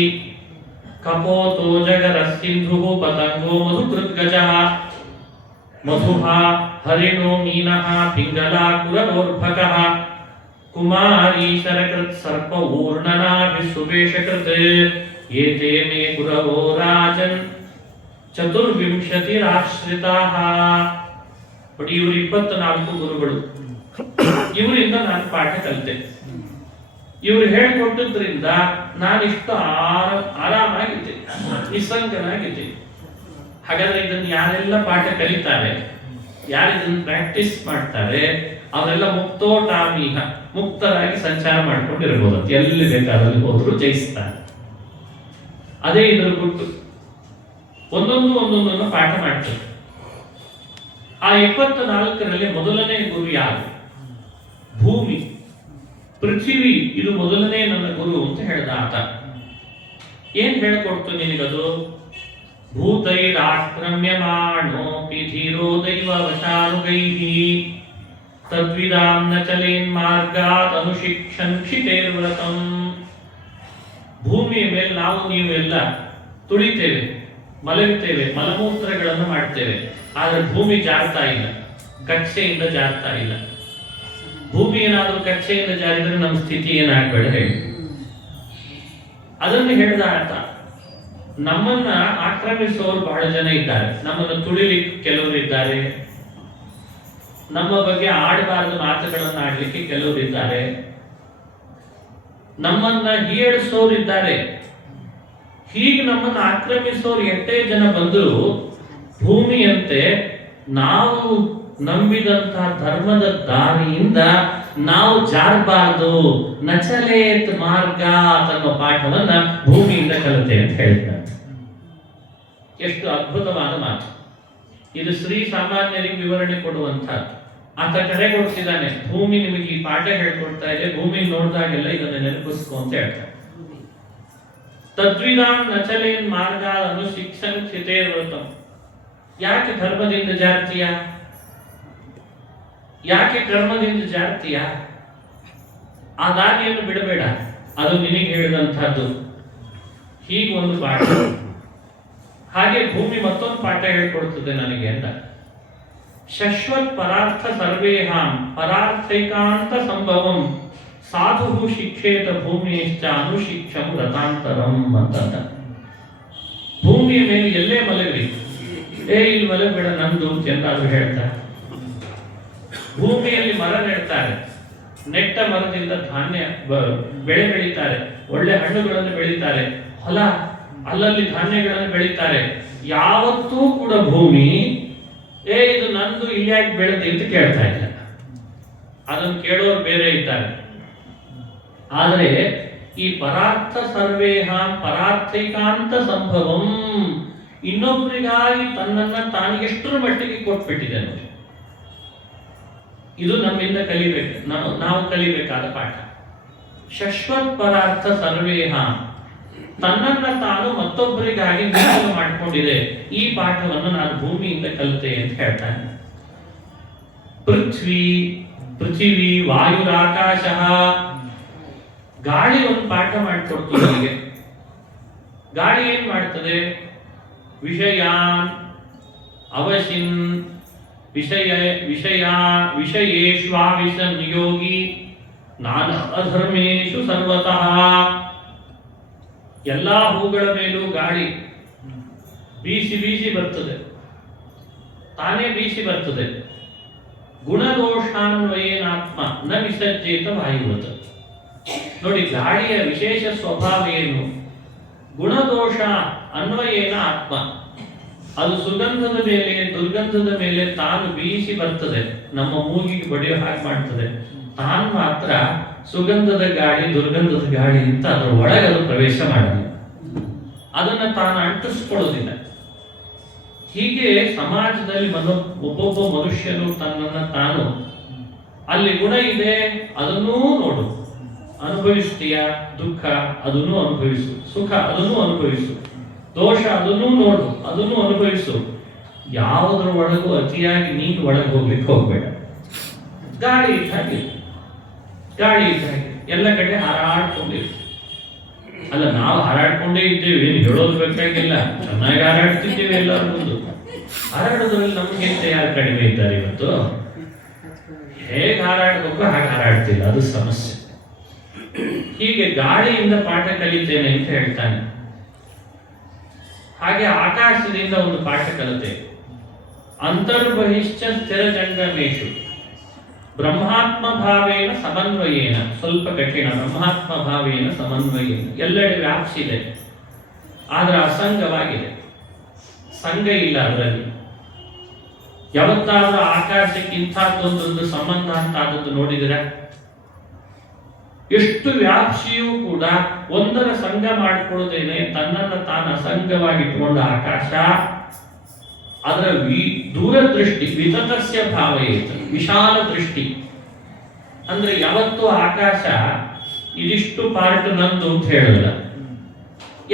ಕಪೋತೋ ಜಗರ ಸಿಂಧು ಪತಂಗೋ ಮಧುಕೃದ್ಗಜಃ ಮಧುಃ ಹರಿಣೋ ಮೀನಃ ಪಿಂಗಲಾ ಕುರದೋರ್ಭಕಃ ಕುಮಾರಿ ಶರಕೃತ್ ಸರ್ಪ ಊರ್ಣನಾಭಿ ಸುವೇಶಕೃತ್ ಏತೇ ಮೇ ಗುರವೋ ರಾಜನ್ ಚತುರ್ವಿಂಶತಿರಾಶ್ರಿತಾಃ. ನೋಡಿ, ಇವರು 24 ಗುರುಗಳು. ಇವರಿಂದ ನಾನು ಪಾಠ ಕಲಿತೆ. ಇವರು ಹೇಳಿಕೊಟ್ಟಿದ್ರಿಂದ ನಾನಿಷ್ಟು ಆರಾಮಾಗಿದ್ದೆ, ನಿಸ್ಸಂಗನಾಗಿದ್ದೆ. ಹಾಗಾದ್ರೆ ಇದನ್ನು ಯಾರೆಲ್ಲ ಪಾಠ ಕಲಿತಾರೆ, ಯಾರು ಇದನ್ನು ಪ್ರಾಕ್ಟೀಸ್ ಮಾಡ್ತಾರೆ, ಅವರೆಲ್ಲ ಮುಕ್ತೋಟಾಮೀಹ, ಮುಕ್ತರಾಗಿ ಸಂಚಾರ ಮಾಡ್ಕೊಂಡಿರ್ಬೋದು. ಎಲ್ಲಿ ಬೇಕಾದಲ್ಲಿ ಹೋದ್ರು ಜಯಿಸ್ತಾರೆ. ಅದೇ ಇದರ ಗುಟ್ಟು. ಒಂದೊಂದನ್ನು ಪಾಠ ಮಾಡ್ತಾರೆ. ಆ 24ರಲ್ಲಿ ಮೊದಲನೇ ಗುರು ಯಾರು? ಭೂಮಿ, ಪೃಥ್ವಿ. ಇದು ಮೊದಲನೇ ನನ್ನ ಗುರು ಅಂತ ಹೇಳ್ದ ಆತ. ಏನ್ ಹೇಳ್ಕೊಡ್ತು ನಿನಗದು? ಭೂತೈರಾಕ್ರಮ್ಯಮಾಣೋಪಿ ಧೀರೋ ದೈವ ವಶಾನುಗೈಃ ತದ್ವಿದಾಂ ನ ಚಲೇನ್ ಮಾರ್ಗಾತ್ ಅನುಶಿಕ್ಷನ್ ಕ್ಷಿತೇರ್ವ್ರತಂ. ಭೂಮಿಯ ಮೇಲೆ ನಾವು ನೀವೆಲ್ಲ ತುಳಿತೇವೆ, ಮಲಗುತ್ತೇವೆ, ಮಲಮೂತ್ರಗಳನ್ನು ಮಾಡ್ತೇವೆ. ಆದ್ರೆ ಭೂಮಿ ಜಾರ್ತಾ ಇಲ್ಲ, ಕಕ್ಷೆಯಿಂದ ಜಾರ್ತಾ ಇಲ್ಲ. ಭೂಮಿ ಏನಾದ್ರೂ ಕಕ್ಷೆಯಿಂದ ಜಾರಿದ್ರೆ ನಮ್ಮ ಸ್ಥಿತಿ ಏನಾಗಬೇಡ ಹೇಳಿ. ಅದನ್ನು ಹೇಳಿದ ಆತ. ನಮ್ಮನ್ನ ಆಕ್ರಮಿಸುವವರು ಬಹಳ ಜನ ಇದ್ದಾರೆ. ನಮ್ಮನ್ನು ತುಳಿಲಿಕ್ಕೆ ಕೆಲವರು ಇದ್ದಾರೆ, ನಮ್ಮ ಬಗ್ಗೆ ಆಡಬಾರದು ಮಾತುಗಳನ್ನು ಆಡ್ಲಿಕ್ಕೆ ಕೆಲವರು ಇದ್ದಾರೆ, ನಮ್ಮನ್ನ ಹೀಯಾಳಿಸೋರು ಇದ್ದಾರೆ. ಹೀಗೆ ನಮ್ಮನ್ನು ಆಕ್ರಮಿಸೋರು ಎಷ್ಟೇ ಜನ ಬಂದರೂ ಭೂಮಿಯಂತೆ ನಾವು ನಂಬಿದಂತಹ ಧರ್ಮದ ದಾರಿಯಿಂದ ನಾವು ಜಾರಬಾರದು. ನಚಲೇತ್ ಮಾರ್ಗ ಅನ್ನೋ ಪಾಠವನ್ನ ಭೂಮಿಯಿಂದ ಕಲಿತೆ ಅಂತ ಹೇಳ್ತಾರೆ. ಎಷ್ಟು ಅದ್ಭುತವಾದ ಮಾತು ಇದು. ಶ್ರೀ ಸಾಮಾನ್ಯರಿಗೆ ವಿವರಣೆ ಕೊಡುವಂತಹದ್ದು. ಆತ ಕರೆ ಕೊಡ್ತಿದ್ದಾನೆ, ಭೂಮಿ ನಿಮಗೆ ಈ ಪಾಠ ಹೇಳ್ಕೊಡ್ತಾ ಇದೆ, ಭೂಮಿ ನೋಡಿದಾಗೆಲ್ಲ ಇದನ್ನ ನೆನಪಿಸ್ಕೊ ಅಂತ ಹೇಳ್ತಾರೆ. ತದ್ವಿಧಾಂ ನಚಲೇನ್ ಮಾರ್ಗ ಅನುಶಿಕ್ಷನ್ ಚಿತೇರ್ವೃತಂ. ಯಾಕೆ ಧರ್ಮದಿಂದ ಜಾರ್ತೀಯ? ಯಾಕೆ ಕರ್ಮದಿಂದ ಜಾರ್ತೀಯ? ಆ ದಾರಿಯನ್ನು ಬಿಡಬೇಡ, ಅದು ನಿನಗೆ ಹೇಳಿದಂತಹದ್ದು. ಹೀಗೆ ಒಂದು ಪಾಠ. ಹಾಗೆ ಭೂಮಿ ಮತ್ತೊಂದು ಪಾಠ ಹೇಳ್ಕೊಡ್ತದೆ ನನಗೆ ಅಂತ. ಶಶ್ವತ್ ಪರಾರ್ಥ ಸರ್ವೇಹಾಂ ಪರಾರ್ಥೈಕಾಂತ ಸಂಭವಂ ಸಾಧು ಶಿಕ್ಷೇತ ಭೂಮಿಯಶ್ಚ ಅನುಶಿಕ್ಷಂ ರಥಾಂತರಂ ಅಂತ. ಭೂಮಿಯ ಮೇಲೆ ಎಲ್ಲೇ ಮಲಗಲಿ, ಇಲ್ಲಿ ಮಲಗಬೇಡ ನಂದು ಎಂದಾದ್ರು ಹೇಳ್ತಾರೆ. ಭೂಮಿಯಲ್ಲಿ ಮರ ನೆಡ್ತಾರೆ, ನೆಟ್ಟ ಮರದಿಂದ ಧಾನ್ಯ ಬೆಳೆ ಬೆಳೀತಾರೆ, ಒಳ್ಳೆ ಹಣ್ಣುಗಳನ್ನು ಬೆಳೀತಾರೆ, ಹೊಲ ಅಲ್ಲಲ್ಲಿ ಧಾನ್ಯಗಳನ್ನು ಬೆಳೀತಾರೆ. ಯಾವತ್ತೂ ಕೂಡ ಭೂಮಿ ಇದು ನಂದು ಇಲ್ಯಾಕೆ ಬೆಳೆದಿ ಅಂತ ಕೇಳ್ತಾ ಇಲ್ಲ. ಅದನ್ನು ಕೇಳೋರು ಬೇರೆ ಇದ್ದಾರೆ. ಆದರೆ ಈ ಪರಾರ್ಥ ಸರ್ವೇಹಾಂ ಪರಾರ್ಥೈಕಾಂತ ಸಂಭವಂ, ಇನ್ನೊಬ್ಬರಿಗಾಗಿ ತನ್ನನ್ನ ತಾನು ಎಷ್ಟರ ಮಟ್ಟಿಗೆ ಕೊಟ್ಬಿಟ್ಟಿದೆ ನೋಡಿ. ಇದು ನಮ್ಮಿಂದ ಕಲಿಬೇಕು, ನಾವು ಕಲಿಬೇಕಾದ ಪಾಠ. ಶಶ್ವತ್ ಪರಾರ್ಥ ಸರ್ವೇಹಾಂ, ತನ್ನನ್ನ ತಾನು ಮತ್ತೊಬ್ಬರಿಗಾಗಿ ಮೀಸಲು ಮಾಡಿಕೊಂಡಿದೆ. ಈ ಪಾಠವನ್ನು ನಾನು ಭೂಮಿಯಿಂದ ಕಲಿತೆ ಅಂತ ಹೇಳ್ತಾನೆ. ಪೃಥ್ವಿ ವಾಯುರಾಕಾಶ, ಗಾಳಿ ಒಂದು ಪಾಠ ಮಾಡಿಕೊಡ್ತು ನನಗೆ. ಗಾಳಿ ಏನ್ ಮಾಡ್ತದೆ? ವಿಷಯಾನ್ ಅವಶಿನ್ ವಿಷಯೇಶ್ವಾವಿಶನ್ ನಿಯೋಗಿ ನಾನಾ ಅಧರ್ಮೇಶು ಸರ್ವತಃ. ಎಲ್ಲಾ ಹೂಗಳ ಮೇಲೂ ಗಾಳಿ ಬೀಸಿ ಬೀಸಿ ಬರ್ತದೆ, ತಾನೇ ಬೀಸಿ ಬರ್ತದೆ. ಗುಣದೋಷಾನ್ವಯೇನಾತ್ಮ ನ ವಿಸರ್ಜೇತ ವಾಯುವತ. ನೋಡಿ, ಗಾಳಿಯ ವಿಶೇಷ ಸ್ವಭಾವ ಏನು? ಗುಣದೋಷ ಅನ್ವಯೇನ ಆತ್ಮ. ಅದು ಸುಗಂಧದ ಮೇಲೆ ದುರ್ಗಂಧದ ಮೇಲೆ ತಾನು ಬೀಸಿ ಬರ್ತದೆ, ನಮ್ಮ ಮೂಗಿಗೆ ಬಡಿಯೋ ಹಾಗೆ ಮಾಡ್ತದೆ. ತಾನು ಮಾತ್ರ ಸುಗಂಧದ ಗಾಳಿ ದುರ್ಗಂಧದ ಗಾಳಿ ಅಂತ ಅದರ ಒಳಗೆ ಅದು ಪ್ರವೇಶ ಮಾಡಲ್ಲ, ಅದನ್ನ ತಾನು ಅಂಟಿಸ್ಕೊಳ್ಳೋದಿಲ್ಲ. ಹೀಗೆ ಸಮಾಜದಲ್ಲಿ ಒಬ್ಬೊಬ್ಬ ಮನುಷ್ಯನು ತನ್ನನ್ನ ತಾನು ಅಲ್ಲಿ ಗುಣ ಇದೆ ಅದನ್ನೂ ನೋಡು, ಅನುಭವಿಸ್ತೀಯ, ದುಃಖ ಅದನ್ನು ಅನುಭವಿಸು, ಸುಖ ಅದನ್ನು ಅನುಭವಿಸು, ದೋಷ ಅದನ್ನೂ ನೋಡು, ಅದನ್ನು ಅನುಭವಿಸು. ಯಾವುದರ ಒಳಗೂ ಅತಿಯಾಗಿ ನೀನು ಒಳಗೆ ಹೋಗ್ಲಿಕ್ಕೆ ಹೋಗ್ಬೇಡ. ಗಾಳಿ ಇದ್ದಾಗೆ ಎಲ್ಲ ಕಡೆ ಹಾರಾಡ್ಕೊಂಡಿರು. ಅಲ್ಲ, ನಾವು ಹಾರಾಡ್ಕೊಂಡೇ ಇದ್ದೇವೆ, ಏನು ಹೇಳೋದು ಬೇಕಾಗಿಲ್ಲ, ಚೆನ್ನಾಗಿ ಹಾರಾಡ್ತಿದ್ದೇವೆ ಎಲ್ಲರ ಮುಂದೆ. ಹಾರಾಡೋದ್ರಲ್ಲಿ ನಮ್ಗಿಂತ ಯಾರು ಕಡಿಮೆ ಇದ್ದಾರೆ ಇವತ್ತು? ಹೇಗೆ ಹಾರಾಡ್ಬೇಕು ಹಾಗೆ ಹಾರಾಡ್ತಿಲ್ಲ, ಅದು ಸಮಸ್ಯೆ. ಹೀಗೆ ಗಾಳಿಯಿಂದ ಪಾಠ ಕಲಿತೇನೆ ಅಂತ ಹೇಳ್ತಾನೆ. ಹಾಗೆ ಆಕಾಶದಿಂದ ಒಂದು ಪಾಠ ಕಲಿತೆ. ಅಂತರ್ಬಹಿಶ್ಚ ಸ್ಥಿರ ಜಂಗಮೇಶು ಬ್ರಹ್ಮಾತ್ಮ ಭಾವೇನ ಸಮನ್ವಯೇನ. ಸ್ವಲ್ಪ ಕಠಿಣ. ಬ್ರಹ್ಮಾತ್ಮ ಭಾವೇನ ಸಮನ್ವಯೇನ, ಎಲ್ಲೆಡೆ ವ್ಯಾಪಿಸಿದೆ, ಆದ್ರೆ ಅಸಂಗವಾಗಿದೆ, ಸಂಘ ಇಲ್ಲ ಅದರಲ್ಲಿ. ಯಾವತ್ತಾದ್ರೂ ಆಕಾಶಕ್ಕೆ ಇಂಥದ್ದೊಂದೊಂದು ಸಂಬಂಧ ಅಂತ ಆದದ್ದು ನೋಡಿದರೆ? ಎಷ್ಟು ವ್ಯಾಪ್ಸಿಯೂ ಕೂಡ ಒಂದರ ಸಂಘ ಮಾಡಿಕೊಳ್ಳುತ್ತೇನೆ, ತನ್ನನ್ನು ತಾನು ಅಸಂಗವಾಗಿಟ್ಟುಕೊಂಡ ಆಕಾಶ. ಅದರ ದೂರದೃಷ್ಟಿ ವಿತತಸ್ಯ ಭಾವಯೇತ, ವಿಶಾಲ ದೃಷ್ಟಿ. ಅಂದ್ರೆ ಯಾವತ್ತೂ ಆಕಾಶ ಇದಿಷ್ಟು ಪಾರ್ಟ್ ನಂದು ಅಂತ ಹೇಳಲ್ಲ,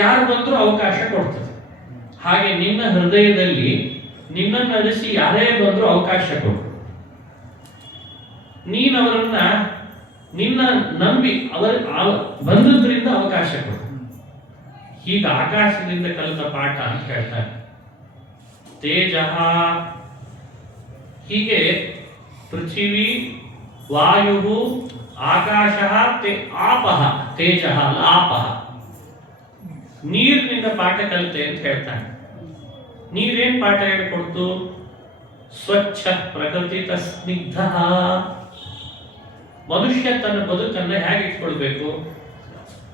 ಯಾರು ಬಂದರೂ ಅವಕಾಶ ಕೊಡ್ತದೆ. ಹಾಗೆ ನಿನ್ನ ಹೃದಯದಲ್ಲಿ ನಿನ್ನನ್ನು ನಡೆಸಿ ಯಾರೇ ಬಂದರೂ ಅವಕಾಶ ಕೊಡು. ನೀನವರನ್ನ ನಿನ್ನ ನಂಬಿ ಬಂದದ್ರಿಂದ ಅವಕಾಶ ಕೊಡು. ಹೀಗ ಆಕಾಶದಿಂದ ಕಲಿತ ಪಾಠ ಅಂತ ಹೇಳ್ತಾರೆ. ತೇಜ, ಹೀಗೆ ಪೃಥ್ವಿ, ವಾಯು, ಆಕಾಶ, ಆಪಹ. ತೇಜ ಅಲ್ಲ, ಆಪಹ. ನೀರಿನಿಂದ ಪಾಠ ಕಲಿತೆ ಅಂತ ಹೇಳ್ತಾನೆ. ನೀರೇನ್ ಪಾಠ ಹೇಳ್ಕೊಡ್ತು? ಸ್ವಚ್ಛ ಪ್ರಕೃತಿ ಸ್ನಿಗ್ಧ. ಮನುಷ್ಯ ತನ್ನ ಬದುಕನ್ನ ಹೇಗೆ ಇಟ್ಕೊಳ್ಬೇಕು?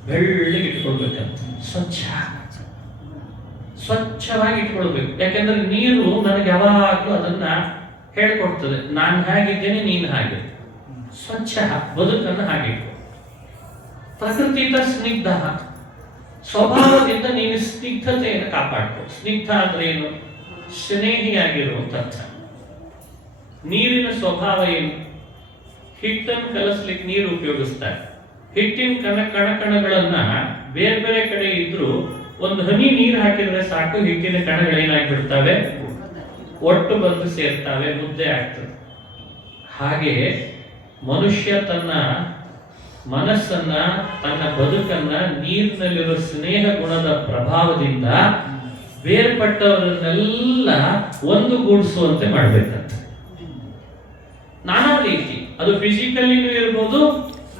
ಬೆಳ್ಳಗೆ ಇಟ್ಕೊಳ್ಬೇಕಂತ. ಸ್ವಚ್ಛ ಸ್ವಚ್ಛವಾಗಿ ಇಟ್ಕೊಳ್ಬೇಕು. ಯಾಕಂದ್ರೆ ನೀರು ನನಗೆ ಯಾವಾಗಲೂ ಅದನ್ನ ಹೇಳ್ಕೊಡ್ತದೆ, ನಾನು ಹೇಗಿದ್ದೇನೆ ನೀನು ಹಾಗೆ. ಸ್ವಚ್ಛ ಬದುಕನ್ನು ಹಾಗೆ ಇಟ್ಕೊ. ಪ್ರಕೃತಿತ ಸ್ನಿಗ್ಧ, ಸ್ವಭಾವದಿಂದ ನೀನು ಸ್ನಿಗ್ಧತೆಯನ್ನು ಕಾಪಾಡ್ಕೊ. ಸ್ನಿಗ್ಧ ಅಂದ್ರೆ ಏನು? ಸ್ನೇಹಿಯಾಗಿರುವಂತ ಅರ್ಥ. ನೀರಿನ ಸ್ವಭಾವ ಏನು? ಹಿಟ್ಟನ್ನು ಕಲಸ್ಲಿಕ್ಕೆ ನೀರು ಉಪಯೋಗಿಸ್ತಾರೆ. ಹಿಟ್ಟಿನ ಕಣಗಳನ್ನ ಬೇರೆ ಬೇರೆ ಕಡೆ ಇದ್ರು ಒಂದು ಹನಿ ನೀರು ಹಾಕಿದ್ರೆ ಸಾಕು, ಹಿಟ್ಟಿನ ಕಣಗಳೇನಾಗ್ಬಿಡ್ತವೆ, ಒಟ್ಟು ಬಂದು ಸೇರ್ತಾವೆ, ಮುದ್ದೆ ಆಗ್ತದೆ. ಹಾಗೆ ಮನುಷ್ಯ ತನ್ನ ಮನಸ್ಸನ್ನ, ತನ್ನ ಬದುಕನ್ನ ನೀರಿನಲ್ಲಿರುವ ಸ್ನೇಹ ಗುಣದ ಪ್ರಭಾವದಿಂದ ಬೇರ್ಪಟ್ಟವರನ್ನೆಲ್ಲ ಒಂದುಗೂಡಿಸುವಂತೆ ಮಾಡ್ಬೇಕಂತ. ನಾನಾ ರೀತಿ, ಅದು ಫಿಸಿಕಲಿನೂ ಇರ್ಬೋದು,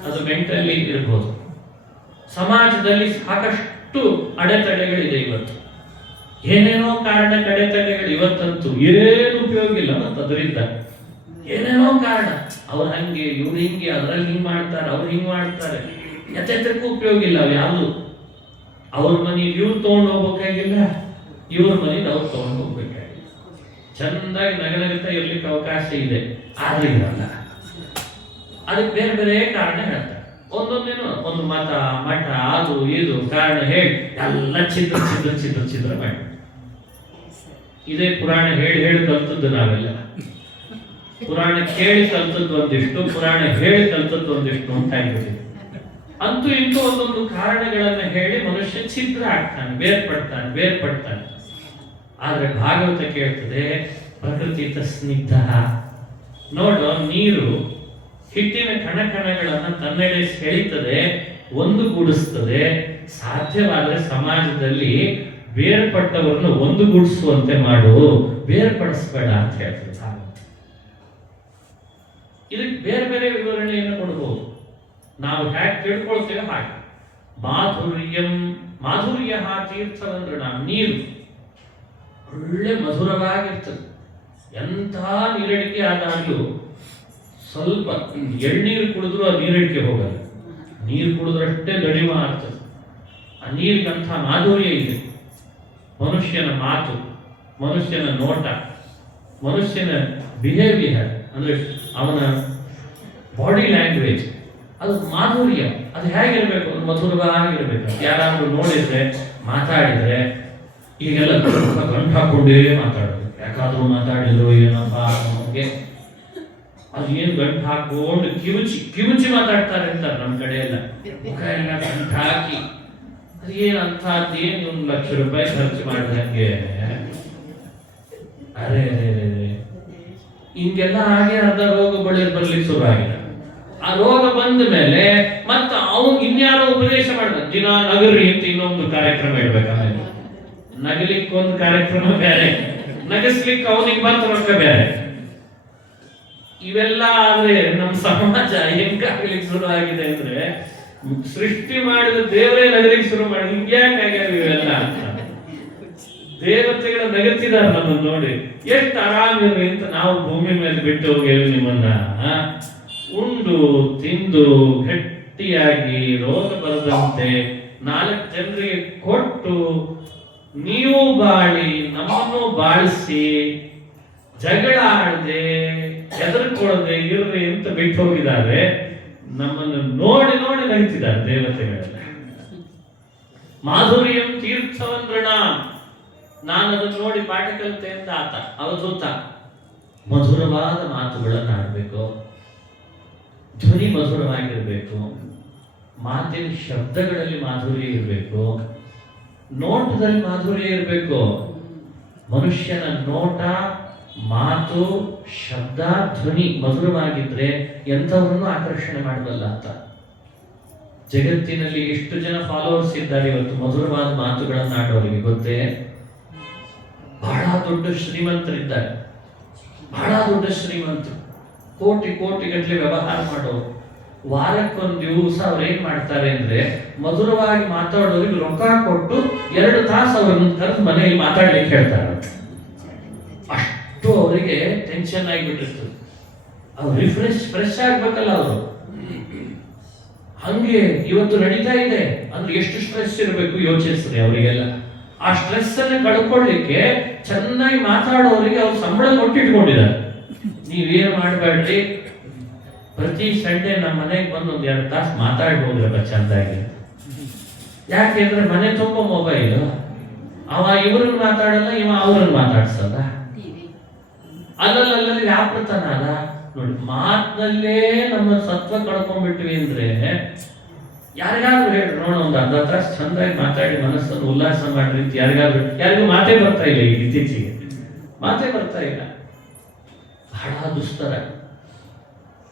ಅದು ಮೆಂಟಲಿ ಇರ್ಬೋದು. ಸಮಾಜದಲ್ಲಿ ಸಾಕಷ್ಟು ಅಡೆತಡೆಗಳಿದೆ ಇವತ್ತು. ಏನೇನೋ ಕಾರಣಕ್ಕೆ ಅಡೆತಡೆಗಳು. ಇವತ್ತಂತೂ ಏನು ಉಪಯೋಗ ಇಲ್ಲ ಮತ್ತು ಅದರಿಂದ ಏನೇನೋ ಕಾರಣ. ಅವ್ರು ಹಂಗೆ, ಇವ್ರು ಹಿಂಗೆ, ಅದ್ರಲ್ಲಿ ಹಿಂಗ್ ಮಾಡ್ತಾರೆ, ಅವ್ರು ಹಿಂಗ್ ಮಾಡ್ತಾರೆ, ಎಚ್ಚೆತ್ತಕ್ಕೂ ಉಪಯೋಗ ಇಲ್ಲ. ಅವು ಯಾವುದು ಅವ್ರ ಮನೇಲಿ ಇವ್ರು ತಗೊಂಡು ಹೋಗ್ಬೇಕಾಗಿಲ್ಲ, ಇವ್ರ ಮನೇಲಿ ಅವ್ರು ತಗೊಂಡು ಹೋಗ್ಬೇಕಾಗಿಲ್ಲ. ಚಂದಾಗಿ ನಗನಗುತ್ತಾ ಇರ್ಲಿಕ್ಕೆ ಅವಕಾಶ ಇದೆ, ಆದ್ರೆ ಇರಲ್ಲ. ಅದಕ್ಕೆ ಬೇರೆ ಬೇರೆ ಕಾರಣ ಹೇಳ್ತಾರೆ. ಒಂದೊಂದೇನು ಒಂದು ಮತ ಮಠ ಅದು ಇದು ಕಾರಣ ಹೇಳಿ ಎಲ್ಲ ಛಿದ್ರ ಛಿದ್ರ ಛಿದ್ರ ಛಿದ್ರ ಮಾಡಿ. ಇದೇ ಪುರಾಣ ಹೇಳಿ ಹೇಳಿ ಕಲ್ತದ್ದು ನಾವೆಲ್ಲ. ಪುರಾಣ ಕೇಳಿ ಕಲ್ತದ್ದು ಒಂದಿಷ್ಟು, ಪುರಾಣ ಹೇಳಿ ಕಲ್ತದ್ದು ಒಂದಿಷ್ಟು ಅಂತ ಆಗ್ಬಿಟ್ಟಿದೆ. ಅಂತೂ ಇಂತೂ ಒಂದೊಂದು ಕಾರಣಗಳನ್ನ ಹೇಳಿ ಮನುಷ್ಯ ಛಿದ್ರ ಆಗ್ತಾನೆ, ಬೇರ್ಪಡ್ತಾನೆ. ಆದ್ರೆ ಭಾಗವತ ಕೇಳ್ತದೆ ಪ್ರಕೃತಿತ ಸ್ನಿಗ್ಧ. ನೋಡು, ನೀರು ಹಿಟ್ಟಿನ ಕಣಕಣಗಳನ್ನ ತನ್ನೆಡೆ ಸೆಳೀತದೆ, ಒಂದುಗೂಡಿಸ್ತದೆ. ಸಾಧ್ಯವಾದರೆ ಸಮಾಜದಲ್ಲಿ ಬೇರ್ಪಟ್ಟವರನ್ನು ಒಂದುಗೂಡಿಸುವಂತೆ ಮಾಡು, ಬೇರ್ಪಡಿಸಬೇಡ ಅಂತ ಹೇಳ್ತದೆ ಭಾಗವತ. ಇದಕ್ಕೆ ಬೇರೆ ಬೇರೆ ವಿವರಣೆಯನ್ನು ಕೊಡಬಹುದು. ನಾವು ಹೇಗೆ ತಿಳ್ಕೊಳ್ತೇವೆ ಹಾಗೆ. ಮಾಧುರ್ಯ ತೀರ್ಥವಂದ್ರೆ ನೀರು ಒಳ್ಳೆ ಮಧುರವಾಗಿರ್ತದೆ. ಎಂಥ ನೀರಡಿಕೆ ಆದಾಗ್ಲೂ ಸ್ವಲ್ಪ ಎಳ್ನೀರು ಕುಡಿದ್ರು ಆ ನೀರಡಿಕೆ ಹೋಗಲ್ಲ. ನೀರು ಕುಡಿದ್ರಷ್ಟೇ ದಣಿವ ಆಗ್ತದೆ. ಆ ನೀರಿಗಂಥ ಮಾಧುರ್ಯ ಇದೆ. ಮನುಷ್ಯನ ಮಾತು, ಮನುಷ್ಯನ ನೋಟ, ಮನುಷ್ಯನ ಬಿಹೇವಿಯರ್, ಅಂದ್ರೆ ಅವನ ಬಾಡಿ ಲ್ಯಾಂಗ್ವೇಜ್, ಅದು ಮಾಧುರ್ಯ. ಅದು ಹೇಗಿರ್ಬೇಕು? ಅದು ಮಧುರವಾಗಿರ್ಬೇಕು. ಯಾರಾದ್ರೂ ನೋಡಿದ್ರೆ, ಮಾತಾಡಿದ್ರೆ, ಈಗೆಲ್ಲ ಗಂಟು ಹಾಕೊಂಡೇ ಮಾತಾಡೋದು. ಯಾಕಾದ್ರೂ ಮಾತಾಡಿದ್ರು ಏನಪ್ಪ ನಮಗೆ, ಅದು ಏನು ಗಂಟು ಹಾಕೊಂಡು ಕಿವುಚಿ ಮಾತಾಡ್ತಾರೆ ಅಂತಾರೆ ನಮ್ಮ ಕಡೆ ಎಲ್ಲ. ಮುಖ ಎಲ್ಲ ಗಂಟು ಹಾಕಿ, ಅದು ಏನಂತದ್ದು, ಏನು 1 ಲಕ್ಷ ರೂಪಾಯಿ ಖರ್ಚು ಮಾಡಿದಂಗೆ. ಅರೆ ಹಿಂಗೆಲ್ಲ ಹಾಗೆ ಅರ್ಧ ರೋಗ ಬರ್ಲಿಕ್ಕೆ ಶುರು ಆಗಿದೆ. ಆ ರೋಗ ಬಂದ ಮೇಲೆ ಮತ್ತೆ ಅವನು ಇನ್ಯಾರೋ ಉಪದೇಶ ಮಾಡಿದ, ದಿನ ನಗರಿ ಅಂತ ಇನ್ನೊಂದು ಕಾರ್ಯಕ್ರಮ ಇಡ್ಬೇಕು. ಆಮೇಲೆ ನಗಲಿಕ್ಕೆ ಒಂದು ಕಾರ್ಯಕ್ರಮ ಬೇರೆ, ನಗಸ್ಲಿಕ್ಕೆ ಅವನಿಗೆ ಬಂದ ರೊಕ್ಕ ಬೇರೆ. ಇವೆಲ್ಲ ಆದ್ರೆ ನಮ್ಮ ಸಮಾಜ ಹೆಂಗಾಗ್ಲಿಕ್ಕೆ ಶುರು ಆಗಿದೆ ಅಂದ್ರೆ, ಸೃಷ್ಟಿ ಮಾಡಿದ ದೇವರೇ ನಗಲಿಕ್ಕೆ ಶುರು ಮಾಡಿ ಹಿಂಗ್ಯಾಕಾಗ್ಯಾವ ಇವೆಲ್ಲ ಅಂತ. ದೇವತೆಗಳ ನಗತಿದಾರ ನಮ್ಮನ್ನು ನೋಡಿ, ಎಷ್ಟು ಆರಾಮಿರ್ರಿ ಅಂತ ನಾವು ಭೂಮಿ ಮೇಲೆ ಬಿಟ್ಟು ಹೋಗೇವಿ ನಿಮ್ಮನ್ನ. ಉಂಡು ತಿಂದು ಗಟ್ಟಿಯಾಗಿ ರೋಗ ಬರದಂತೆ 4 ಜನರಿಗೆ ಕೊಟ್ಟು, ನೀವು ಬಾಳಿ ನಮ್ಮನ್ನು ಬಾಳಿಸಿ, ಜಗಳ ಆಡದೆ ಹೆದರ್ಕೊಳ್ಳದೆ ಇರ್ರಿ ಅಂತ ಬಿಟ್ಟು ಹೋಗಿದ್ದಾರೆ. ನಮ್ಮನ್ನು ನೋಡಿ ನೋಡಿ ನಗಿತಿದ್ದಾರೆ ದೇವತೆಗಳೆಲ್ಲ. ಮಾಧುರ್ಯಂ ತೀರ್ಥವಂದ್ರಣ. ನಾನು ಅದನ್ನು ನೋಡಿ ಪಾಠ ಕಲಿತೆ ಅಂತ ಆತ ಅವಧೂತ. ಮಧುರವಾದ ಮಾತುಗಳನ್ನು ಆಡಬೇಕು, ಧ್ವನಿ ಮಧುರವಾಗಿರ್ಬೇಕು, ಮಾತಿನ ಶಬ್ದಗಳಲ್ಲಿ ಮಾಧುರ್ಯ ಇರಬೇಕು, ನೋಟದಲ್ಲಿ ಮಾಧುರ್ಯ ಇರಬೇಕು. ಮನುಷ್ಯನ ನೋಟ, ಮಾತು, ಶಬ್ದ, ಧ್ವನಿ ಮಧುರವಾಗಿದ್ರೆ ಎಂಥವರನ್ನು ಆಕರ್ಷಣೆ ಮಾಡಬಲ್ಲ ಅಂತ. ಜಗತ್ತಿನಲ್ಲಿ ಎಷ್ಟು ಜನ ಫಾಲೋವರ್ಸ್ ಇದ್ದಾರೆ ಇವತ್ತು ಮಧುರವಾದ ಮಾತುಗಳನ್ನು ಆಡೋರಿಗೆ ಗೊತ್ತೇ? ಬಹಳ ದೊಡ್ಡ ಶ್ರೀಮಂತರಿದ್ದಾರೆ, ಬಹಳ ದೊಡ್ಡ ಶ್ರೀಮಂತರು, ಕೋಟಿ ಗಟ್ಟಲೆ ವ್ಯವಹಾರ ಮಾಡೋರು. ವಾರಕ್ಕೊಂದು ದಿವಸ ಅವ್ರು ಏನ್ ಮಾಡ್ತಾರೆ ಅಂದ್ರೆ, ಮಧುರವಾಗಿ ಮಾತಾಡೋರಿಗೆ ರೊಕ್ಕ ಕೊಟ್ಟು 2 ತಾಸು ಅವ್ರನ್ನ ಕರೆದು ಮನೆಯಲ್ಲಿ ಮಾತಾಡ್ಲಿಕ್ಕೆ ಹೇಳ್ತಾರೆ. ಅಷ್ಟು ಅವರಿಗೆ ಟೆನ್ಷನ್ ಆಗಿಬಿಟ್ಟಿರ್ತದೆ. ಅವ್ರು ಫ್ರೆಶ್ ಆಗ್ಬೇಕಲ್ಲ ಅವರು. ಹಂಗೆ ಇವತ್ತು ನಡೀತಾ ಇದೆ ಅಂದ್ರೆ ಎಷ್ಟು ಸ್ಟ್ರೆಸ್ ಇರಬೇಕು ಯೋಚಿಸ್ರಿ ಅವರಿಗೆಲ್ಲ. ಆ ಸ್ಟ್ರೆಸ್ ಅನ್ನು ಕಳ್ಕೊಳ್ಳಿಕ್ಕೆ ಚೆನ್ನಾಗಿ ಮಾತಾಡೋರಿಗೆ ಅವ್ರು ಸಂಬಳ ಕೊಟ್ಟಿಟ್ಕೊಂಡಿದ್ದಾರೆ. ನೀವೇನು ಮಾಡಬೇಡ್ರಿ, ಪ್ರತಿ ಸಂಡೇ ನಮ್ಮ ಮನೆಗೆ ಬಂದು ಒಂದ್ 2 ತಾಸು ಮಾತಾಡಿ ಹೋಗ್ರಪ್ಪ ಚಂದಾಗಿ. ಯಾಕೆಂದ್ರೆ ಮನೆ ತುಂಬ ಮೊಬೈಲ್, ಅವ ಇವ್ರನ್ನ ಮಾತಾಡಲ್ಲ, ಇವ ಅವ್ರನ್ನ ಮಾತಾಡ್ಸಲ್ಲ. ಅಲ್ಲಲ್ಲಿ ವ್ಯಾಪೃತನಾದ ನೋಡಿ. ಮಾತಿನಲ್ಲೇ ನಮ್ಮ ಸತ್ವ ಕಳ್ಕೊಂಡ್ಬಿಟ್ವಿ ಅಂದ್ರೆ ಯಾರಿಗಾದ್ರೂ ಹೇಳಿ ನೋಡ, ಒಂದು 1/2 ತಾಸು ಚಂದಾಗಿ ಮಾತಾಡಿ ಮನಸ್ಸನ್ನು ಉಲ್ಲಾಸ ಮಾಡ್ರಿ ಅಂತ ಯಾರಿಗೂ ಮಾತೇ ಬರ್ತಾ ಇಲ್ಲ. ಈಗ ಇತ್ತೀಚೆಗೆ ಮಾತೇ ಬರ್ತಾ ಇಲ್ಲ, ಬಹಳ ದುಸ್ತರ.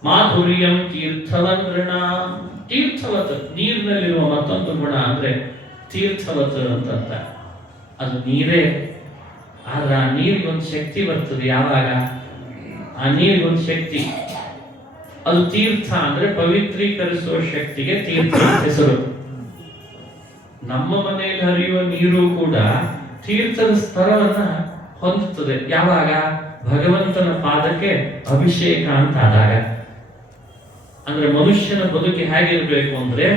ಮಾಧುರ್ಯಂ ತೀರ್ಥವನ್ ತೀರ್ಥವತ್, ನೀರಿನಲ್ಲಿರುವ ಮತ್ತೊಂದು ಗುಣ ಅಂದ್ರೆ ತೀರ್ಥವತ್ ಅಂತ. ಅದು ನೀರೇ, ಆದ್ರೆ ಆ ನೀರಿಗೊಂದು ಶಕ್ತಿ ಬರ್ತದೆ. ಯಾವಾಗ ಆ ನೀರಿಗೊಂದು ಶಕ್ತಿ, ಅದು ತೀರ್ಥ ಅಂದ್ರೆ ಪವಿತ್ರೀಕರಿಸುವ ಶಕ್ತಿಗೆ ತೀರ್ಥ ಹೆಸರು. ನಮ್ಮ ಮನೆಯಲ್ಲಿ ಹರಿಯುವ ನೀರು ಕೂಡ ತೀರ್ಥದ ಸ್ತರವನ್ನ ಹೊಂದುತ್ತದೆ. ಯಾವಾಗ ಭಗವಂತನ ಪಾದಕ್ಕೆ ಅಭಿಷೇಕ ಅಂತ ಆದಾಗ. ಅಂದ್ರೆ ಮನುಷ್ಯನ ಬದುಕಿ ಹೇಗಿರ್ಬೇಕು ಅಂದ್ರೆ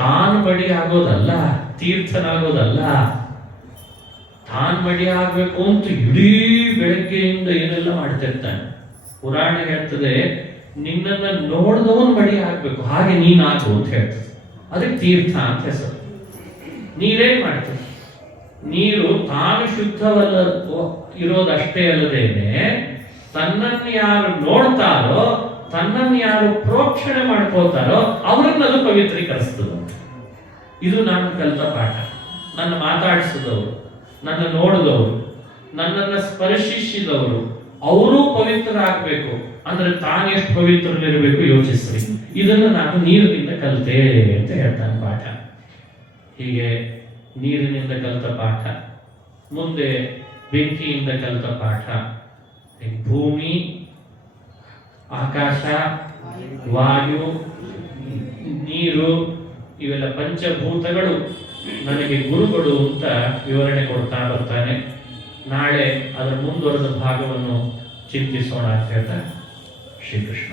ತಾನು ಬಡಿ ಆಗೋದಲ್ಲ, ತೀರ್ಥನಾಗೋದಲ್ಲ, ತಾನು ಬಡಿ ಆಗ್ಬೇಕು ಅಂತ ಇಡೀ ಬೆಳಗ್ಗೆಯಿಂದ ಏನೆಲ್ಲ ಮಾಡ್ತಿರ್ತಾನೆ. ಪುರಾಣ ಹೇಳ್ತದೆ, ನಿನ್ನನ್ನು ನೋಡಿದವನು ಬಡಿ ಆಗ್ಬೇಕು, ಹಾಗೆ ನೀನಾಗು ಅಂತ ಹೇಳ್ತದೆ. ಅದಕ್ಕೆ ತೀರ್ಥ ಅಂತ ಹೆಸರು. ನೀರೇನ್ ಮಾಡ್ತದೆ, ನೀರು ತಾನು ಶುದ್ಧವಲ್ಲ ಇರೋದಷ್ಟೇ ಅಲ್ಲದೇನೆ ತನ್ನನ್ನು ಯಾರು ನೋಡ್ತಾರೋ, ತನ್ನನ್ನು ಯಾರು ಪ್ರೋಕ್ಷಣೆ ಮಾಡ್ಕೋತಾರೋ ಅವರನ್ನದು ಪವಿತ್ರೀಕರಿಸ್ತದೆ. ಇದು ನಾನು ಕಲಿತ ಪಾಠ. ನನ್ನ ಮಾತಾಡಿಸಿದವರು, ನನ್ನ ನೋಡಿದವರು, ನನ್ನನ್ನು ಸ್ಪರ್ಶಿಸಿದವರು, ಅವರು ಪವಿತ್ರ ಆಗ್ಬೇಕು ಅಂದ್ರೆ ತಾನೆಷ್ಟು ಪವಿತ್ರಲಿರಬೇಕು ಯೋಚಿಸ್ರಿ. ಇದನ್ನು ನಾನು ನೀರಿನಿಂದ ಕಲಿತೆ ಅಂತ ಹೇಳ್ತಾನೆ ಪಾಠ. ಹೀಗೆ ನೀರಿನಿಂದ ಕಲಿತ ಪಾಠ, ಮುಂದೆ ಬೆಂಕಿಯಿಂದ ಕಲಿತ ಪಾಠ. ಭೂಮಿ, ಆಕಾಶ, ವಾಯು, ನೀರು, ಇವೆಲ್ಲ ಪಂಚಭೂತಗಳು ನನಗೆ ಗುರುಗಳು ಅಂತ ವಿವರಣೆ ಕೊಡ್ತಾ ಬರ್ತಾನೆ. ನಾಳೆ ಅದರ ಮುಂದುವರೆದ ಭಾಗವನ್ನು ಚಿಂತಿಸೋಣ ಅಂತ ಹೇಳ್ತಾ ಶ್ರೀಕೃಷ್ಣ.